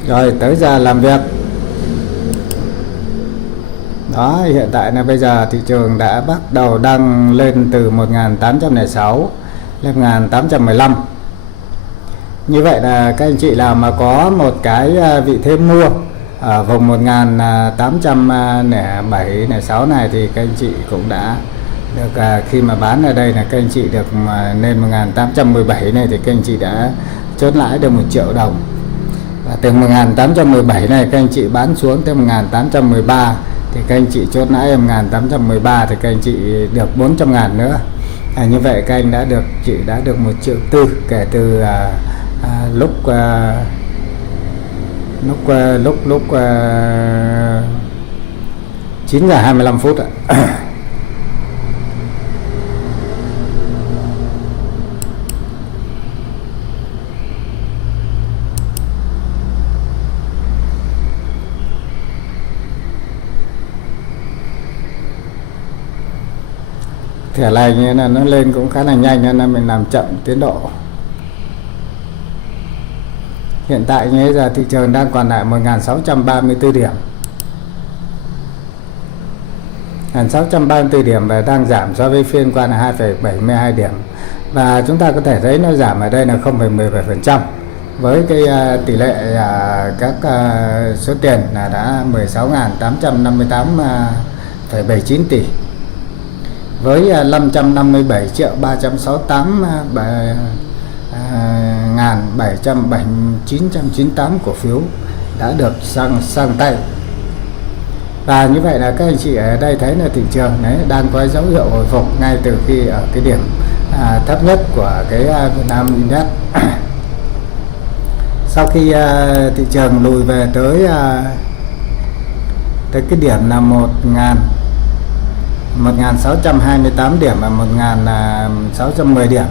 Rồi tới giờ làm việc. Đó, hiện tại là bây giờ thị trường đã bắt đầu đăng lên từ 1806 lên 1815. Như vậy là các anh chị nào mà có một cái vị thế mua ở vùng 1807 06 này thì các anh chị cũng đã được, khi mà bán ở đây là các anh chị được lên 1817 này thì các anh chị đã chốt lãi được 1 triệu đồng. Và từ 1817 này các anh chị bán xuống tới 1813 thì các anh chị chốt lãi 1813 thì các anh chị được 400.000 nữa. Như vậy các anh đã được, chị đã được 1,4 triệu kể từ lúc 9 giờ 25 phút ạ. Thẻ này như là nó lên cũng khá là nhanh nên là mình làm chậm tiến độ. Hiện tại như giờ thị trường đang còn lại 1634 điểm. 1634 điểm và đang giảm so với phiên qua là 2,72 điểm. Và chúng ta có thể thấy nó giảm ở đây là 0,17%. Với cái tỷ lệ các số tiền là đã 16.858,79 tỷ. Với 558,798 cổ phiếu đã được sang tay. Và như vậy là các anh chị ở đây thấy là thị trường đấy đang có dấu hiệu hồi phục ngay từ khi ở cái điểm thấp nhất của cái Việt Nam Index. Sau khi thị trường lùi về tới cái điểm là 1.628 điểm và 1.610 điểm.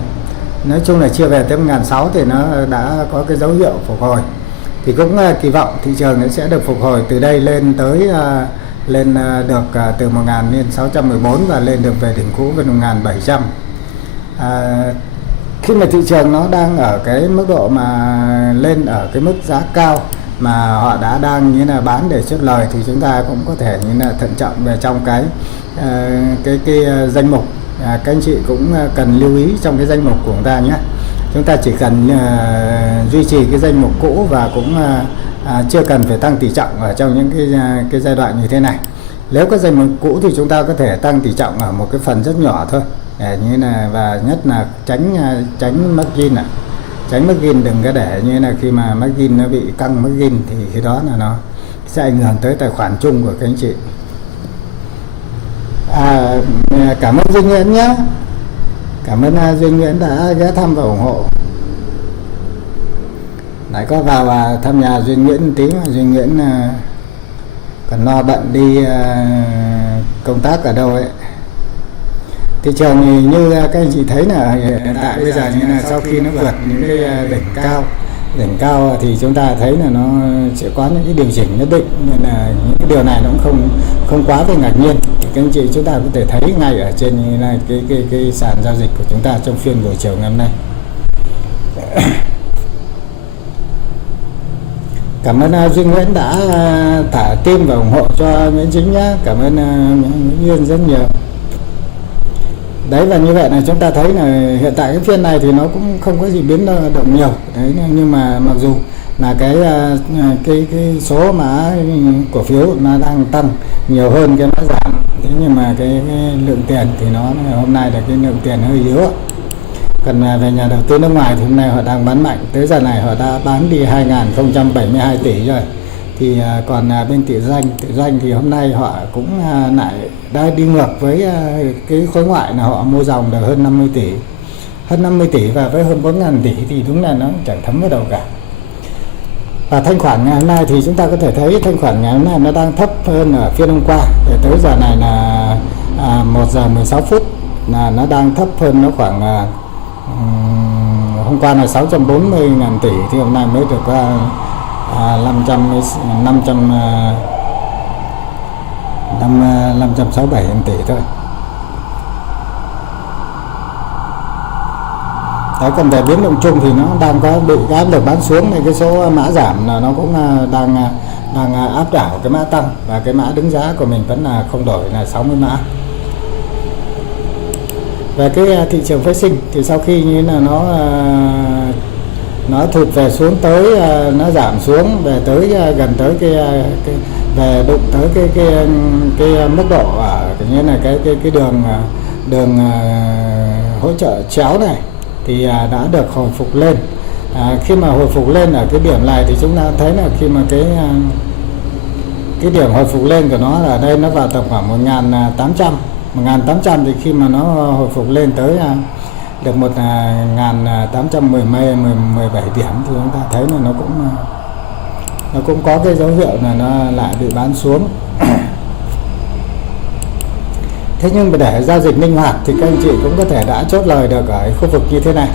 Nói chung là chưa về tới 1.600 thì nó đã có cái dấu hiệu phục hồi. Thì cũng kỳ vọng thị trường nó sẽ được phục hồi từ đây lên tới được từ 1.614 và lên được về đỉnh cũ về 1.700. Khi mà thị trường nó đang ở cái mức độ mà lên ở cái mức giá cao mà họ đã đang như là bán để chốt lời thì chúng ta cũng có thể như là thận trọng về trong cái danh mục. Các anh chị cũng cần lưu ý trong cái danh mục của chúng ta nhé. Chúng ta chỉ cần duy trì cái danh mục cũ và cũng chưa cần phải tăng tỷ trọng ở trong những cái giai đoạn như thế này. Nếu có danh mục cũ thì chúng ta có thể tăng tỷ trọng ở một cái phần rất nhỏ thôi, như là, và nhất là tránh margin ạ. Tránh margin, đừng có để như là khi mà margin nó bị căng margin thì khi đó là nó sẽ ảnh hưởng tới tài khoản chung của các anh chị. Cảm ơn Duy Nguyễn nhé. Cảm ơn Duy Nguyễn đã ghé thăm và ủng hộ. Lại có vào và thăm nhà Duy Nguyễn tí mà Duy Nguyễn còn lo bận đi công tác ở đâu ấy. Thị trường thì như các anh chị thấy là hiện tại bây giờ như là sau khi nó vượt những cái đỉnh cao thì chúng ta thấy là nó sẽ có những cái điều chỉnh nhất định, nên là những cái điều này nó cũng không quá về ngạc nhiên. Thì các anh chị chúng ta có thể thấy ngay ở trên như này cái sàn giao dịch của chúng ta trong phiên buổi chiều ngày hôm nay. Cảm ơn Duy Nguyễn đã thả tim và ủng hộ cho Nguyễn Chính nhé. Cảm ơn Nguyễn Nguyên rất nhiều. Đấy, và như vậy là chúng ta thấy là hiện tại cái phiên này thì nó cũng không có gì biến động nhiều. Đấy, nhưng mà mặc dù là cái số mã cổ phiếu nó đang tăng nhiều hơn cái nó giảm. Thế nhưng mà cái lượng tiền thì nó hôm nay là cái lượng tiền hơi yếu. Còn về nhà đầu tư nước ngoài thì hôm nay họ đang bán mạnh. Tới giờ này họ đã bán đi 2.072 tỷ rồi. Thì còn bên tự doanh thì hôm nay họ cũng lại đã đi ngược với cái khối ngoại là họ mua dòng được hơn 50 tỷ. Hơn 50 tỷ và với hơn 4.000 tỷ thì đúng là nó chẳng thấm vào đâu cả. Và thanh khoản ngày hôm nay thì chúng ta có thể thấy thanh khoản ngày hôm nay nó đang thấp hơn ở phiên hôm qua. Để tới giờ này là 1 giờ 16 phút là nó đang thấp hơn nó khoảng hôm qua là 640.000 tỷ thì hôm nay mới được 500 567 tỷ thôi. Đấy, còn về biến động chung thì nó đang có bị cái áp lực bán xuống, nên cái số mã giảm là nó cũng đang áp đảo cái mã tăng, và cái mã đứng giá của mình vẫn là không đổi là 60 mã. Về cái thị trường phái sinh thì sau khi như là nó thụt về xuống tới, nó giảm xuống về tới gần tới cái về đụng tới cái mức độ ở như là cái đường hỗ trợ chéo này thì đã được hồi phục lên. Khi mà hồi phục lên ở cái điểm này thì chúng ta thấy là khi mà cái điểm hồi phục lên của nó là đây, nó vào tầm khoảng 1800 thì khi mà nó hồi phục lên tới được 1817 điểm thì chúng ta thấy là nó cũng có cái dấu hiệu là nó lại bị bán xuống. Thế nhưng mà để giao dịch linh hoạt thì các anh chị cũng có thể đã chốt lời được ở khu vực như thế này.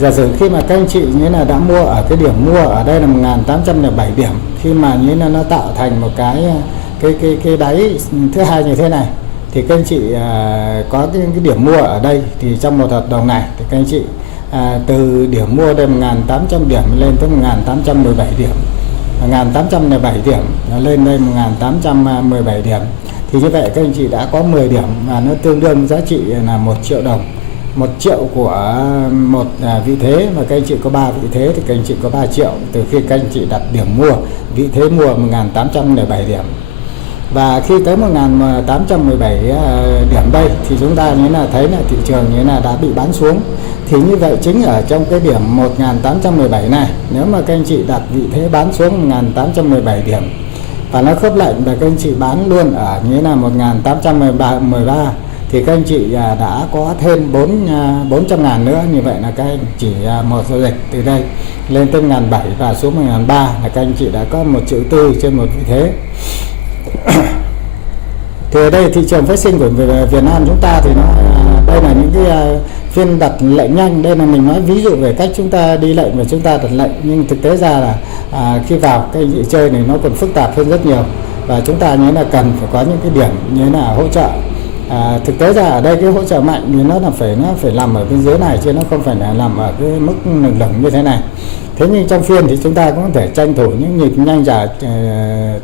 Giả sử khi mà các anh chị như là đã mua ở cái điểm mua ở đây là 1807 điểm, khi mà như là nó tạo thành một cái đáy thứ hai như thế này, thì các anh chị có cái điểm mua ở đây, thì trong một hợp đồng này thì các anh chị từ điểm mua đây 1800 điểm lên tới 1817 điểm, 1807 điểm nó lên đây 1817 điểm, thì như vậy các anh chị đã có 10 điểm và nó tương đương giá trị là 1 triệu đồng. 1 triệu của một vị thế, mà các anh chị có 3 vị thế thì các anh chị có 3 triệu từ khi các anh chị đặt điểm mua, vị thế mua 1807 điểm. Và khi tới 1817 điểm đây thì chúng ta như là thấy là thị trường như là đã bị bán xuống. Thì như vậy chính ở trong cái điểm 1817 này, nếu mà các anh chị đặt vị thế bán xuống 1817 điểm và nó khớp lệnh và các anh chị bán luôn ở như là 1813 thì các anh chị đã có thêm 400.000 nữa. Như vậy là các anh chỉ một giao dịch từ đây lên tới 1.700 và xuống 1.300 là các anh chị đã có 1,4 triệu trên một vị thế. Thì ở đây thị trường phát sinh của Việt Nam chúng ta thì nó đây là những cái phiên đặt lệnh nhanh. Đây là mình nói ví dụ về cách chúng ta đi lệnh và chúng ta đặt lệnh, nhưng thực tế ra là khi vào cái thị chơi này nó còn phức tạp hơn rất nhiều, và chúng ta nhớ là cần phải có những cái điểm như là hỗ trợ. Thực tế ra ở đây cái hỗ trợ mạnh thì nó phải nằm ở bên dưới này, chứ nó không phải là nằm ở cái mức lửng như thế này. Thế nhưng trong phiên thì chúng ta cũng có thể tranh thủ những nhịp nhanh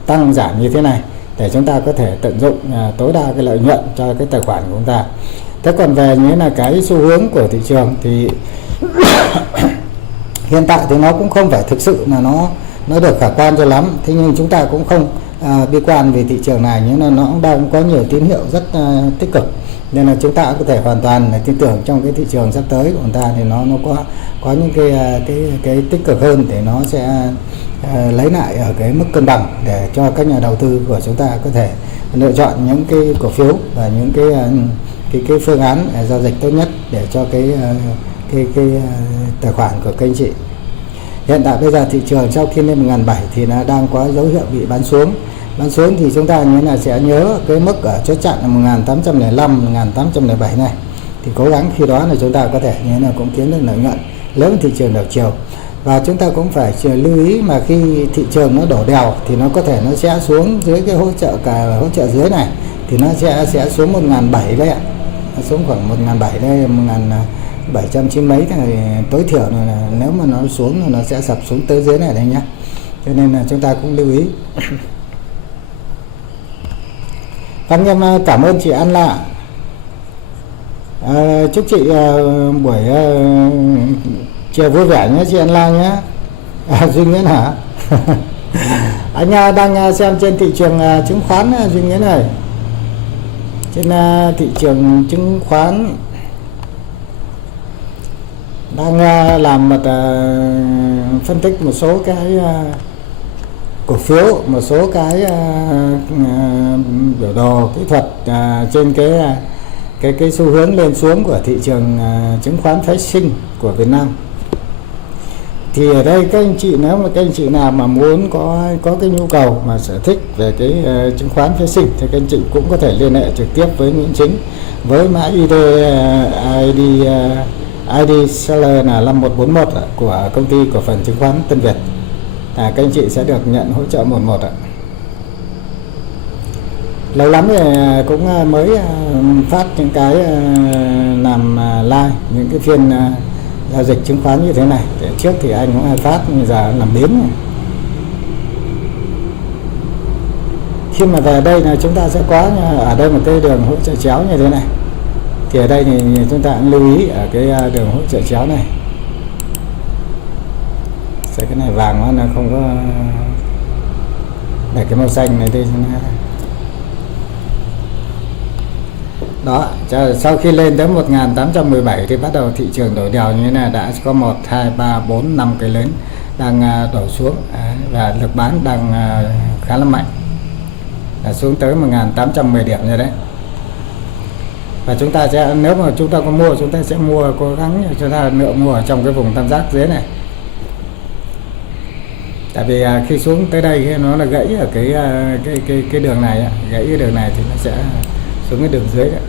tăng giảm như thế này để chúng ta có thể tận dụng tối đa cái lợi nhuận cho cái tài khoản của chúng ta. Thế còn về như là cái xu hướng của thị trường thì hiện tại thì nó cũng không phải thực sự là nó được khả quan cho lắm. Thế nhưng chúng ta cũng không bi quan về thị trường này, nhưng nó cũng đang có nhiều tín hiệu rất tích cực, nên là chúng ta có thể hoàn toàn là tin tưởng trong cái thị trường sắp tới của chúng ta thì nó có những cái tích cực hơn, để nó sẽ lấy lại ở cái mức cân bằng để cho các nhà đầu tư của chúng ta có thể lựa chọn những cái cổ phiếu và những cái phương án giao dịch tốt nhất để cho cái tài khoản của các anh chị. Hiện tại bây giờ thị trường sau khi lên 1.700 thì nó đang có dấu hiệu bị bán xuống. Bán xuống thì chúng ta như là sẽ nhớ cái mức ở chốt chặn là 1805, 1807 này. Thì cố gắng khi đó là chúng ta có thể như là cũng kiếm được lợi nhuận lớn thị trường đảo chiều. Và chúng ta cũng phải lưu ý mà khi thị trường nó đổ đèo thì nó có thể nó sẽ xuống dưới cái hỗ trợ dưới này, thì nó sẽ xuống 1.700 đấy ạ. Nó xuống khoảng 1.700 đây, 1.790 mấy thì tối thiểu là nếu mà nó xuống thì nó sẽ sập xuống tới dưới này đây nhá. Cho nên là chúng ta cũng lưu ý. Vâng, em cảm ơn chị An Lạ. Chúc chị buổi chiều vui vẻ nhé chị An La nhé. Duy Nguyễn hả? Anh đang xem trên thị trường chứng khoán Duy Nguyễn này. Trên thị trường chứng khoán đang làm một phân tích một số cái cổ phiếu, một số cái biểu đồ kỹ thuật trên cái xu hướng lên xuống của thị trường chứng khoán phái sinh của Việt Nam. Thì ở đây các anh chị, nếu mà các anh chị nào mà muốn có cái nhu cầu mà sở thích về cái chứng khoán phái sinh thì các anh chị cũng có thể liên hệ trực tiếp với Nguyễn Chính với mã ID seller là 5141 của công ty cổ phần chứng khoán Tân Việt. Các anh chị sẽ được nhận hỗ trợ 11 ạ. lâu lắm rồi cũng mới phát những cái làm live những cái phiên giao dịch chứng khoán như thế này. Trước thì anh cũng hay phát, nhưng giờ làm biến rồi. Khi mà về đây là chúng ta sẽ có ở đây một cái đường hỗ trợ chéo như thế này, thì ở đây thì chúng ta cũng lưu ý ở cái đường hỗ trợ chéo này. Sẽ cái này vàng nó không có để cái màu xanh này đi. Đó, sau khi lên tới 1817 thì bắt đầu thị trường đổi đèo như thế này, đã có 1, 2, 3, 4, 5 cái lớn đang đổ xuống và lực bán đang khá là mạnh, xuống tới 1810 điểm rồi đấy. Và chúng ta sẽ, nếu mà chúng ta có mua, chúng ta sẽ mua, cố gắng chúng ta lượng mua ở trong cái vùng tam giác dưới này. Tại vì khi xuống tới đây nó là gãy ở cái đường này, gãy cái đường này thì nó sẽ xuống cái đường dưới đấy.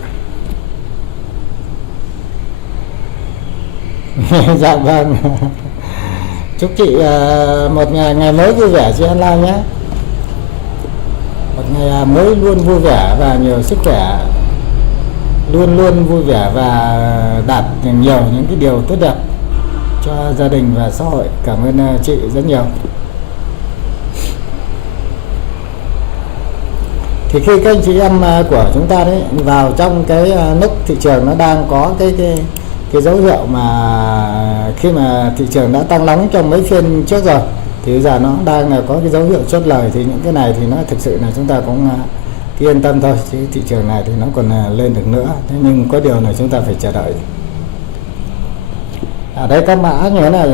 Dạ vâng. Chúc chị một ngày mới vui vẻ chị online nhé. Một ngày mới luôn vui vẻ và nhiều sức khỏe, luôn luôn vui vẻ và đạt nhiều những cái điều tốt đẹp cho gia đình và xã hội. Cảm ơn chị rất nhiều. Thì khi các anh chị em của chúng ta đấy vào trong cái lúc thị trường nó đang có cái dấu hiệu mà khi mà thị trường đã tăng nóng trong mấy phiên trước rồi, thì bây giờ nó đang là có cái dấu hiệu chốt lời, thì những cái này thì nó thực sự là chúng ta cũng yên tâm thôi, chứ thị trường này thì nó còn lên được nữa. Thế nhưng có điều là chúng ta phải chờ đợi. Ở đây các mã như thế này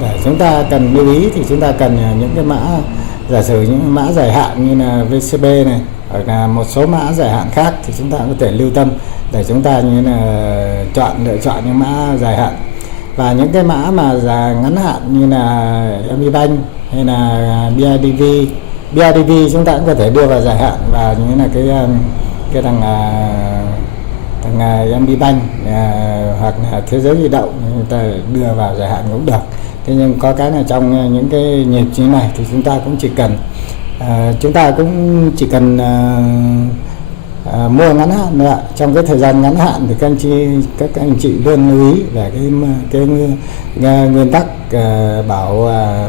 để chúng ta cần lưu ý, thì chúng ta cần những cái mã, giả sử những mã dài hạn như là VCB này, hoặc là một số mã dài hạn khác, thì chúng ta có thể lưu tâm để chúng ta như là lựa chọn những mã dài hạn. Và những cái mã mà ngắn hạn như là MBank hay là BIDV chúng ta cũng có thể đưa vào dài hạn, và như là cái thằng MBank hoặc là Thế Giới Di Động chúng ta đưa vào dài hạn cũng được. Thế nhưng có cái là trong những cái nhịp như thế này thì chúng ta cũng chỉ cần mua ngắn hạn nữa. Trong cái thời gian ngắn hạn thì các anh chị luôn lưu ý về cái nguyên tắc bảo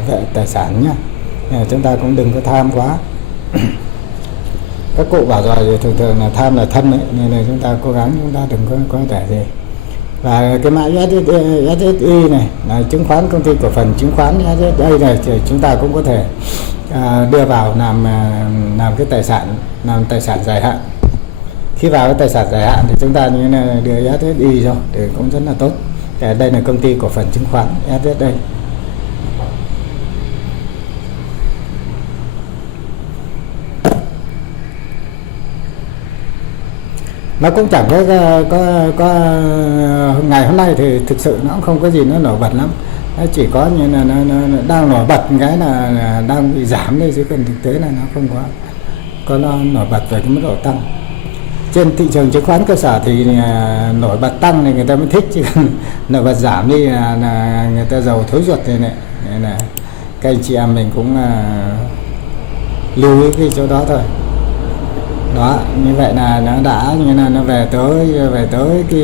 vệ tài sản nhé. Chúng ta cũng đừng có tham quá. Các cụ bảo rồi, thường là tham là thân ấy, nên là chúng ta cố gắng chúng ta đừng có để gì. Và cái mã SSI này là chứng khoán công ty cổ phần chứng khoán SSI này, thì chúng ta cũng có thể đưa vào làm cái làm tài sản dài hạn. Khi vào cái tài sản dài hạn thì chúng ta như là đưa SSI rồi thì cũng rất là tốt. Đây là công ty cổ phần chứng khoán SSI. Nó cũng chẳng có ngày hôm nay thì thực sự nó cũng không có gì nó nổi bật lắm. Nó chỉ có như là nó đang nổi bật cái là đang bị giảm đây, chứ còn thực tế là nó không có nổi bật về cái mức độ tăng. Trên thị trường chứng khoán cơ sở thì nổi bật tăng thì người ta mới thích, chứ nổi bật giảm đi là người ta giàu thối ruột thế này. Nên là các anh chị em mình cũng lưu ý cái chỗ đó thôi. Đó, như vậy là nó đã như là nó về tới cái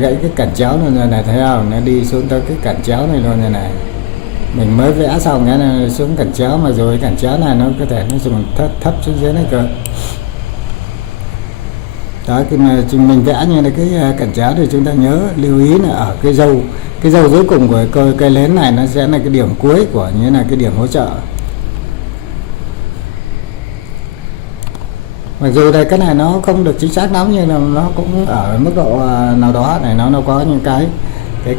gãy cái cản chéo rồi này, thấy không? Nó đi xuống tới cái cản chéo này luôn này. Mình mới vẽ xong cái là xuống cản chéo, mà rồi cản chéo này nó có thể nó dùng thấp xuống dưới này cơ. Đó, khi mà mình vẽ như là cái cản chéo thì chúng ta nhớ lưu ý là ở cái dâu dưới cùng của cây nến này nó sẽ là cái điểm cuối của như là cái điểm hỗ trợ. Mặc dù đây cái này nó không được chính xác lắm, nhưng là nó cũng ở mức độ nào đó này, nó có những cái để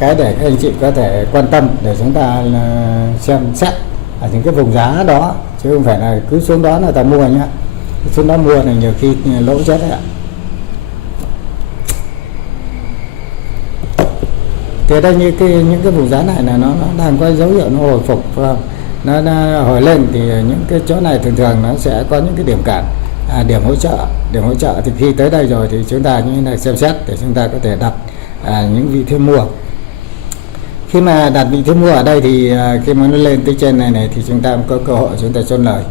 các anh chị có thể quan tâm để chúng ta xem xét ở những cái vùng giá đó, chứ không phải là cứ xuống đó là ta mua nhá. Xuống đó mua này nhiều khi lỗ chết đấy ạ. Thì đây những cái vùng giá này là nó đang có dấu hiệu nó hồi phục, nó hồi lên, thì những cái chỗ này thường nó sẽ có những cái điểm cản, điểm hỗ trợ thì khi tới đây rồi thì chúng ta như này xem xét để chúng ta có thể đặt những vị thế mua. Khi mà đặt vị thế mua ở đây thì khi mà nó lên tới trên này thì chúng ta có cơ hội chúng ta chốt lời.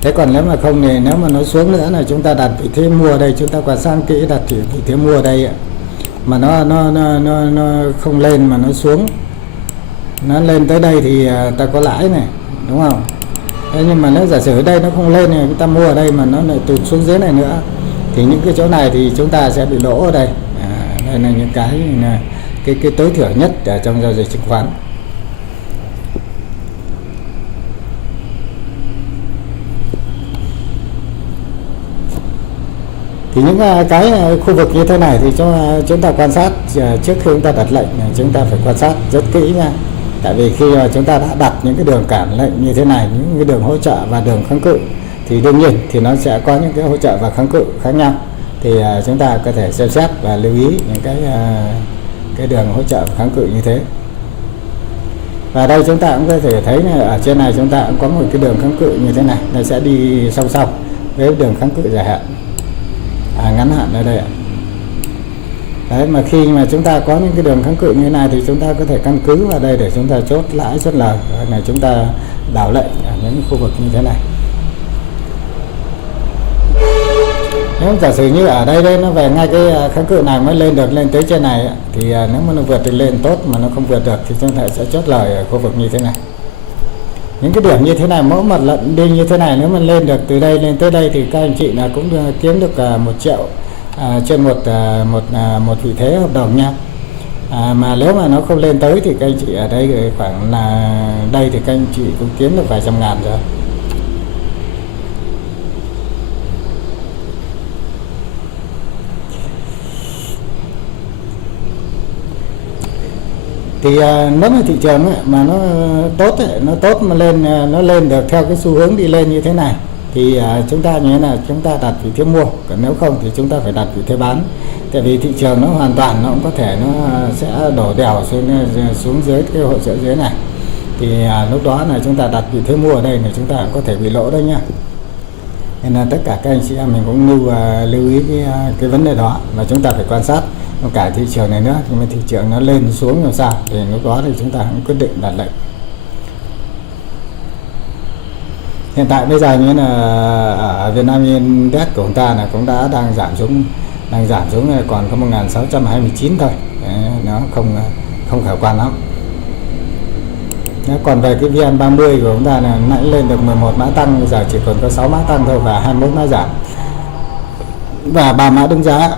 Thế còn nếu mà không thì nếu mà nó xuống nữa là chúng ta đặt vị thế mua ở đây, chúng ta quan sát kỹ đặt vị thế mua ở đây ạ. Mà nó không lên mà nó xuống, nó lên tới đây thì ta có lãi này, đúng không? Thế nhưng mà nếu giả sử ở đây nó không lên thì chúng ta mua ở đây mà nó lại tụt xuống dưới này nữa thì những cái chỗ này thì chúng ta sẽ bị lỗ ở đây. Đây là những cái là cái tối thiểu nhất ở trong giao dịch chứng khoán. Thì những cái khu vực như thế này thì chúng ta quan sát trước khi chúng ta đặt lệnh, chúng ta phải quan sát rất kỹ nha. Tại vì khi mà chúng ta đã đặt những cái đường cản lệnh như thế này, những cái đường hỗ trợ và đường kháng cự thì đương nhiên thì nó sẽ có những cái hỗ trợ và kháng cự khác nhau. Thì chúng ta có thể xem xét và lưu ý những cái đường hỗ trợ và kháng cự như thế. Và đây chúng ta cũng có thể thấy là ở trên này chúng ta cũng có một cái đường kháng cự như thế này, nó sẽ đi song song với đường kháng cự dài hạn, ngắn hạn ở đây ạ. Đấy, mà khi mà chúng ta có những cái đường kháng cự như thế này thì chúng ta có thể căn cứ vào đây để chúng ta chốt lãi chốt lời, này chúng ta đảo lệnh ở những khu vực như thế này. Nếu giả sử như ở đây nó về ngay cái kháng cự này mới lên được, lên tới trên này thì nếu mà nó vượt thì lên tốt, mà nó không vượt được thì chúng ta sẽ chốt lời ở khu vực như thế này. Những cái điểm như thế này, mỗi một lệnh đi như thế này nếu mà lên được từ đây lên tới đây thì các anh chị là cũng kiếm được 1 triệu trên một vị thế hợp đồng nha. Mà nếu mà nó không lên tới thì các anh chị ở đây khoảng là đây thì các anh chị cũng kiếm được vài trăm ngàn rồi. Thì nếu mà thị trường ấy, mà nó tốt ấy, nó tốt mà nó lên được theo cái xu hướng đi lên như thế này thì chúng ta như thế nào, chúng ta đặt vị thế mua, còn nếu không thì chúng ta phải đặt vị thế bán. Tại vì thị trường nó hoàn toàn nó cũng có thể nó sẽ đổ đèo xuống dưới cái hỗ trợ dưới này, thì lúc đó là chúng ta đặt vị thế mua ở đây thì chúng ta cũng có thể bị lỗ đấy nhá. Nên là tất cả các anh chị em mình cũng lưu ý cái vấn đề đó, mà chúng ta phải quan sát cả thị trường này nữa. Nhưng mà thị trường nó lên xuống làm sao thì lúc đó thì chúng ta cũng quyết định đặt lệnh. Hiện tại bây giờ như là ở Việt Nam Index của chúng ta là cũng đang giảm xuống còn có 1629 thôi. Đấy, nó không khả quan lắm. Còn về cái VN30 của chúng ta là nãy lên được 11 mã tăng, bây giờ chỉ còn có 6 mã tăng thôi và 21 mã giảm và 3 mã đứng giá.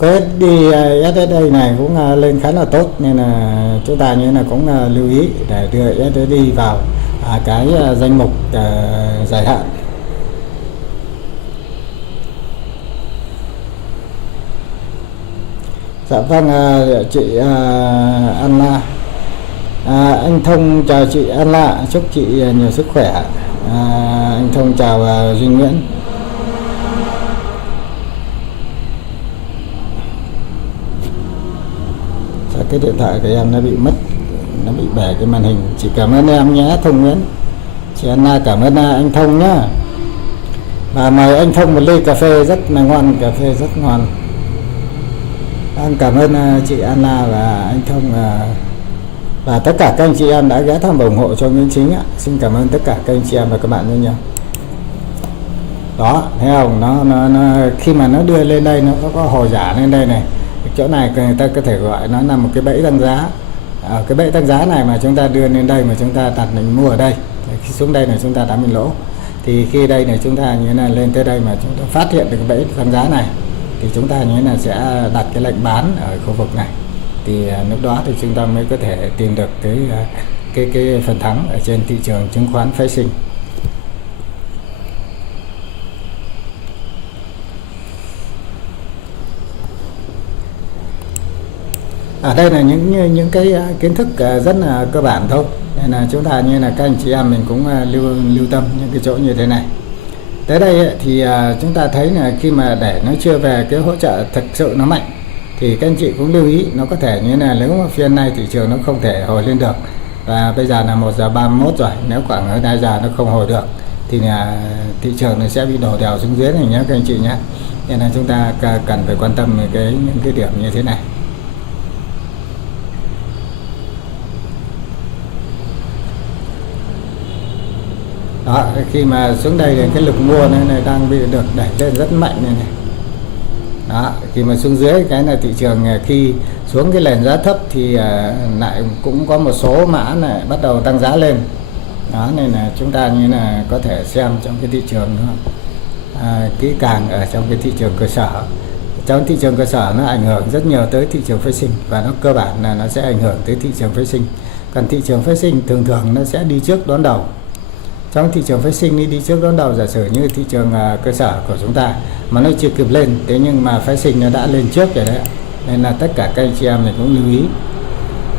Cái USD này cũng lên khá là tốt, nên là chúng ta như là cũng lưu ý để đưa USD vào cái danh mục dài hạn. Dạ vâng, chị Anna, anh Thông chào chị Anna, chúc chị nhiều sức khỏe. Anh Thông chào Duy Nguyễn. Cái điện thoại của em nó bị mất, nó bị bể cái màn hình. Chị cảm ơn em nhé Thông Nguyễn. Chị Anna cảm ơn anh Thông nhá. Và mời anh Thông một ly cà phê rất là ngon, cà phê rất ngon. Cảm ơn chị Anna và anh Thông và tất cả các anh chị em đã ghé thăm và ủng hộ cho Nguyễn Chính ạ. Xin cảm ơn tất cả các anh chị em và các bạn nha. Đó, thấy không? Nó khi mà nó đưa lên đây nó có hồi giả lên đây này. Chỗ này người ta có thể gọi nó là một cái bẫy tăng giá. Cái bẫy tăng giá này mà chúng ta đưa lên đây mà chúng ta đặt mình mua ở đây, khi xuống đây là chúng ta đã bị lỗ. Thì khi đây này chúng ta như thế này lên tới đây mà chúng ta phát hiện được cái bẫy tăng giá này thì chúng ta như thế này sẽ đặt cái lệnh bán ở khu vực này, thì lúc đó thì chúng ta mới có thể tìm được cái phần thắng ở trên thị trường chứng khoán phái sinh. Ở đây là những cái kiến thức rất là cơ bản thôi, nên là chúng ta như là các anh chị em mình cũng lưu tâm những cái chỗ như thế này. Tới đây thì chúng ta thấy là khi mà để nó chưa về cái hỗ trợ thực sự nó mạnh thì các anh chị cũng lưu ý, nó có thể như là nếu mà phiên này thị trường nó không thể hồi lên được, và bây giờ là 1 giờ 31 rồi, nếu khoảng hơn 2 giờ nó không hồi được thì là thị trường nó sẽ bị đổ đèo xuống dưới này nhé các anh chị nhé. Nên là chúng ta cần phải quan tâm những cái điểm như thế này. Đó, khi mà xuống đây thì cái lực mua này đang bị được đẩy lên rất mạnh này. Đó, khi mà xuống dưới cái là thị trường khi xuống cái nền giá thấp thì lại cũng có một số mã này bắt đầu tăng giá lên. Đó, nên là chúng ta như là có thể xem trong cái thị trường kỹ càng ở trong cái thị trường cơ sở. Trong thị trường cơ sở nó ảnh hưởng rất nhiều tới thị trường phái sinh, và nó cơ bản là nó sẽ ảnh hưởng tới thị trường phái sinh. Còn thị trường phái sinh thường thường nó sẽ đi trước đón đầu. Trong thị trường phái sinh đi trước đón đầu, giả sử như thị trường cơ sở của chúng ta mà nó chưa kịp lên, thế nhưng mà phái sinh nó đã lên trước rồi đấy, nên là tất cả các anh chị em này cũng lưu ý.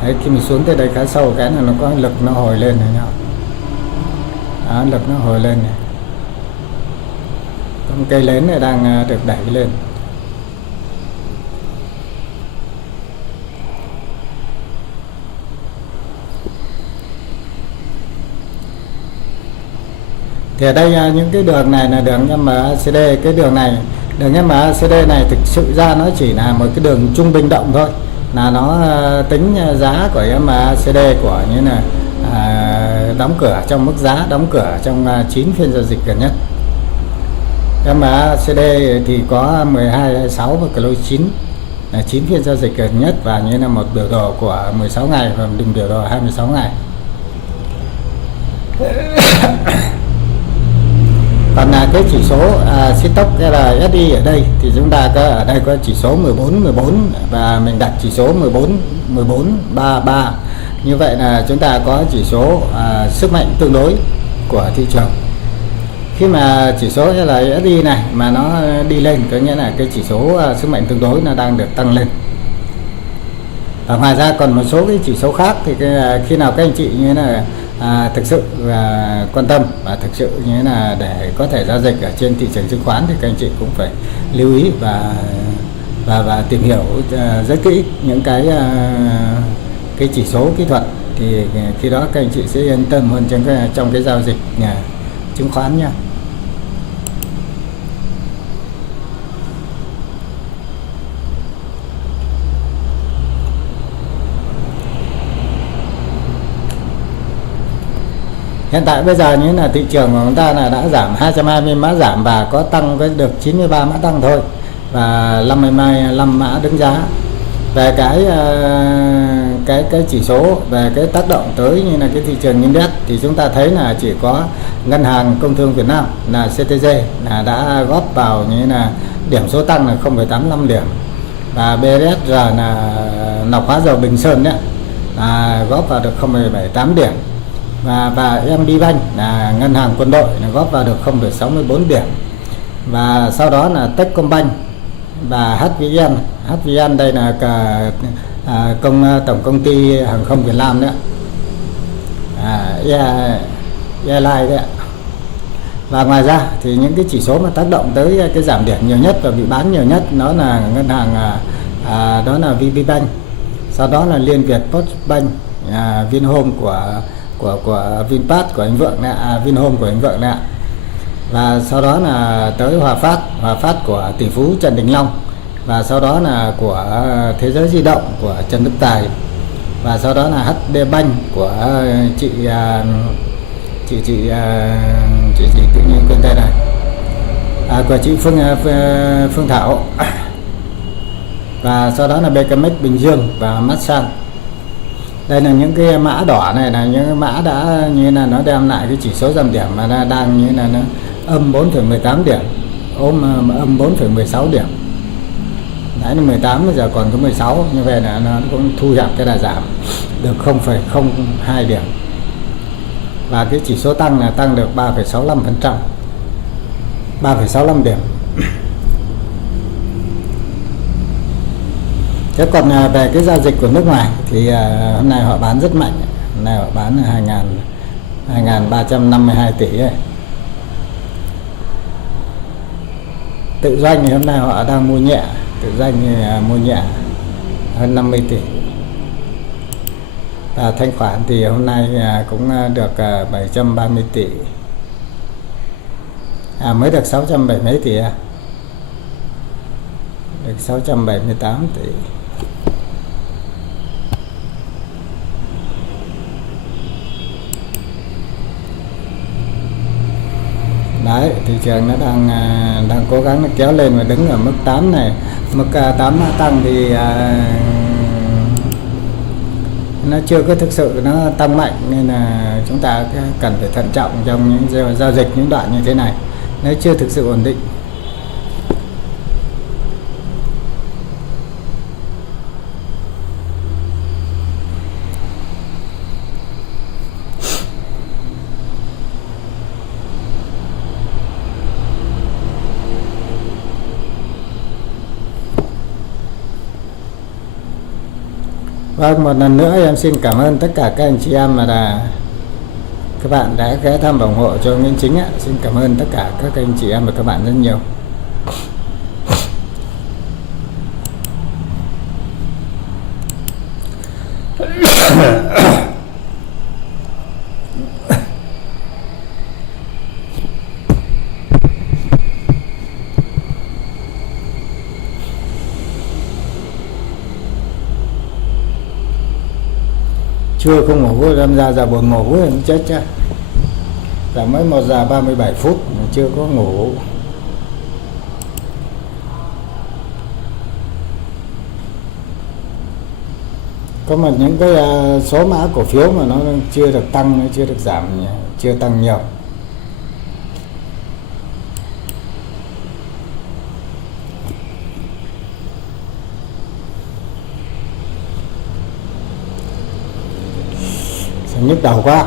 Đấy, khi mình xuống tới đây khá sâu cái là nó có lực nó hồi lên này nhá. Đó, lực nó hồi lên này. Con cây nến này đang được đẩy lên. Thì ở đây những cái đường này là đường MACD. Cái đường MACD này thực sự ra nó chỉ là một cái đường trung bình động thôi, là nó tính giá của MACD của như là đóng cửa trong mức giá đóng cửa trong 9 phiên giao dịch gần nhất. MACD thì có 12, 26 và close 9 là 9 phiên giao dịch gần nhất, và như là một biểu đồ của 16 ngày và đỉnh biểu đồ 26 ngày. Còn là cái chỉ số Stock LSI ở đây thì chúng ta ở đây có chỉ số 14 và mình đặt chỉ số 1433. Như vậy là chúng ta có chỉ số sức mạnh tương đối của thị trường. Khi mà chỉ số LSI này mà nó đi lên, có nghĩa là cái chỉ số sức mạnh tương đối nó đang được tăng lên. Và ngoài ra còn một số cái chỉ số khác thì khi nào các anh chị như là thực sự quan tâm và thực sự như là để có thể giao dịch ở trên thị trường chứng khoán thì các anh chị cũng phải lưu ý và tìm hiểu rất kỹ những cái chỉ số kỹ thuật, thì khi đó các anh chị sẽ yên tâm hơn trong cái giao dịch chứng khoán nha. Hiện tại bây giờ như là thị trường của chúng ta là đã giảm 220 mã giảm và có tăng với được 93 mã tăng thôi, và 55 mã đứng giá. Về cái chỉ số về cái tác động tới như là cái thị trường index thì chúng ta thấy là chỉ có Ngân hàng Công thương Việt Nam là CTG là đã góp vào như là điểm số tăng là 0,85 điểm, và BSR là lọc hóa dầu Bình Sơn đấy là góp vào được 0,78 điểm, và MB Bank là ngân hàng quân đội là góp vào được 0,64 điểm, và sau đó là Techcombank và HVN đây là tổng công ty hàng không Việt Nam đấy, Airline đấy. Và ngoài ra thì những cái chỉ số mà tác động tới cái giảm điểm nhiều nhất và bị bán nhiều nhất nó là ngân hàng đó là VPBank, sau đó là Liên Việt Postbank, Vinhome của Vinfast của anh Vượng nè, Vinhome của anh Vượng nè, và sau đó là tới Hòa Phát của tỷ phú Trần Đình Long, và sau đó là của Thế Giới Di động của Trần Đức Tài, và sau đó là HD Bank của chị tự nhiên quên tên này, của chị Phương Thảo, và sau đó là BKMX Bình Dương và Masan. Đây là những cái mã đỏ này là những cái mã đã như là nó đem lại cái chỉ số giảm điểm mà nó đang như là nó âm 4,18 điểm, âm 4,16 điểm. Đấy là 18 bây giờ còn có 16, như vậy là nó cũng thu hẹp cái đà giảm được 0,02 điểm. Và cái chỉ số tăng là tăng được 3,65%, 3,65 điểm. Thế còn về cái giao dịch của nước ngoài thì hôm nay họ bán rất mạnh. Hôm nay họ bán 2.352 tỷ ấy. Tự doanh thì hôm nay họ đang mua nhẹ, tự doanh thì mua nhẹ hơn 50 tỷ. Và thanh khoản thì hôm nay cũng được 730 tỷ. Mới được 670 mấy tỷ à? Được 678 tỷ. Đấy, thị trường nó đang cố gắng nó kéo lên và đứng ở mức 8 này, mức 8 tăng thì nó chưa có thực sự nó tăng mạnh, nên là chúng ta cần phải thận trọng trong những giao dịch những đoạn như thế này, nó chưa thực sự ổn định. Vâng, một lần nữa em xin cảm ơn tất cả các anh chị em các bạn đã ghé thăm và ủng hộ cho Nguyễn Chính ạ. Xin cảm ơn tất cả các anh chị em và các bạn rất nhiều. Chưa không ngủ, đâm ra giờ buồn ngủ chết chứ. Giờ mới 1 giờ 37 phút mà chưa có ngủ. Có một những cái số mã cổ phiếu mà nó chưa được tăng, nó chưa được giảm, chưa tăng nhiều. Nhức đầu quá.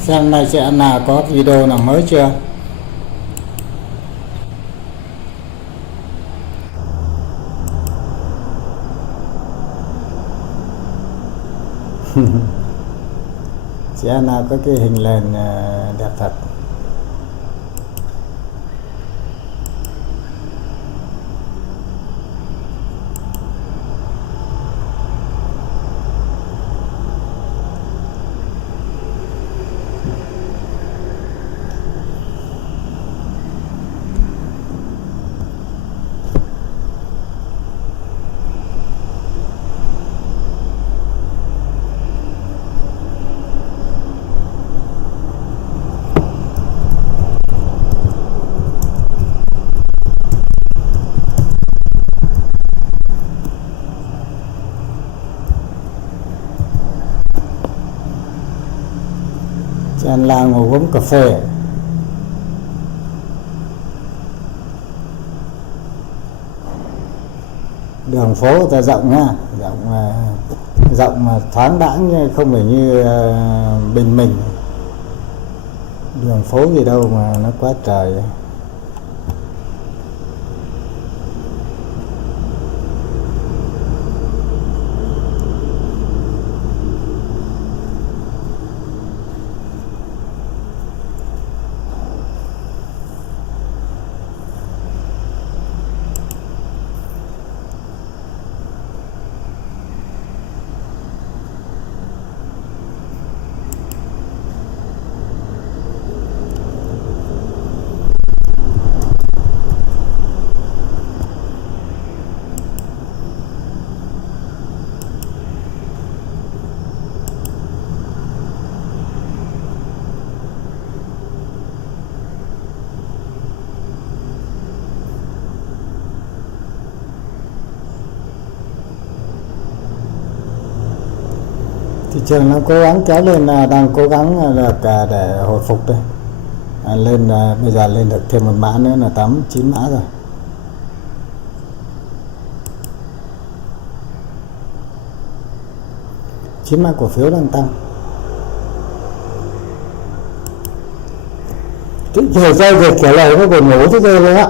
Xem này sẽ là có video nào mới chưa? Sẽ là có cái hình nền đẹp thật. Chen là ngồi uống cà phê. Đường phố ta rộng nha, rộng mà thoáng đãng, không phải như Bình Minh. Đường phố gì đâu mà nó quá trời. trường nó cố gắng kéo lên, đang cố gắng được để hồi phục đây. Lên bây giờ lên được thêm một mã nữa là 8-9 mã rồi. Chín mã cổ phiếu đang tăng. Cái kiểu giao dịch kiểu này nó buồn ngủ thế đây luôn á.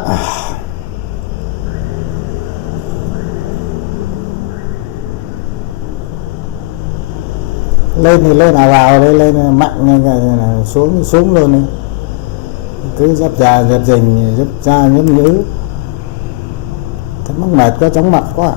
Lên thì lên nào vào đây, lên mạnh này, xuống luôn đi. Cứ dấp ra dấp dình dấp ra nhấm nhứ, thấy mắc mệt quá, chóng mặt quá.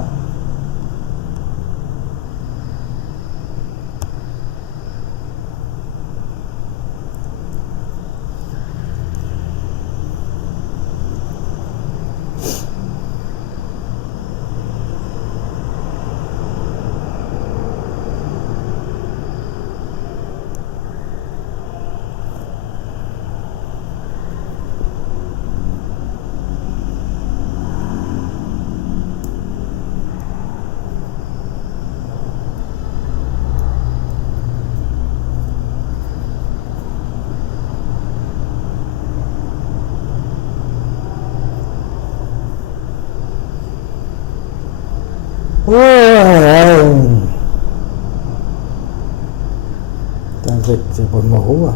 Giao dịch thì buồn ngủ à.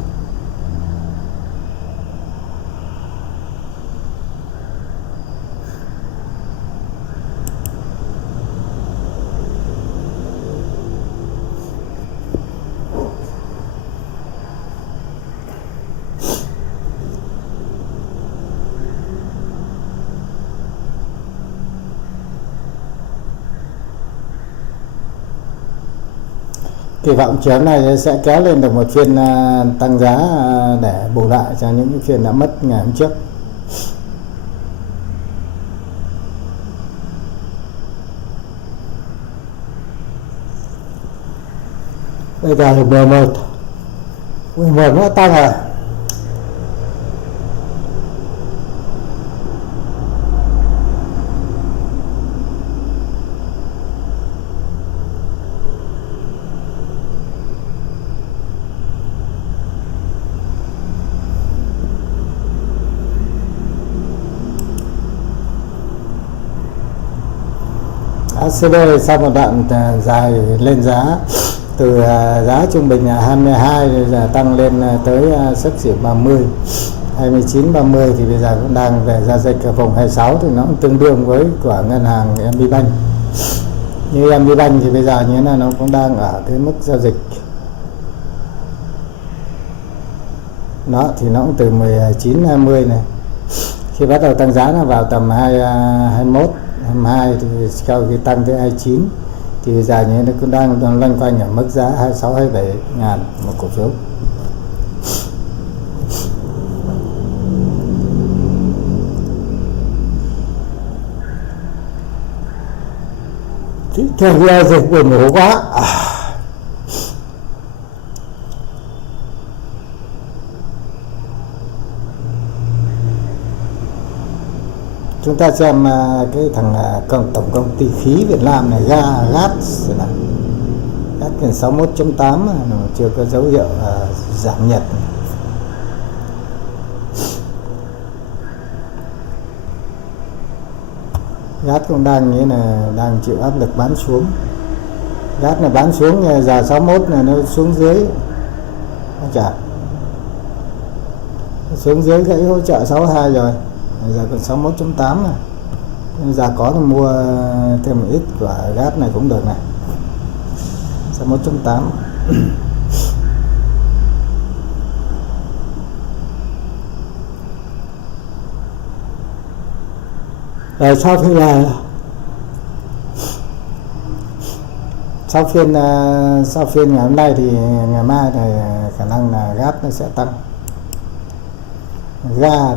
Kỳ vọng chiều này sẽ kéo lên được một phiên tăng giá để bù lại cho những cái phiên đã mất ngày hôm trước. Bây giờ là 11 nó tăng rồi. ACD sau một đoạn dài lên giá từ giá trung bình là 22 rồi giờ tăng lên tới xấp xỉ 30, 29 30 thì bây giờ cũng đang về giao dịch ở vùng 26 thì nó cũng tương đương với của ngân hàng MB Bank. Như MB Bank thì bây giờ như thế này nó cũng đang ở cái mức giao dịch nó thì nó cũng từ 19 20 này. Khi bắt đầu tăng giá nó vào tầm 21 22 thì sau khi tăng tới 29 thì bây giờ như nó cũng đang loanh quanh ở mức giá 26 27 ngàn một cổ phiếu. Trường giao dịch buồn ngủ quá. Chúng ta xem cái thằng tổng công ty khí Việt Nam này, GAT gần 61.8 chưa có dấu hiệu giảm nhiệt. GAT cũng đang như là đang chịu áp lực bán xuống. GAT này bán xuống giờ 61 này nó xuống dưới, xuống dưới cái hỗ trợ 62 rồi. Giờ còn 61.8 này. Giờ có thì mua thêm một ít của GAT này cũng được này. 61.8. Rồi sau phiên ngày hôm nay thì ngày mai này khả năng là GAT nó sẽ tăng. Đấy.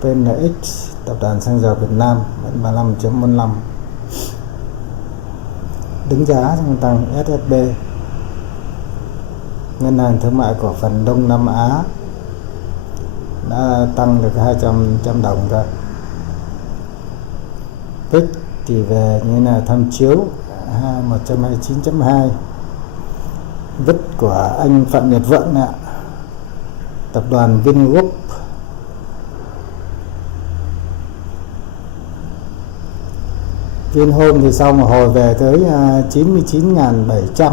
PNX, tập đoàn xăng dầu Việt Nam 35.45, đứng giá sang tăng. SSB, ngân hàng thương mại cổ phần Đông Nam Á đã tăng được 200 đồng rồi. PIX thì về như là tham chiếu 129.2 vứt của anh Phạm Nhật Vượng ạ, tập đoàn Vingroup. Vinhome thì sau một hồi về tới 99.700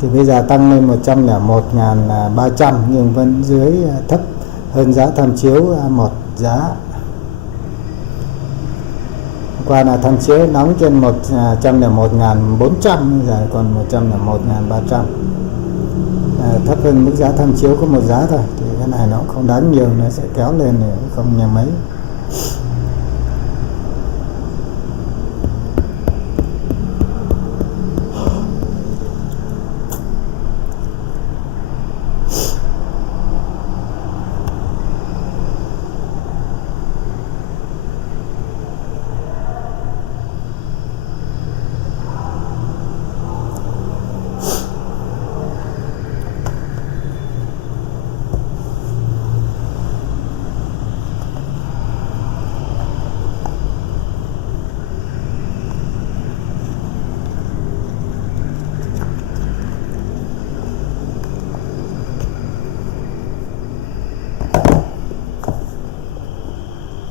thì bây giờ tăng lên 101.300 nhưng vẫn dưới thấp hơn giá tham chiếu một giá. Qua là tham chiếu nóng trên 101.400, giờ còn 101.300, thấp hơn mức giá tham chiếu có một giá thôi, thì cái này nó không đáng nhiều, nó sẽ kéo lên thì không nhà mấy.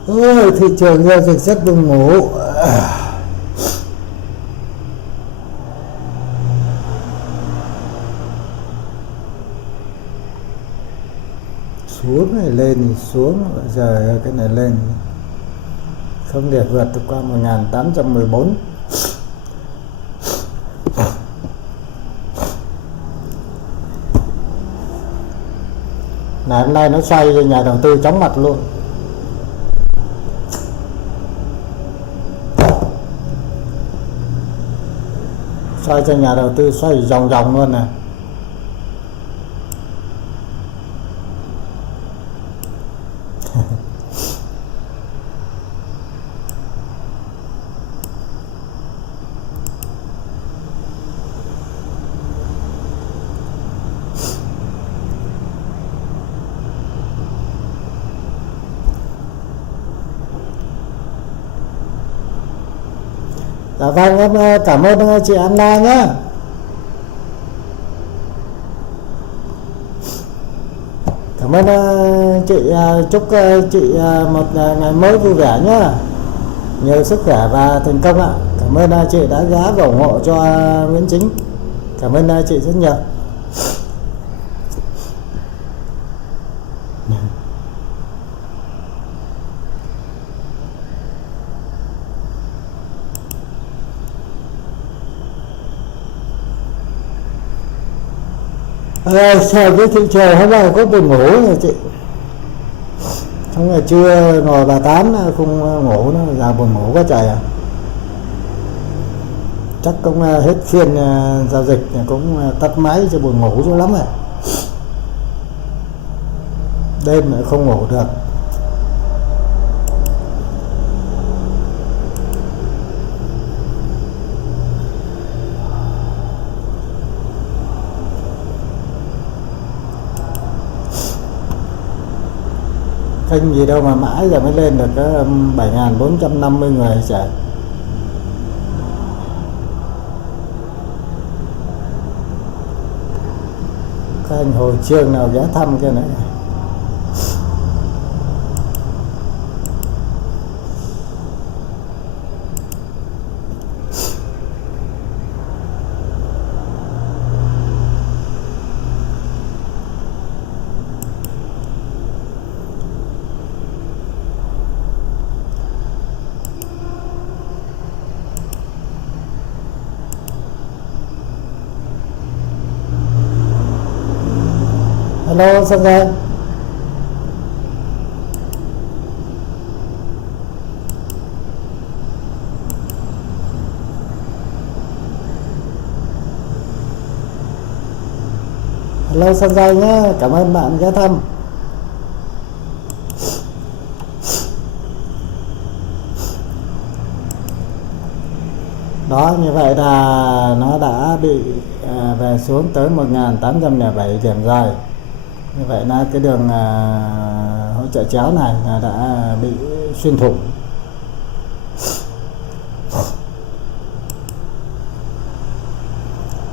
Ôi, thị trường giao dịch rất buồn ngủ. Xuống này lên xuống, giờ cái này lên không để vượt được qua 1814. Ngày hôm nay nó xoay cho nhà đầu tư chóng mặt luôn. Xoay cho nhà đầu tư xoay vòng vòng luôn nè. Dạ vâng, em cảm ơn chị Anna nhé. Cảm ơn chị, chúc chị một ngày mới vui vẻ nhé, nhiều sức khỏe và thành công ạ. Cảm ơn chị đã giá và ủng hộ cho Nguyễn Chính. Cảm ơn chị rất nhiều. Sao cái thị trường hôm nay có buồn ngủ rồi chị, không là chưa ngồi bà tám không ngủ, nó là buồn ngủ quá trời à. Chắc cũng hết phiên giao dịch cũng tắt máy cho buồn ngủ dữ lắm rồi, đêm lại không ngủ được. Kênh gì đâu mà mãi giờ mới lên được 7.450 người trời. Các anh hồi trương nào ghé thăm cái này. Hello, sao rồi? Hello, sao rồi nhé, cảm ơn bạn ghé thăm. Đó, như vậy là nó đã bị về xuống tới 1.807 điểm rồi. Như vậy là cái đường hỗ trợ chéo này đã bị xuyên thủng.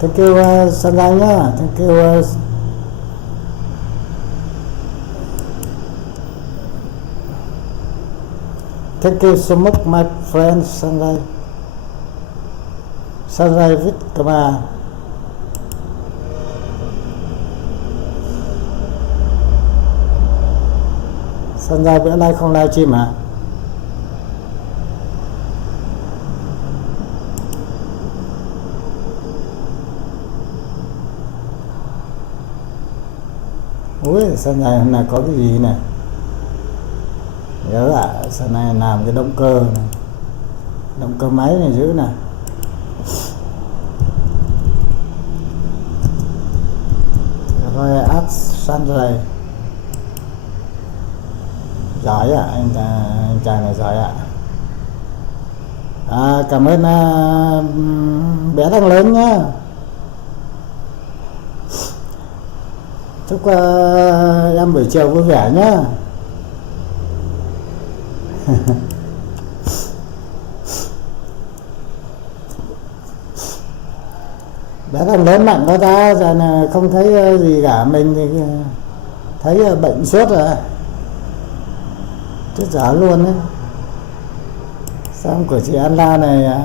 Thank you Sunday nhá. Thank you thank you so much my friend Sunday. Sunday with Kama. Sunday bữa nay không live stream hả? Ui, Sunday hôm nay có cái gì nè? Nhớ ạ, Sunday làm cái động cơ này. Động cơ máy này giữ nè. Rồi add Sunday. Giỏi ạ, anh chàng này giỏi ạ. Cảm ơn bé đang lớn nhá. Chúc em buổi chiều vui vẻ nhá. Bé đang lớn mạnh quá ta, giờ là không thấy gì cả, mình thì thấy bệnh suốt rồi. Chết dở luôn đấy. Xong của chị Anla này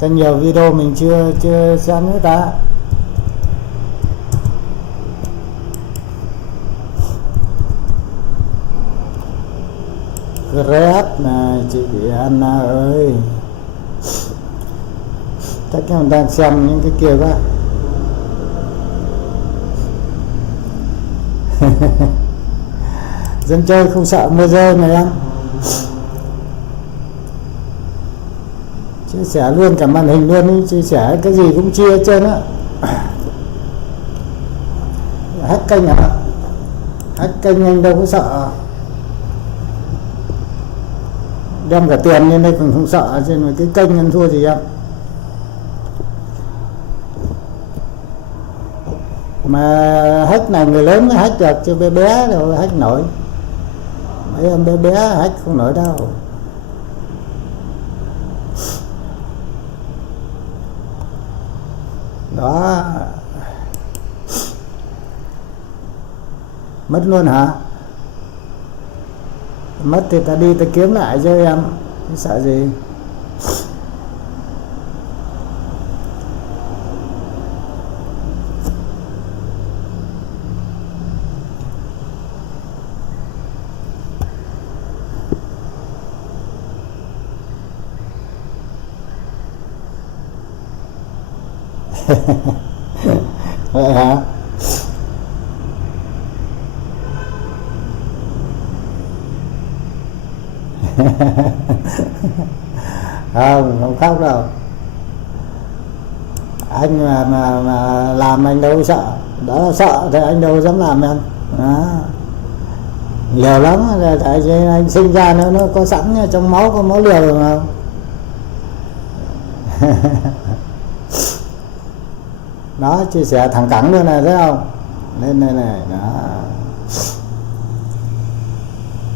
cho nhiều video mình chưa xem nữa ta. Great là chị Anna ơi. Chắc em đang xem những cái kia quá. Dân chơi không sợ mưa rơi này em. Chia sẻ luôn cả màn hình luôn đi, chia sẻ cái gì cũng chia hết trơn á. Hack kênh à? Hack kênh anh đâu có sợ. Đem cả tiền lên đây còn không sợ, trên cái kênh ăn thua gì em. Mà hack này người lớn mới hack được, chứ bé bé đâu hack nổi. Mấy em bé bé hack không nổi đâu. Đó. Mất luôn hả? Mất thì ta đi ta kiếm lại cho em. Chứ sợ gì. Vậy hả? Không khóc đâu. Anh mà làm anh đâu sợ. Đó là sợ thì anh đâu dám làm em. Đó. Liều lắm, tại vì anh sinh ra nó có sẵn trong máu, có máu liều rồi mà. Đó, chia sẻ thẳng cẳng luôn này, thấy không? Lên đây này, đó.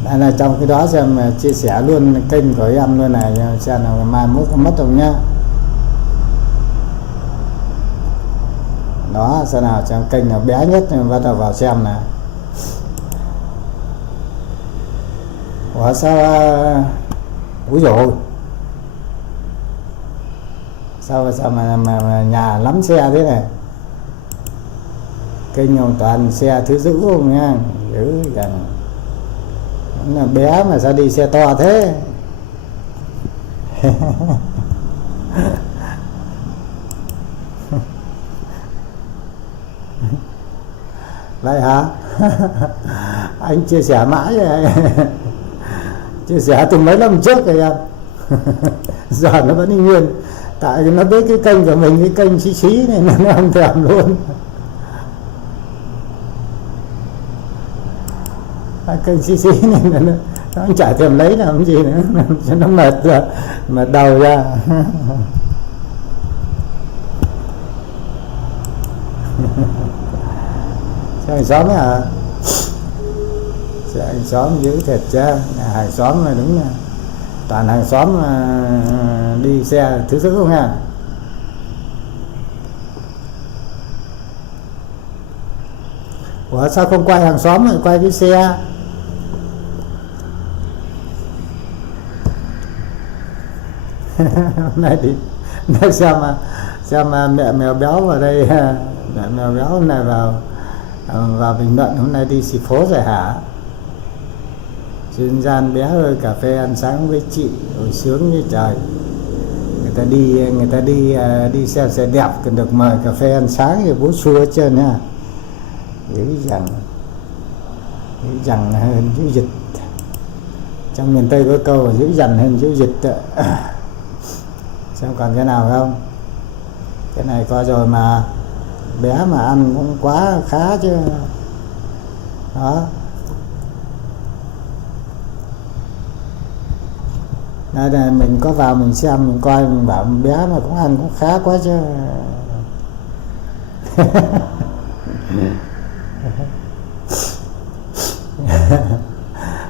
Đây là trong cái đó xem chia sẻ luôn kênh của em luôn này, xem nào mai mốt không mất rồi nhá. Đó, xem nào trong kênh nào bé nhất bắt đầu vào xem nè. Ủa sao úi dồi ôi. Sao mà nhà lắm xe thế này. Kênh hoàn toàn xe thứ dữ không nha. Dữ rằng là bé mà sao đi xe to thế. Vậy hả? Anh chia sẻ mãi rồi. Chia sẻ từ mấy năm trước rồi em. Giờ nó vẫn nguyên. Tại nó biết cái kênh của mình, cái kênh xí xí này nó không thèm luôn. Kênh xí xí này nó chả thèm lấy làm gì nữa. Cho nó mệt rồi, mệt đầu ra. Sao hàng xóm hả? Sao hàng xóm giữ thiệt chứ. Hàng xóm là đúng là toàn hàng xóm đi xe thứ dữ không nha. Ủa sao không quay hàng xóm lại quay cái xe? Hôm nay thì nói xem mẹ mèo béo vào đây, mẹ mèo béo hôm nay vào bình luận hôm nay đi xì phố rồi hả? Chuyên gian bé ơi, cà phê ăn sáng với chị rồi sướng như trời. Người ta đi xem xe đẹp cần được mời cà phê ăn sáng thì bố xua hết trơn nha. Dữ dằn hơn dữ dịch. Trong miền Tây có câu dữ dằn hơn dữ dịch. Xem còn cái nào không? Cái này coi rồi mà bé mà ăn cũng quá khá chứ. Đó. Đây này, mình có vào mình xem, mình coi, mình bảo bé mà cũng ăn cũng khá quá chứ.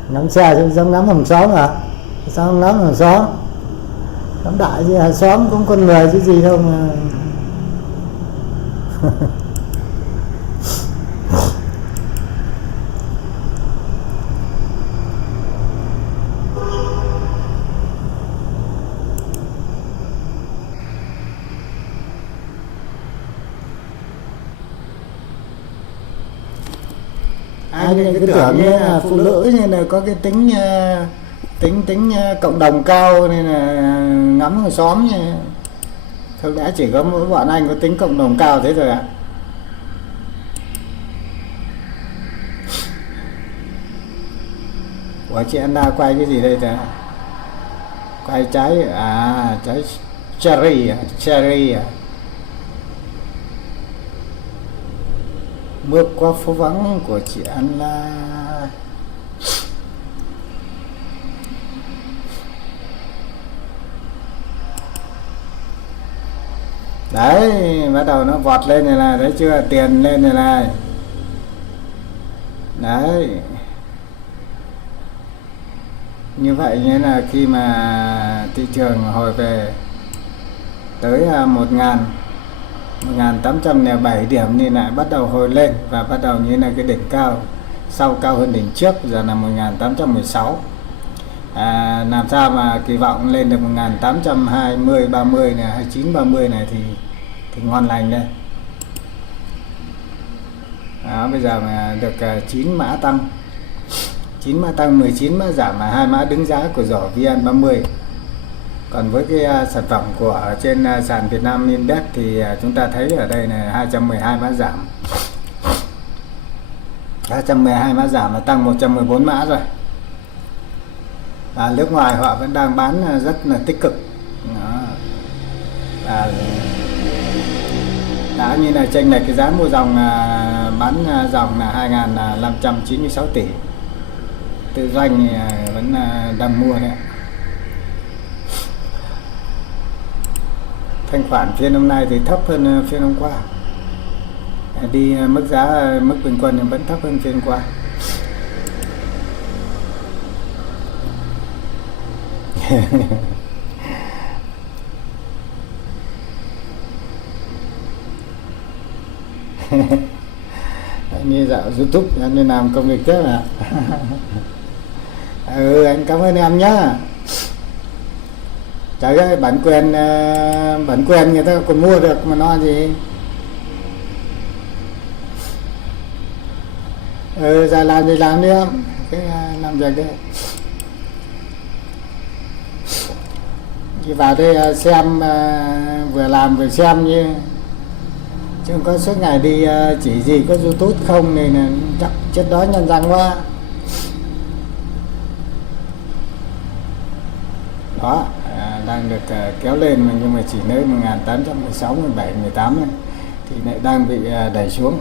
Ngắm xe chứ giống ngắm hàng xóm à? Sao không ngắm hàng xóm? Ngắm đại chứ hàng xóm cũng con người chứ gì đâu mà. Ai cứ tưởng như là phụ nữ nên là có cái tính cộng đồng cao nên là ngắm hàng xóm như thực đã chỉ có mỗi bọn anh có tính cộng đồng cao thế rồi ạ. Ủa chị Anna quay cái gì đây ta? Quay trái trái cherry à? Bước qua phố vắng của chị Anna. Đấy, bắt đầu nó vọt lên này này, thấy chưa? Tiền lên này này. Đấy. Như vậy nghĩa là khi mà thị trường hồi về tới 1.807 điểm thì lại bắt đầu hồi lên và bắt đầu như là cái đỉnh cao sau cao hơn đỉnh trước, giờ là 1.816. Làm sao mà kỳ vọng lên được 1.820, 30 này, 29, 30 này thì ngon lành đây. Đó, bây giờ mà được 9 mã tăng, 19 mã giảm, là 2 mã đứng giá của giỏ VN30. Còn với cái sản phẩm của trên sàn Việt Nam Index thì chúng ta thấy ở đây là 212 mã giảm. 212 mã giảm là tăng 114 mã rồi. Nước ngoài họ vẫn đang bán rất là tích cực. Đã như là chênh lệch cái giá mua dòng bán dòng là 2.596 tỷ. Tự doanh thì vẫn đang mua đấy. Thanh khoản phiên hôm nay thì thấp hơn phiên hôm qua. Đi mức bình quân thì vẫn thấp hơn phiên qua. Như dạo YouTube anh đi làm công việc tiếp à. Anh cảm ơn em nhá. Trời ơi, bản quyền người ta còn mua được mà nói gì. Giờ làm thì làm đi em. Cái làm việc đi. Thì vào đây xem, vừa làm vừa xem như chứ không có suốt ngày đi chỉ gì có YouTube không thì là chắc chết đói nhân răng quá. Đó, đang được kéo lên mà nhưng mà chỉ nơi 1.816, 17, 18 này thì lại đang bị đẩy xuống.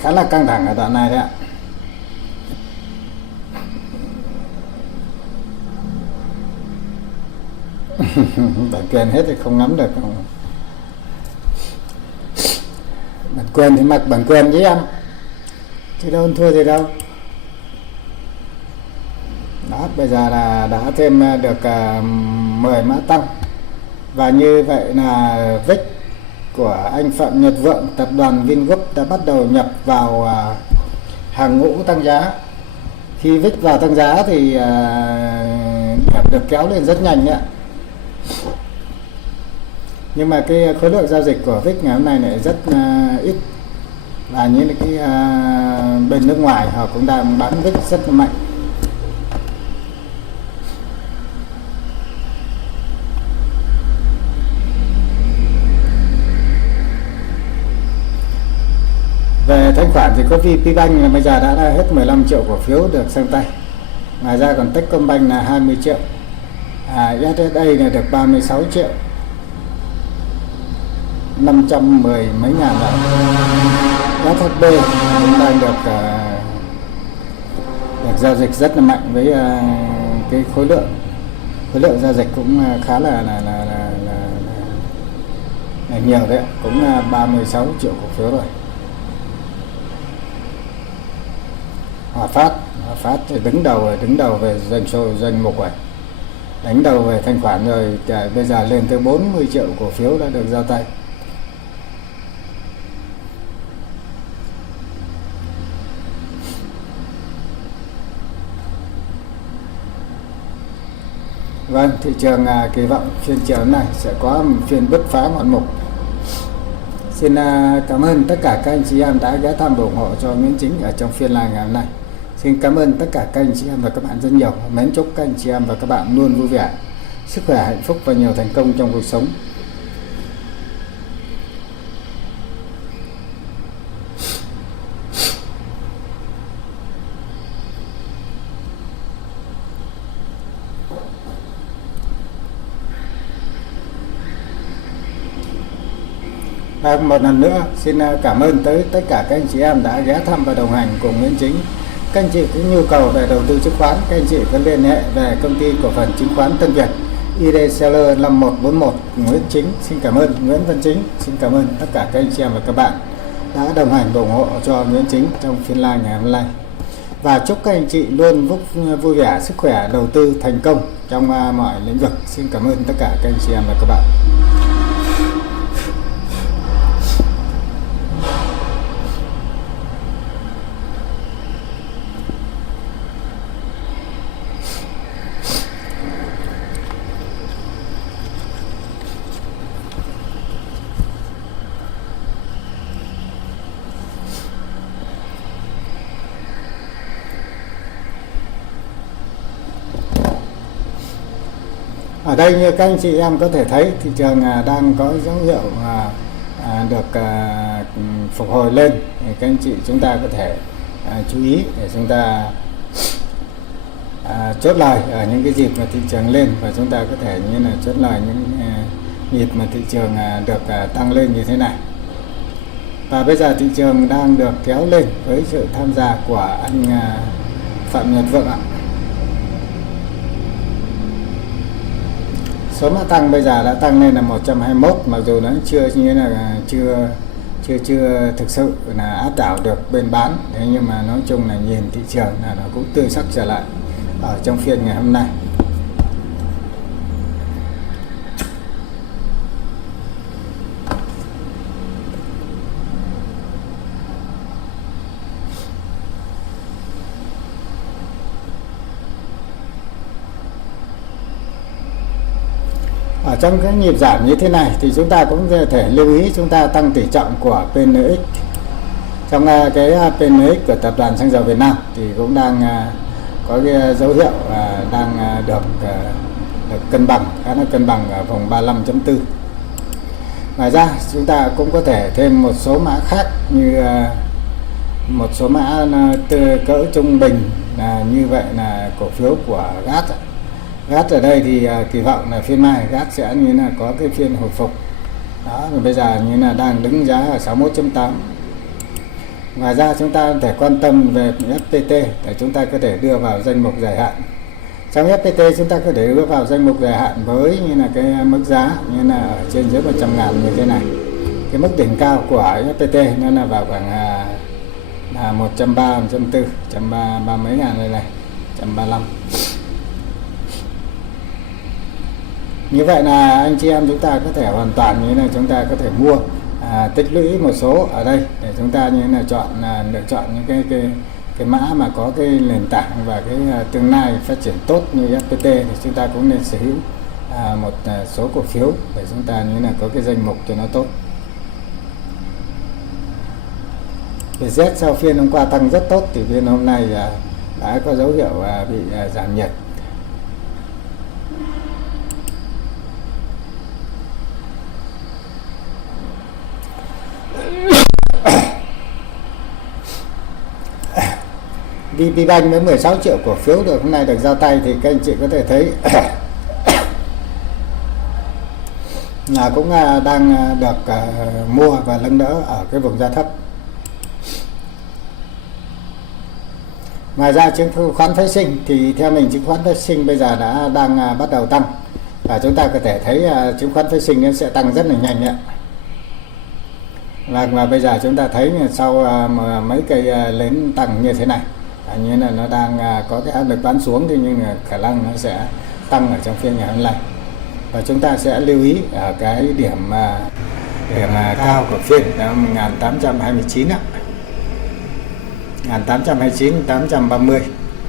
Khá là căng thẳng ở đoạn này đấy ạ. Bản quyền hết thì không ngắm được. Bản quyền thì mặc bản quyền với em chứ đâu thua gì đâu. Đó, bây giờ là đã thêm được 10 mã tăng. Và như vậy là VIX của anh Phạm Nhật Vượng, tập đoàn Vingroup đã bắt đầu nhập vào hàng ngũ tăng giá. Khi VIX vào tăng giá thì điểm được kéo lên rất nhanh ạ. Nhưng mà cái khối lượng giao dịch của VIX ngày hôm nay lại rất ít, và như là cái bên nước ngoài họ cũng đang bán VIX rất là mạnh. Về thanh khoản thì có VPBank là bây giờ đã hết 15 triệu cổ phiếu được sang tay. Ngoài ra còn Techcombank là 20 triệu, SSA là được 36 triệu 510 mấy ngàn rồi. SHB cũng đang được giao dịch rất là mạnh với cái khối lượng giao dịch cũng khá là nhiều đấy, cũng 36 triệu cổ phiếu rồi. Hòa Phát thì đứng đầu về doanh mục rồi, đánh đầu về thanh khoản rồi, bây giờ lên tới 40 triệu cổ phiếu đã được giao tay. Vâng, thị trường kỳ vọng phiên chiều hôm nay sẽ có một phiên bứt phá ngoạn mục. Xin cảm ơn tất cả các anh chị em đã ghé thăm và ủng hộ cho Nguyễn Chính ở trong phiên live ngày hôm nay. Xin cảm ơn tất cả các anh chị em và các bạn rất nhiều. Mến chúc các anh chị em và các bạn luôn vui vẻ, sức khỏe, hạnh phúc và nhiều thành công trong cuộc sống. Một lần nữa xin cảm ơn tới tất cả các anh chị em đã ghé thăm và đồng hành cùng Nguyễn Chính. Các anh chị có nhu cầu về đầu tư chứng khoán, các anh chị có liên hệ về công ty cổ phần chứng khoán Tân Việt, ID Seller 5141 Nguyễn Chính. Xin cảm ơn Nguyễn Văn Chính. Xin cảm ơn tất cả các anh chị em và các bạn đã đồng hành và ủng hộ cho Nguyễn Chính trong phiên live ngày hôm nay. Và chúc các anh chị luôn vui vẻ, sức khỏe, đầu tư thành công trong mọi lĩnh vực. Xin cảm ơn tất cả các anh chị em và các bạn. Ở đây như các anh chị em có thể thấy thị trường đang có dấu hiệu được phục hồi lên. Thì các anh chị chúng ta có thể chú ý để chúng ta chốt lời ở những cái dịp mà thị trường lên, và chúng ta có thể như là chốt lời những nhịp mà thị trường được tăng lên như thế này. Và bây giờ thị trường đang được kéo lên với sự tham gia của anh Phạm Nhật Vượng ạ. Số mã tăng bây giờ đã tăng lên là 121, mặc dù nó chưa thực sự là áp đảo được bên bán. Thế nhưng mà nói chung là nhìn thị trường là nó cũng tươi sắc trở lại ở trong phiên ngày hôm nay. Ở trong cái nhịp giảm như thế này thì chúng ta cũng có thể lưu ý chúng ta tăng tỷ trọng của PNX. Trong cái PNX của Tập đoàn Xăng dầu Việt Nam thì cũng đang có cái dấu hiệu đang được cân bằng, khá là cân bằng ở vùng 35.4. Ngoài ra chúng ta cũng có thể thêm một số mã khác, như một số mã cỡ trung bình, như vậy là cổ phiếu của GAT. GAT ở đây thì kỳ vọng là phiên mai GAT sẽ như là có cái phiên hồi phục đó, và bây giờ như là đang đứng giá ở 61.8. Ngoài ra chúng ta có thể quan tâm về FPT để chúng ta có thể đưa vào danh mục dài hạn. Trong FPT chúng ta có thể đưa vào danh mục dài hạn với như là cái mức giá như là ở trên dưới 100.000 như thế này. Cái mức đỉnh cao của FPT nó là vào khoảng là 130, 140, 130 mấy ngàn đây này, 135. Như vậy là anh chị em chúng ta có thể hoàn toàn như này, chúng ta có thể mua tích lũy một số ở đây để chúng ta như là lựa chọn những cái mã mà có cái nền tảng và cái tương lai phát triển tốt như FPT, thì chúng ta cũng nên sở hữu một số cổ phiếu để chúng ta như là có cái danh mục cho nó tốt. Vietjet sau phiên hôm qua tăng rất tốt thì phiên hôm nay đã có dấu hiệu bị giảm nhiệt. VPBank với 16 triệu cổ phiếu được hôm nay được giao tay thì các anh chị có thể thấy là cũng đang được mua và nâng đỡ ở cái vùng giá thấp. Ngoài ra chứng khoán phái sinh thì theo mình chứng khoán phái sinh bây giờ đang bắt đầu tăng, và chúng ta có thể thấy chứng khoán phái sinh nó sẽ tăng rất là nhanh ạ. Và bây giờ chúng ta thấy sau mấy cây lên tăng như thế này, như là nó đang có cái áp lực bán xuống, thì nhưng khả năng nó sẽ tăng ở trong phiên ngày hôm nay. Và chúng ta sẽ lưu ý ở cái điểm cao của phiên là 1829 ạ. 1829 830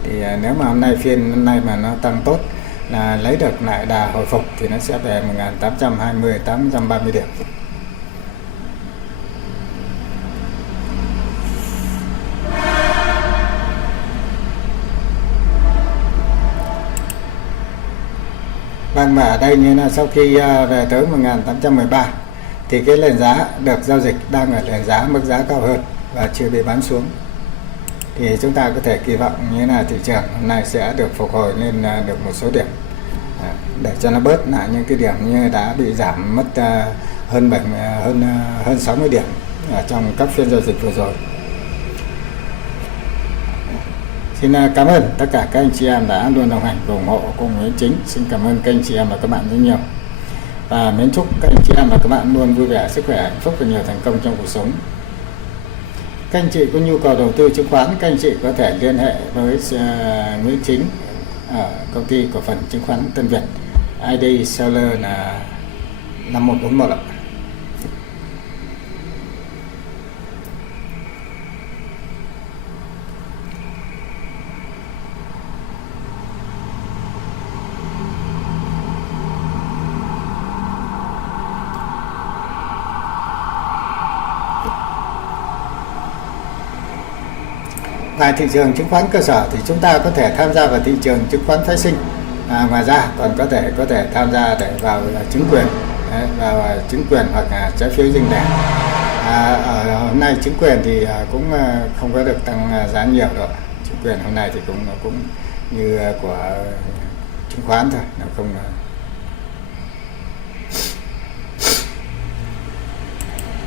thì nếu mà hôm nay mà nó tăng tốt là lấy được lại đà hồi phục thì nó sẽ về 1820 830 điểm. Vâng, và ở đây như là sau khi về tới 1813 thì cái nền giá được giao dịch đang ở nền giá mức giá cao hơn và chưa bị bán xuống, thì chúng ta có thể kỳ vọng như là thị trường hôm nay sẽ được phục hồi lên được một số điểm để cho nó bớt lại những cái điểm như đã bị giảm mất hơn 60 điểm ở trong các phiên giao dịch vừa rồi. Xin cảm ơn tất cả các anh chị em đã luôn đồng hành và ủng hộ cùng với Chính. Xin cảm ơn các anh chị em và các bạn rất nhiều, và mến chúc các anh chị em và các bạn luôn vui vẻ, sức khỏe, hạnh phúc và nhiều thành công trong cuộc sống. Các anh chị có nhu cầu đầu tư chứng khoán, các anh chị có thể liên hệ với Nguyễn Chính ở công ty cổ phần chứng khoán Tân Việt, ID seller là 5141 ạ. Ngoài thị trường chứng khoán cơ sở thì chúng ta có thể tham gia vào thị trường chứng khoán phái sinh. Ngoài ra còn có thể tham gia để vào chứng quyền, vào chứng quyền hoặc là trái phiếu riêng lẻ. Ở hôm nay chứng quyền thì cũng không có được tăng giá nhiều đâu. Chứng quyền hôm nay thì cũng như của chứng khoán thôi, nó không.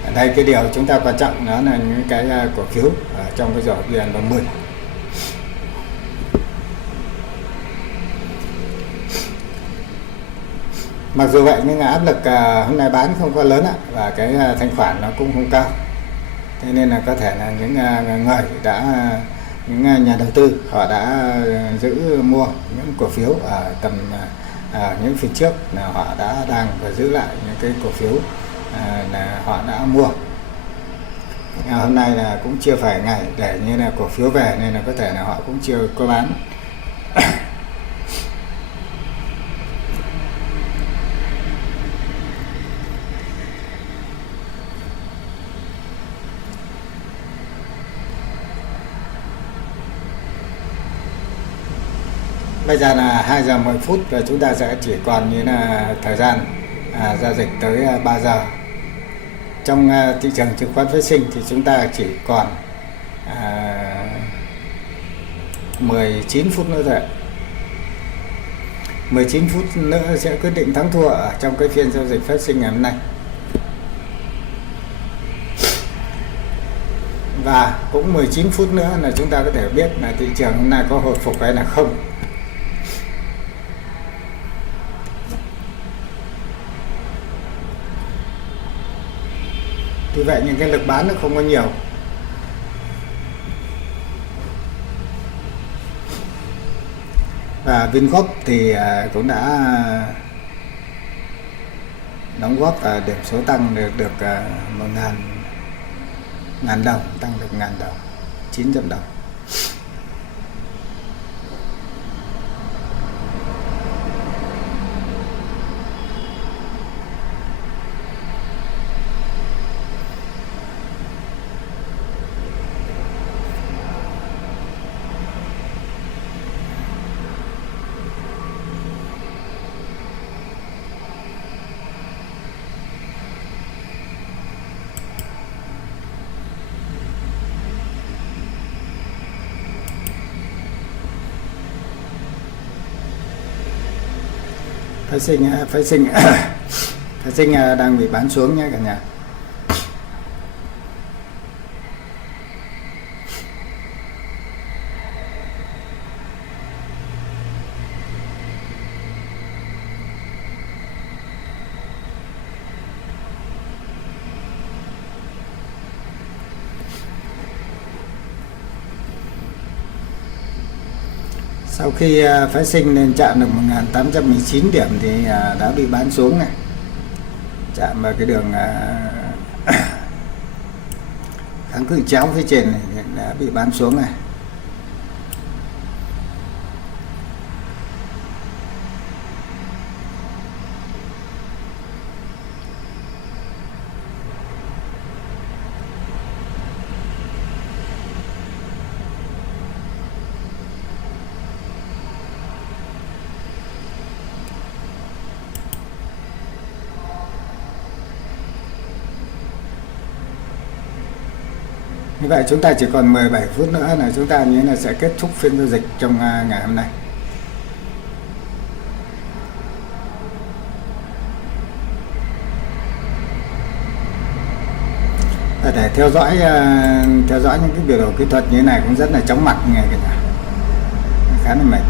Ở đây cái điều chúng ta quan trọng đó là những cái cổ phiếu ở trong cái rổ VN30. Mặc dù vậy nhưng áp lực hôm nay bán không có lớn ạ, và cái thanh khoản nó cũng không cao. Thế nên là có thể là những người những nhà đầu tư họ đã giữ mua những cổ phiếu ở tầm những phiên trước là họ đang giữ lại những cái cổ phiếu là họ đã mua. Hôm nay là cũng chưa phải ngày để như là cổ phiếu về, nên là có thể là họ cũng chưa có bán. Bây giờ là 2 giờ 10 phút và chúng ta sẽ chỉ còn như là thời gian giao dịch tới 3 giờ. Trong thị trường chứng khoán phái sinh thì chúng ta chỉ còn 19 phút nữa thôi. 19 phút nữa sẽ quyết định thắng thua ở trong cái phiên giao dịch phát sinh ngày hôm nay. Và cũng 19 phút nữa là chúng ta có thể biết là thị trường hôm nay có hồi phục hay là không. Vì vậy những cái lực bán nó không có nhiều. Và Vingroup thì cũng đã đóng góp và điểm số tăng được 1.000 đồng, tăng được 1.000 đồng, 900 đồng. Phái sinh đang bị bán xuống nhé cả nhà. Sau khi phái sinh lên chạm được 1.819 điểm thì đã bị bán xuống này, chạm vào cái đường kháng cự chéo phía trên này đã bị bán xuống này. Như vậy chúng ta chỉ còn 17 phút nữa là chúng ta như là sẽ kết thúc phiên giao dịch trong ngày hôm nay. Và để theo dõi những cái biểu đồ kỹ thuật như thế này cũng rất là chóng mặt nghe cả nhà, khá là mệt.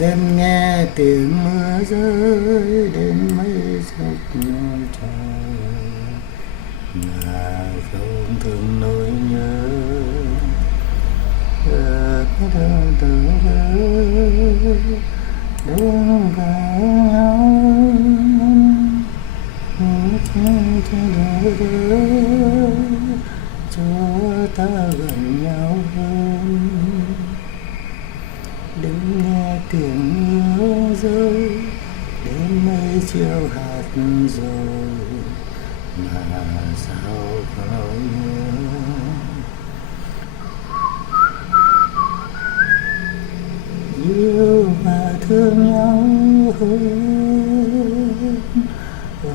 Đêm nghe tiếng mưa rơi đến mấy giấc trời, mà không thương nỗi nhớ đến với nhau cho ta gần nhau hơn. Đừng nghe tiếng mưa rơi đến mấy chiều hạt rồi, mà sao có nỗi nhớ. Yêu và thương nhau hơn, ở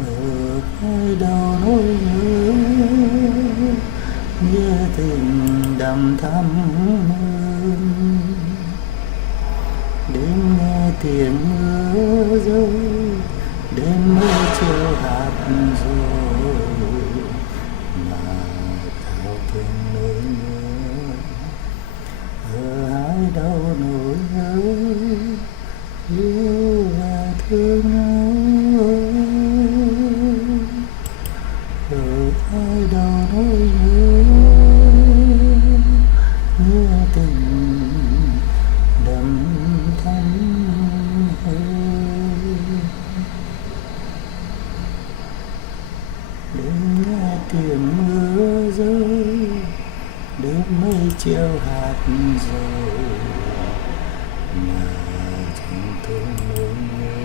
hai đầu nỗi nhớ, nghĩa tình đậm thắm hơn. Đêm nghe tiếng mưa rơi đến mấy chiều hạt rồi, mà thao thương nỗi nhớ, ở hai đầu nỗi nhớ. Yêu và thương nhau ở hai đầu nỗi nhớ, nghĩa tình đậm thắm hơn. Đêm nghe tiếng mưa rơi đến mấy chiều hạt rồi, mà chẳng thương nỗi nhớ,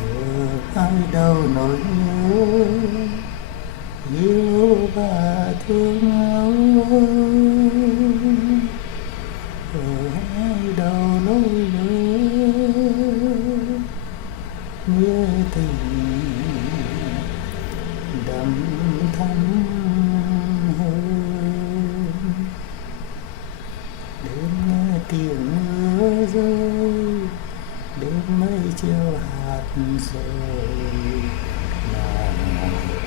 ở hai đầu nỗi nhớ. Yêu và thương nhau ở hai đầu nỗi nhớ, nghĩa tình đậm thắm hơn. Đêm nghe tiếng mưa rơi đến mấy chiều hạt rồi, mà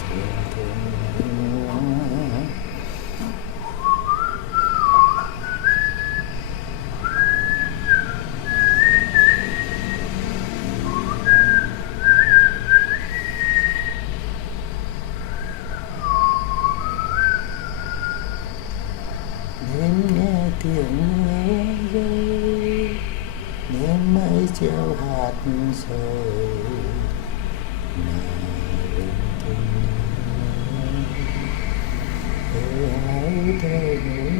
thương thương tiếng mưa rơi đêm mây treo hạt rơi hãy thay đổi.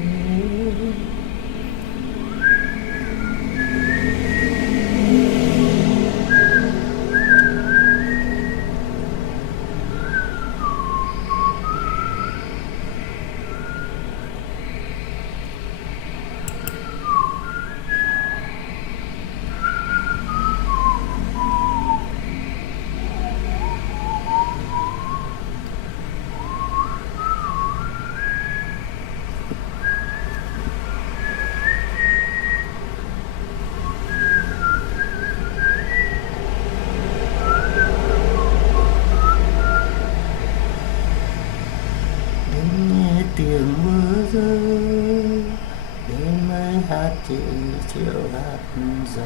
Tiếng mưa rơi đêm mây hát chỉ chiều hát rồi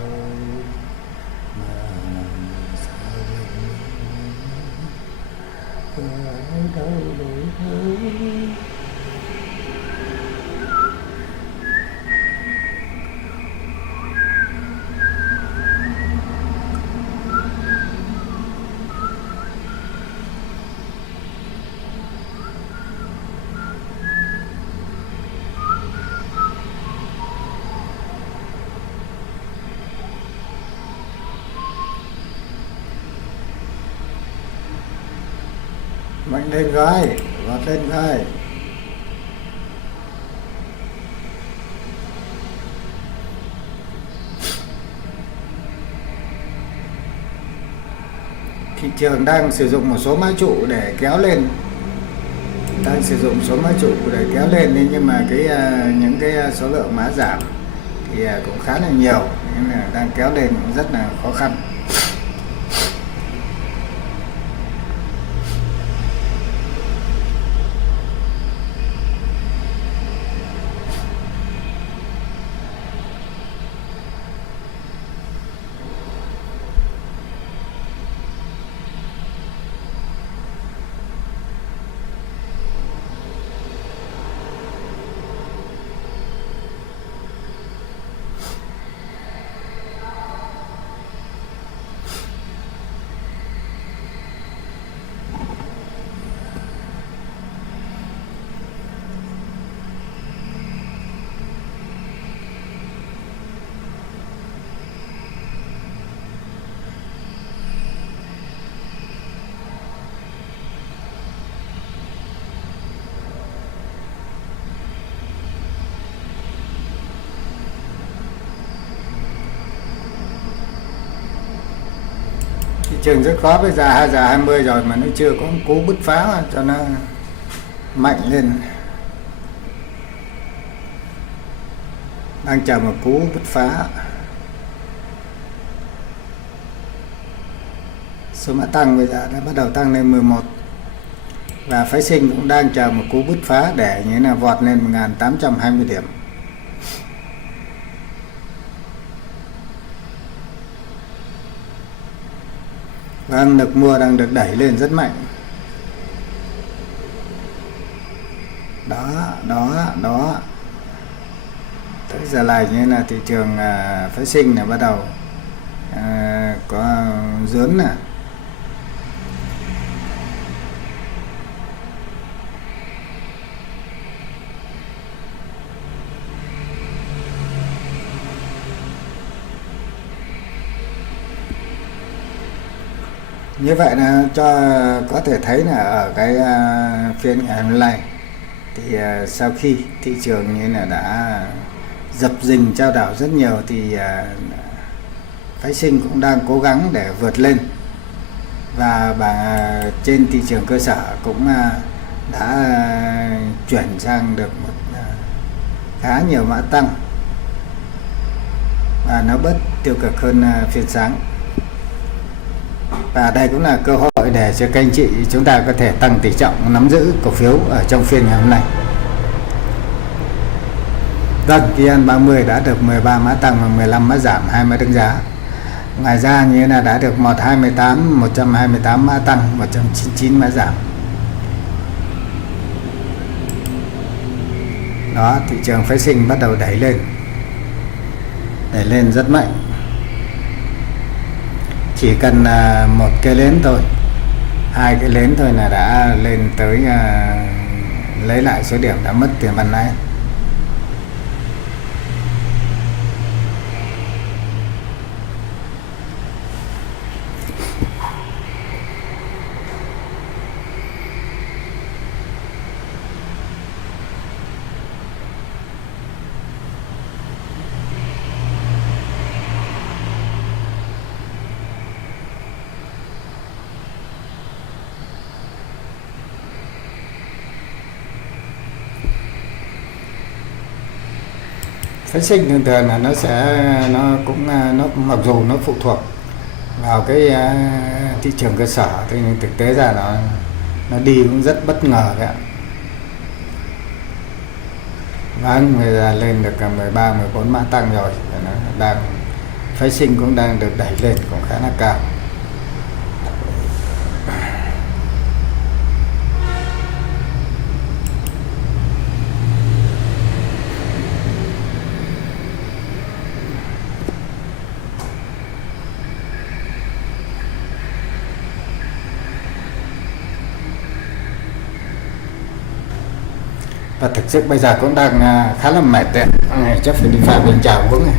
mà sao ở đâu đổi hơi. Mạnh lên gái, vọt lên gái. Thị trường đang sử dụng một số mã trụ để kéo lên, nhưng mà những cái số lượng mã giảm thì cũng khá là nhiều nên là đang kéo lên cũng rất là khó khăn. Thị trường rất khó, bây giờ 2 giờ 20 rồi mà nó chưa có cú bứt phá cho nó mạnh lên, đang chờ một cú bứt phá. Số mã tăng bây giờ đã bắt đầu tăng lên 11 và phái sinh cũng đang chờ một cú bứt phá để như là vọt lên 1820 điểm. Vâng, lực mua đang được đẩy lên rất mạnh. Đó. Tới giờ này như là thị trường phái sinh là bắt đầu có dướn nè. Như vậy là cho có thể thấy là ở cái phiên ngày hôm nay thì sau khi thị trường như là đã dập dình chao đảo rất nhiều thì phái sinh cũng đang cố gắng để vượt lên, và trên thị trường cơ sở cũng đã chuyển sang được một khá nhiều mã tăng và nó bớt tiêu cực hơn phiên sáng. Và đây cũng là cơ hội để cho các anh chị chúng ta có thể tăng tỷ trọng nắm giữ cổ phiếu ở trong phiên ngày hôm nay. Vâng, VN30 đã được 13 mã tăng và 15 mã giảm, 2 mã đứng giá. Ngoài ra như là đã được 128 mã tăng, 199 mã giảm. Đó, thị trường phái sinh bắt đầu đẩy lên rất mạnh. Chỉ cần một cây nến thôi, 2 cái nến thôi là đã lên tới lấy lại số điểm đã mất từ ban nãy. Phái sinh thường thường là nó cũng mặc dù nó phụ thuộc vào cái thị trường cơ sở, thế nhưng thực tế ra nó đi cũng rất bất ngờ đấy ạ. Vâng, bây giờ lên được 13, 14 mã tăng rồi, nó đang phái sinh cũng đang được đẩy lên cũng khá là cao. Và thực sự bây giờ cũng đang khá là mệt đấy. Chắc phải đi pha bình trà uống này.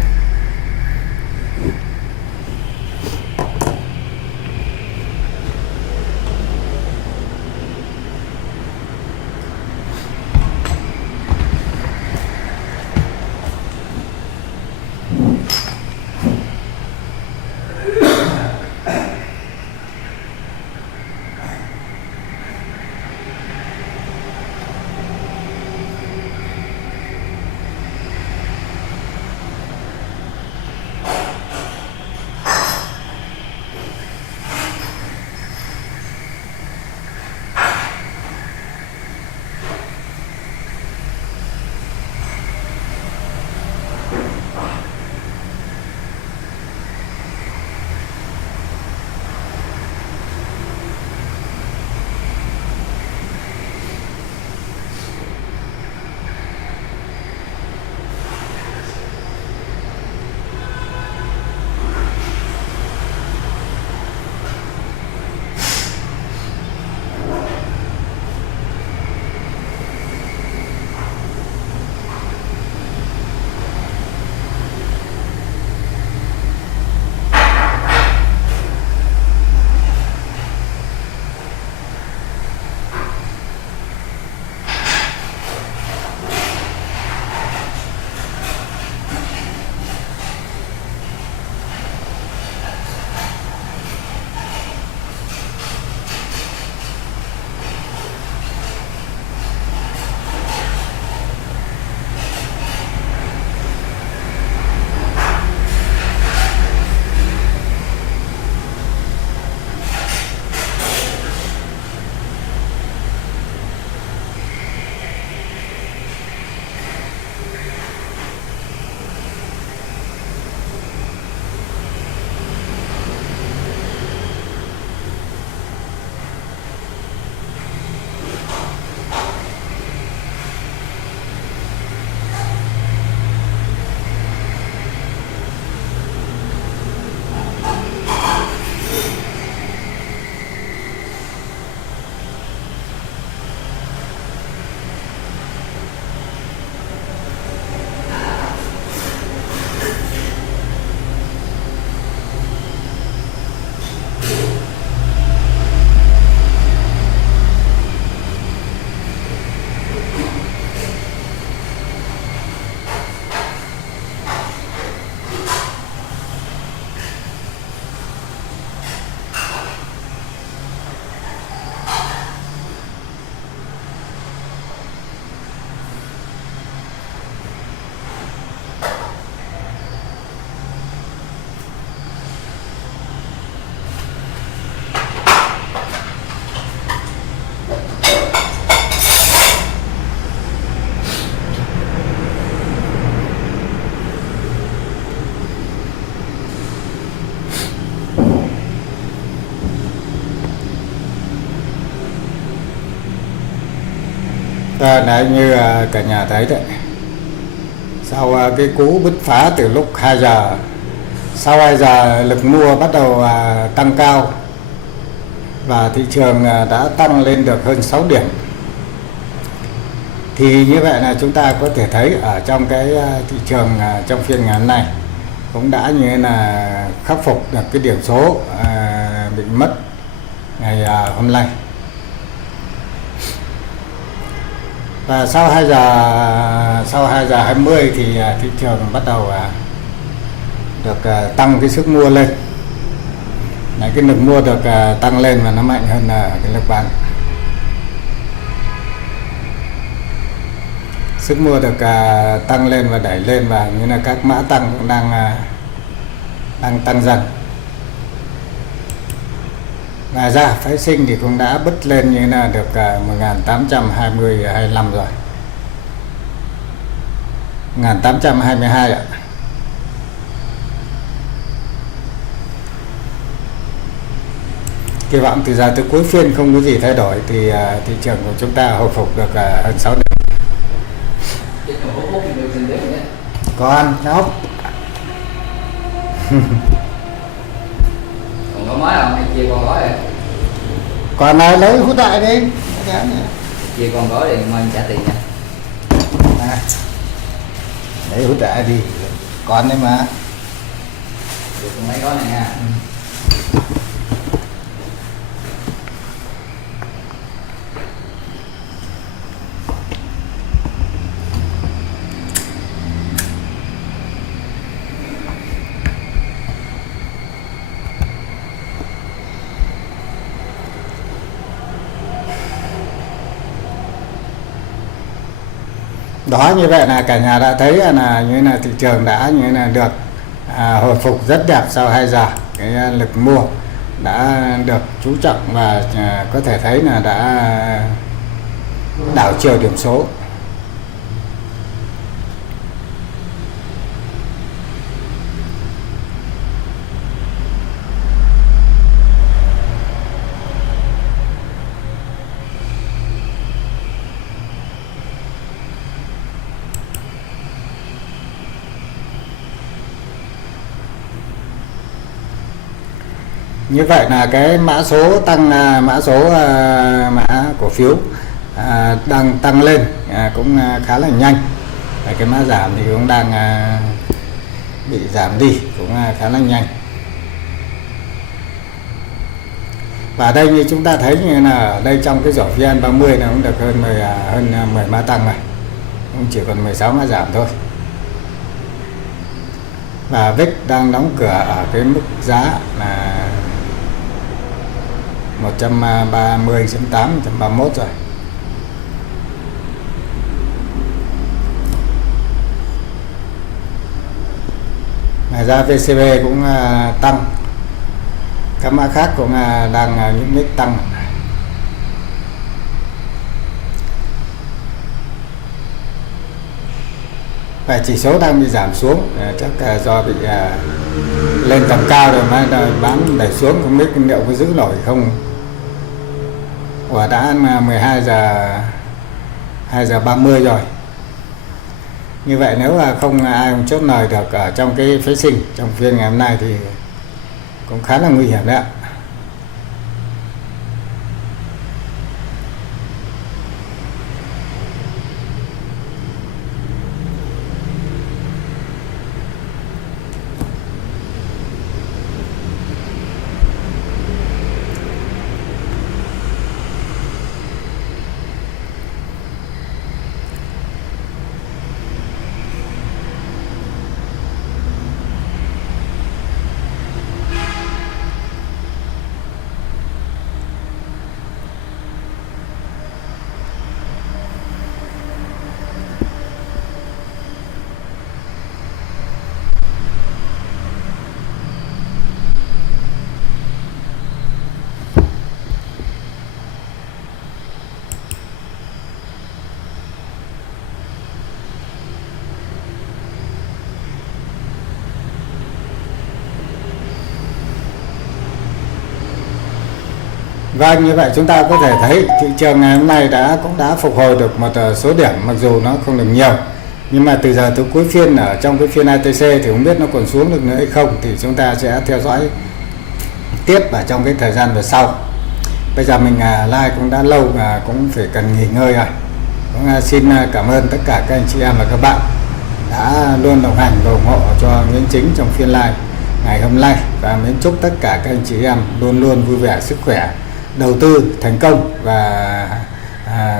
Nãy như cả nhà thấy đấy, Sau cái cú bứt phá từ lúc 2 giờ, sau 2 giờ lực mua bắt đầu tăng cao và thị trường đã tăng lên được hơn 6 điểm. Thì như vậy là chúng ta có thể thấy ở trong cái thị trường trong phiên ngày hôm nay cũng đã như là khắc phục được cái điểm số bị mất ngày hôm nay. Và sau 2 giờ 20 thì thị trường bắt đầu được tăng cái sức mua lên. Đấy, cái lực mua được tăng lên và nó mạnh hơn cái lực bán. Sức mua được tăng lên và đẩy lên, và như là các mã tăng cũng đang tăng dần. Ngoài ra phái sinh thì cũng đã bứt lên như là được 1820-25 rồi, 1822 ạ. Kỳ vọng từ giờ tới cuối phiên không có gì thay đổi thì thị trường của chúng ta hồi phục được hơn 6 điểm. Còn nhóc Còn có mới không hay chia con gói rồi? còn này lấy hút đại đi, Chia con gói thì mình trả tiền nha. lấy hút đại đi, còn đấy mà. Được mấy gói này nha. Đó, như vậy là cả nhà đã thấy là như là thị trường đã như là được hồi phục rất đẹp sau 2 giờ. Cái lực mua đã được chú trọng và có thể thấy là đã đảo chiều điểm số. Như vậy là cái mã số mã cổ phiếu đang tăng lên cũng khá là nhanh. Và cái mã giảm thì cũng đang bị giảm đi cũng khá là nhanh. Và đây như chúng ta thấy như là ở đây trong cái giỏ VN30 nó cũng được hơn 10 mã tăng này, cũng chỉ còn 16 mã giảm thôi. Và VIX đang đóng cửa ở cái mức giá là 130.8, 131 rồi. Ngoài ra VCB cũng tăng, các mã khác cũng đang những nick tăng. Và chỉ số đang bị giảm xuống, chắc do bị lên tầm cao rồi mà bán đẩy xuống, không biết liệu có giữ nổi không. Và đã 12 giờ 30 rồi. Như vậy nếu là không ai chốt lời được ở trong cái phái sinh trong phiên ngày hôm nay thì cũng khá là nguy hiểm đấy ạ. Vâng, như vậy chúng ta có thể thấy thị trường ngày hôm nay cũng đã phục hồi được một số điểm, mặc dù nó không được nhiều, Nhưng mà từ giờ tới cuối phiên ở trong cái phiên ATC thì không biết nó còn xuống được nữa hay không, thì chúng ta sẽ theo dõi tiếp ở trong cái thời gian về sau. Bây giờ mình live cũng đã lâu và cũng phải cần nghỉ ngơi rồi. Cũng xin cảm ơn tất cả các anh chị em và các bạn đã luôn đồng hành và ủng hộ cho Nguyễn Chính trong phiên live ngày hôm nay, và mến chúc tất cả các anh chị em luôn luôn vui vẻ, sức khỏe, đầu tư thành công và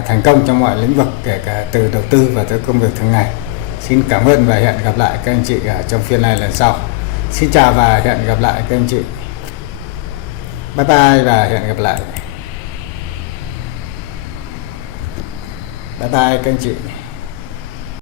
thành công trong mọi lĩnh vực, kể cả từ đầu tư và tới công việc thường ngày. Xin cảm ơn và hẹn gặp lại các anh chị ở trong phiên live lần sau. Xin chào và hẹn gặp lại các anh chị. Bye bye và hẹn gặp lại. Bye bye các anh chị.